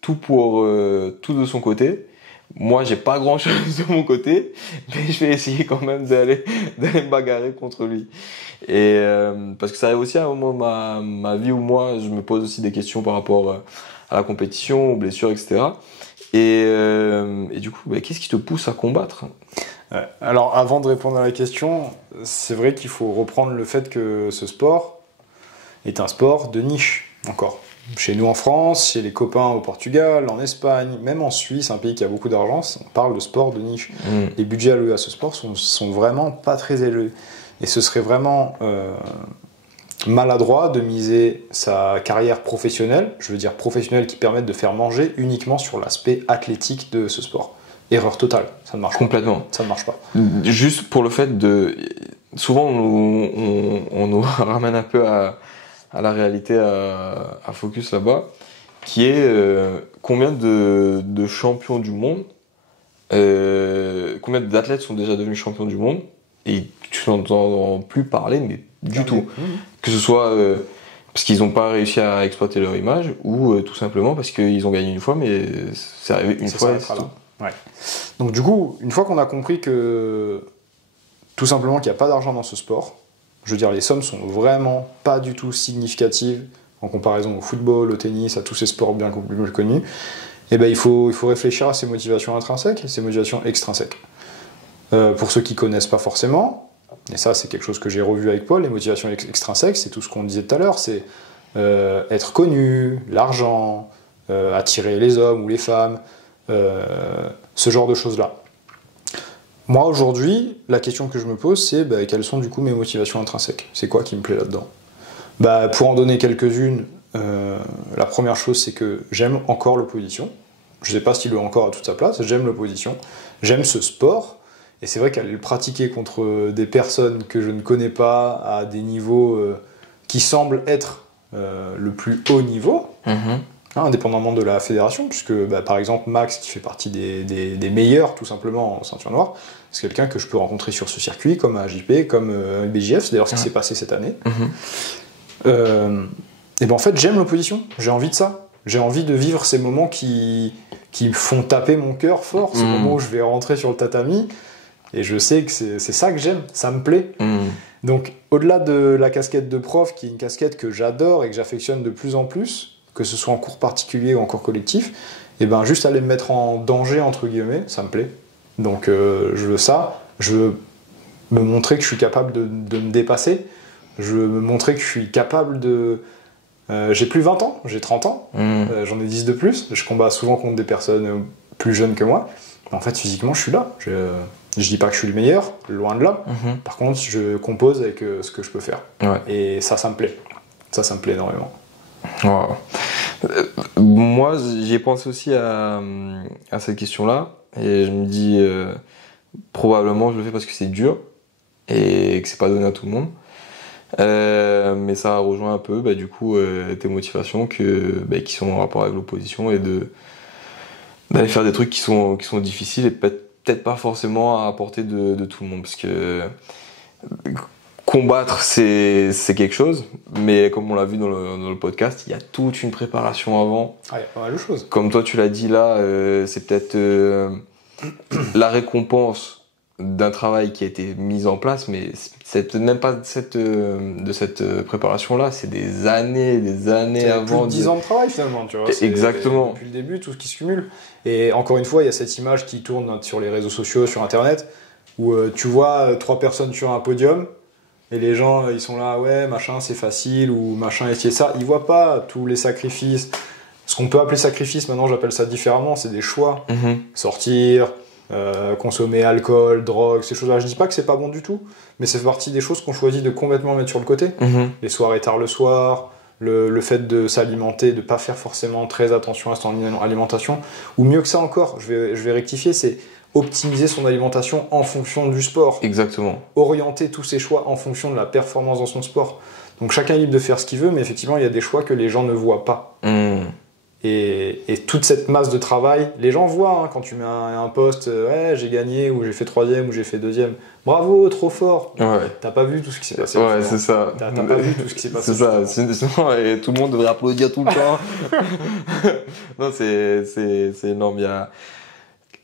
tout de son côté. Moi, j'ai pas grand chose de mon côté, mais je vais essayer quand même d'aller me bagarrer contre lui. Et parce que ça arrive aussi à un moment de ma vie où moi, je me pose aussi des questions par rapport à la compétition, aux blessures, etc. Et du coup, bah, qu'est-ce qui te pousse à combattre? Ouais. Alors, avant de répondre à la question, c'est vrai qu'il faut reprendre le fait que ce sport est un sport de niche, encore. Chez nous en France, chez les copains au Portugal, en Espagne, même en Suisse, un pays qui a beaucoup d'argent, on parle de sport de niche. Les budgets alloués à ce sport sont vraiment pas très élevés. Et ce serait vraiment maladroit de miser sa carrière professionnelle, je veux dire professionnelle qui permette de faire manger uniquement sur l'aspect athlétique de ce sport. Erreur totale, ça ne marche Complètement. pas. Ça ne marche pas. Juste pour le fait de... Souvent, on nous ramène un peu à la réalité à focus là-bas, qui est combien de champions du monde, combien d'athlètes sont déjà devenus champions du monde, et tu n'entends plus parler, mais du tout. Que ce soit parce qu'ils n'ont pas réussi à exploiter leur image, ou tout simplement parce qu'ils ont gagné une fois, mais c'est arrivé une fois et c'est tout. Ouais. Donc du coup, une fois qu'on a compris que tout simplement qu'il n'y a pas d'argent dans ce sport, je veux dire, les sommes sont vraiment pas du tout significatives en comparaison au football, au tennis, à tous ces sports bien connus. Et ben il faut réfléchir à ses motivations intrinsèques et ses motivations extrinsèques. Pour ceux qui connaissent pas forcément, et ça c'est quelque chose que j'ai revu avec Paul, les motivations extrinsèques, c'est tout ce qu'on disait tout à l'heure, c'est être connu, l'argent, attirer les hommes ou les femmes, ce genre de choses-là. Moi, aujourd'hui, la question que je me pose, c'est quelles sont du coup mes motivations intrinsèques? C'est quoi qui me plaît là-dedans? Pour en donner quelques-unes, la première chose, c'est que j'aime encore l'opposition. Je ne sais pas si le encore a toute sa place, j'aime l'opposition. J'aime ce sport, et c'est vrai qu'aller le pratiquer contre des personnes que je ne connais pas, à des niveaux qui semblent être le plus haut niveau, indépendamment de la fédération, puisque par exemple Max, qui fait partie des meilleurs tout simplement en ceinture noire, c'est quelqu'un que je peux rencontrer sur ce circuit, comme à JP, comme à BJF, c'est d'ailleurs ce qui s'est passé cette année. Et en fait j'aime l'opposition, j'ai envie de ça, j'ai envie de vivre ces moments qui me font taper mon cœur fort, ces moments où je vais rentrer sur le tatami, et je sais que c'est ça que j'aime, ça me plaît. Donc au-delà de la casquette de prof, qui est une casquette que j'adore et que j'affectionne de plus en plus, que ce soit en cours particulier ou en cours collectif, et juste aller me mettre en danger, entre guillemets, ça me plaît. Donc je veux ça, je veux me montrer que je suis capable de me dépasser, je veux me montrer que je suis capable de... j'ai plus 20 ans, j'ai 30 ans, j'en ai 10 de plus, je combats souvent contre des personnes plus jeunes que moi, mais en fait physiquement je suis là, je dis pas que je suis le meilleur, loin de là, par contre je compose avec ce que je peux faire, et ça me plaît, ça me plaît énormément. Wow. Moi, j'y ai pensé aussi à cette question-là, et je me dis probablement je le fais parce que c'est dur et que c'est pas donné à tout le monde. Mais ça rejoint un peu du coup tes motivations qui sont en rapport avec l'opposition et d'aller faire des trucs qui sont difficiles et peut-être pas forcément à la portée de tout le monde, parce que combattre c'est quelque chose, mais comme on l'a vu dans le podcast, il y a toute une préparation avant. Ah, il y a pas mal de choses. Comme toi tu l'as dit là, c'est peut-être la récompense d'un travail qui a été mis en place, mais c'est peut-être même pas de cette préparation-là, c'est des années avant. Plus de 10 ans de travail finalement, tu vois. Exactement. Depuis le début, tout ce qui se cumule. Et encore une fois, il y a cette image qui tourne sur les réseaux sociaux, sur Internet, où tu vois 3 personnes sur un podium, et les gens, ils sont là, ouais, machin, c'est facile, ou machin, et ça. Ils voient pas tous les sacrifices. Ce qu'on peut appeler sacrifice, maintenant j'appelle ça différemment, c'est des choix. Sortir, consommer alcool, drogue, ces choses-là. Je dis pas que c'est pas bon du tout, mais c'est partie des choses qu'on choisit de complètement mettre sur le côté. Les soirées tard le soir, le fait de s'alimenter, de pas faire forcément très attention à son alimentation, ou mieux que ça encore, je vais rectifier, c'est optimiser son alimentation en fonction du sport. Exactement. Orienter tous ses choix en fonction de la performance dans son sport. Donc chacun est libre de faire ce qu'il veut, mais effectivement il y a des choix que les gens ne voient pas. Et toute cette masse de travail, les gens voient quand tu mets un post, ouais, j'ai gagné, ou j'ai fait 3e, ou j'ai fait 2e. Bravo, trop fort. Ouais. T'as pas vu tout ce qui s'est passé. Ouais, c'est ça. T'as pas vu tout ce qui s'est passé. C'est ça. Et tout le monde devrait applaudir tout le temps. Non, c'est énorme.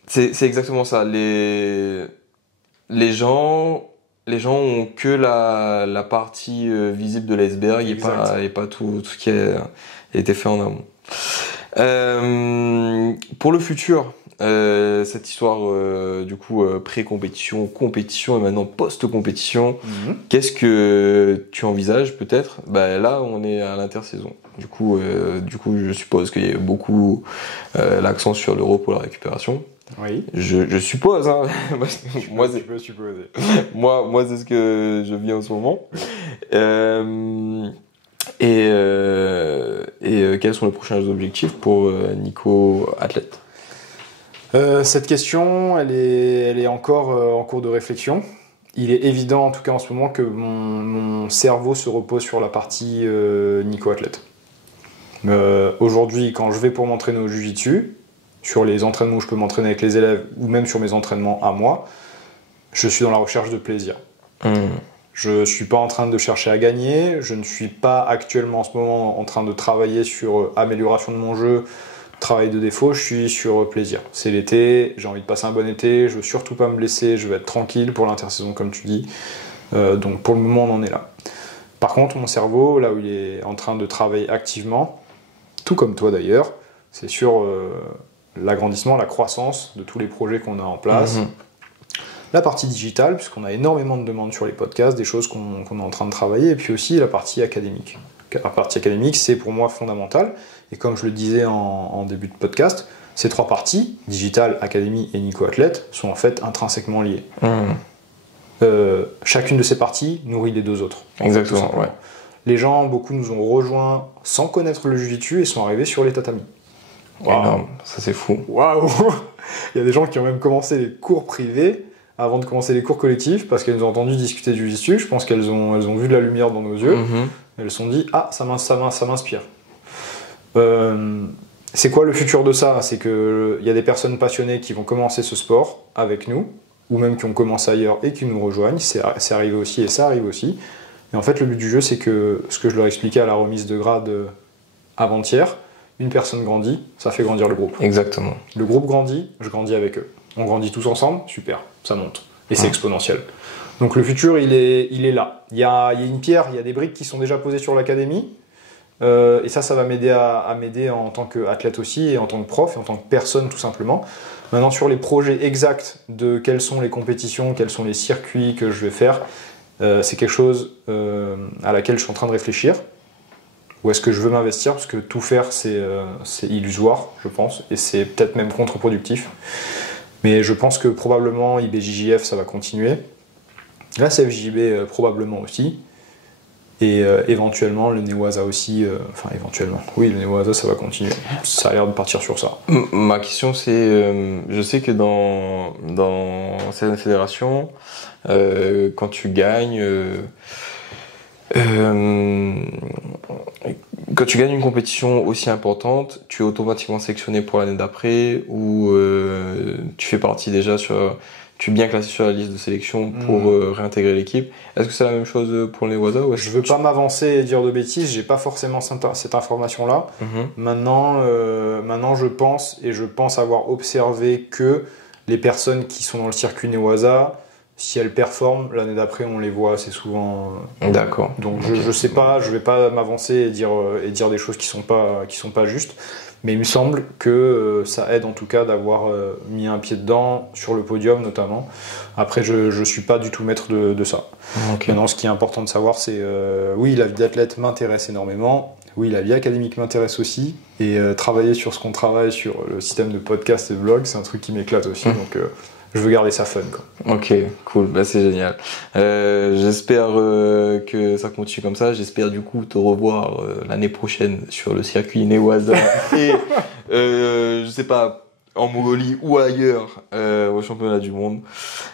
C'est exactement ça. Les gens ont que la partie visible de l'iceberg et pas tout ce qui a été fait en amont. Pour le futur, cette histoire du coup pré-compétition, compétition et maintenant post-compétition, qu'est-ce que tu envisages peut-être ? Là, on est à l'intersaison. Du coup, je suppose qu'il y a beaucoup l'accent sur le repos, la récupération. Oui. Je suppose. Hein. Moi, tu peux supposer. moi, c'est ce que je vis en ce moment. Quels sont les prochains objectifs pour Nico athlète ? Cette question, elle est encore en cours de réflexion. Il est évident, en tout cas en ce moment, que mon cerveau se repose sur la partie Nico athlète. Aujourd'hui, quand je vais pour m'entraîner au jiu-jitsu, sur les entraînements où je peux m'entraîner avec les élèves, ou même sur mes entraînements à moi, je suis dans la recherche de plaisir. Je ne suis pas en train de chercher à gagner, je ne suis pas actuellement en ce moment en train de travailler sur amélioration de mon jeu, travail de défaut, je suis sur plaisir. C'est l'été, j'ai envie de passer un bon été, je ne veux surtout pas me blesser, je veux être tranquille pour l'intersaison comme tu dis. Donc pour le moment on en est là. Par contre mon cerveau, là où il est en train de travailler activement, tout comme toi d'ailleurs, c'est sur l'agrandissement, la croissance de tous les projets qu'on a en place. La partie digitale, puisqu'on a énormément de demandes sur les podcasts, des choses qu'on est en train de travailler, et puis aussi la partie académique. La partie académique, c'est pour moi fondamental, et comme je le disais en début de podcast, ces 3 parties, digital, académie et Nico athlète, sont en fait intrinsèquement liées. Chacune de ces parties nourrit les 2 autres. Exactement, ouais. Les gens, beaucoup nous ont rejoints sans connaître le jiu-jitsu et sont arrivés sur les tatamis. Wow. Énorme, ça c'est fou. Waouh. Il y a des gens qui ont même commencé les cours privés avant de commencer les cours collectifs, parce qu'elles nous ont entendu discuter du jiu-jitsu. Je pense qu'elles ont vu de la lumière dans nos yeux. Elles se sont dit, ah, ça m'inspire. C'est quoi le futur de ça ? C'est qu'il y a des personnes passionnées qui vont commencer ce sport avec nous, ou même qui ont commencé ailleurs et qui nous rejoignent. C'est arrivé aussi et ça arrive aussi. Et en fait, le but du jeu, c'est que, ce que je leur expliquais à la remise de grade avant-hier, une personne grandit, ça fait grandir le groupe. Exactement. Le groupe grandit, je grandis avec eux. On grandit tous ensemble, super, ça monte. Et c'est exponentiel. Donc le futur, il est là. Il y a une pierre, il y a des briques qui sont déjà posées sur l'académie. Et ça va m'aider à m'aider en tant qu'athlète aussi, et en tant que prof, et en tant que personne tout simplement. Maintenant, sur les projets exacts de quelles sont les compétitions, quels sont les circuits que je vais faire, c'est quelque chose à laquelle je suis en train de réfléchir. Où est-ce que je veux m'investir ? Parce que tout faire, c'est illusoire, je pense, et c'est peut-être même contre-productif. Mais je pense que probablement IBJJF, ça va continuer. La CFJB, probablement aussi. Et éventuellement, le Newaza aussi. Enfin, éventuellement. Oui, le Newaza, ça va continuer. Ça a l'air de partir sur ça. Ma question, c'est... je sais que dans certaines fédérations, quand tu gagnes... Quand tu gagnes une compétition aussi importante, tu es automatiquement sélectionné pour l'année d'après ou tu fais partie déjà tu es bien classé sur la liste de sélection pour réintégrer l'équipe. Est-ce que c'est la même chose pour les Waza ou Je veux pas m'avancer et dire de bêtises, j'ai pas forcément cette information-là. Maintenant, je pense avoir observé que les personnes qui sont dans le circuit Newaza, si elles performent, l'année d'après, on les voit assez souvent. D'accord. Donc je sais pas, je vais pas m'avancer et dire des choses qui sont pas justes. Mais il me semble que ça aide en tout cas d'avoir mis un pied dedans, sur le podium notamment. Après, je suis pas du tout maître de ça. Okay. Maintenant, ce qui est important de savoir, c'est oui, la vie d'athlète m'intéresse énormément. Oui, la vie académique m'intéresse aussi. Et travailler sur ce qu'on travaille, sur le système de podcast et de vlog, c'est un truc qui m'éclate aussi. Donc, je veux garder ça fun, quoi. Ok, cool, bah c'est génial. J'espère que ça continue comme ça. J'espère du coup te revoir l'année prochaine sur le circuit Newaza et je sais pas, en Mongolie ou ailleurs au championnat du monde.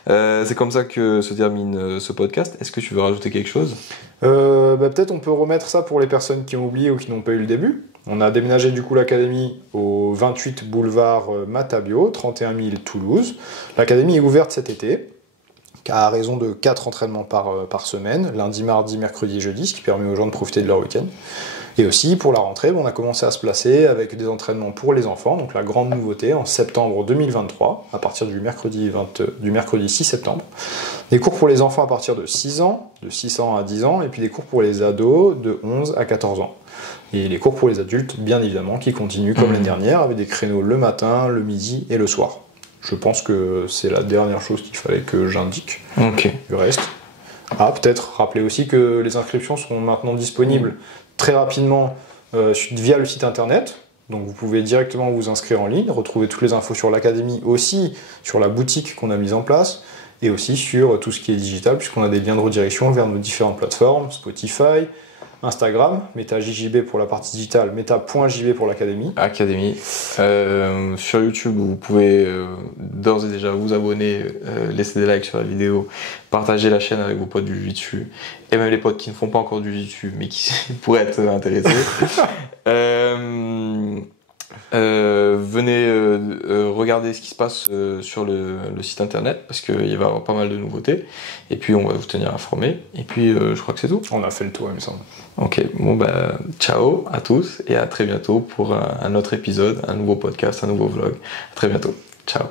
C'est comme ça que se termine ce podcast. Est-ce que tu veux rajouter quelque chose ? Peut-être on peut remettre ça pour les personnes qui ont oublié ou qui n'ont pas eu le début. On a déménagé du coup l'académie au 28 boulevard Matabio, 31 000 Toulouse. L'académie est ouverte cet été, à raison de 4 entraînements par semaine, lundi, mardi, mercredi et jeudi, ce qui permet aux gens de profiter de leur week-end. Et aussi, pour la rentrée, on a commencé à se placer avec des entraînements pour les enfants, donc la grande nouveauté en septembre 2023, à partir du mercredi 6 septembre. Des cours pour les enfants à partir de 6 ans, de 6 ans à 10 ans, et puis des cours pour les ados de 11 à 14 ans. Et les cours pour les adultes, bien évidemment, qui continuent comme l'année dernière, avec des créneaux le matin, le midi et le soir. Je pense que c'est la dernière chose qu'il fallait que j'indique. Ok. Le reste. Peut-être rappeler aussi que les inscriptions seront maintenant disponibles très rapidement via le site internet. Donc vous pouvez directement vous inscrire en ligne, retrouver toutes les infos sur l'académie, aussi sur la boutique qu'on a mise en place, et aussi sur tout ce qui est digital, puisqu'on a des liens de redirection vers nos différentes plateformes, Spotify, Instagram, MetaJJB pour la partie digitale, meta.jb pour l'académie. Académie. Sur YouTube, vous pouvez d'ores et déjà vous abonner, laisser des likes sur la vidéo, partager la chaîne avec vos potes du Jiu-Jitsu, et même les potes qui ne font pas encore du Jiu-Jitsu, mais qui pourraient être intéressés. Venez regarder ce qui se passe sur le site internet, parce qu'il va y avoir pas mal de nouveautés, et puis on va vous tenir informés, et puis je crois que c'est tout. On a fait le tour, il me semble. Ok, bon bah ciao à tous, et à très bientôt pour un autre épisode, un nouveau podcast, un nouveau vlog. À très bientôt, ciao.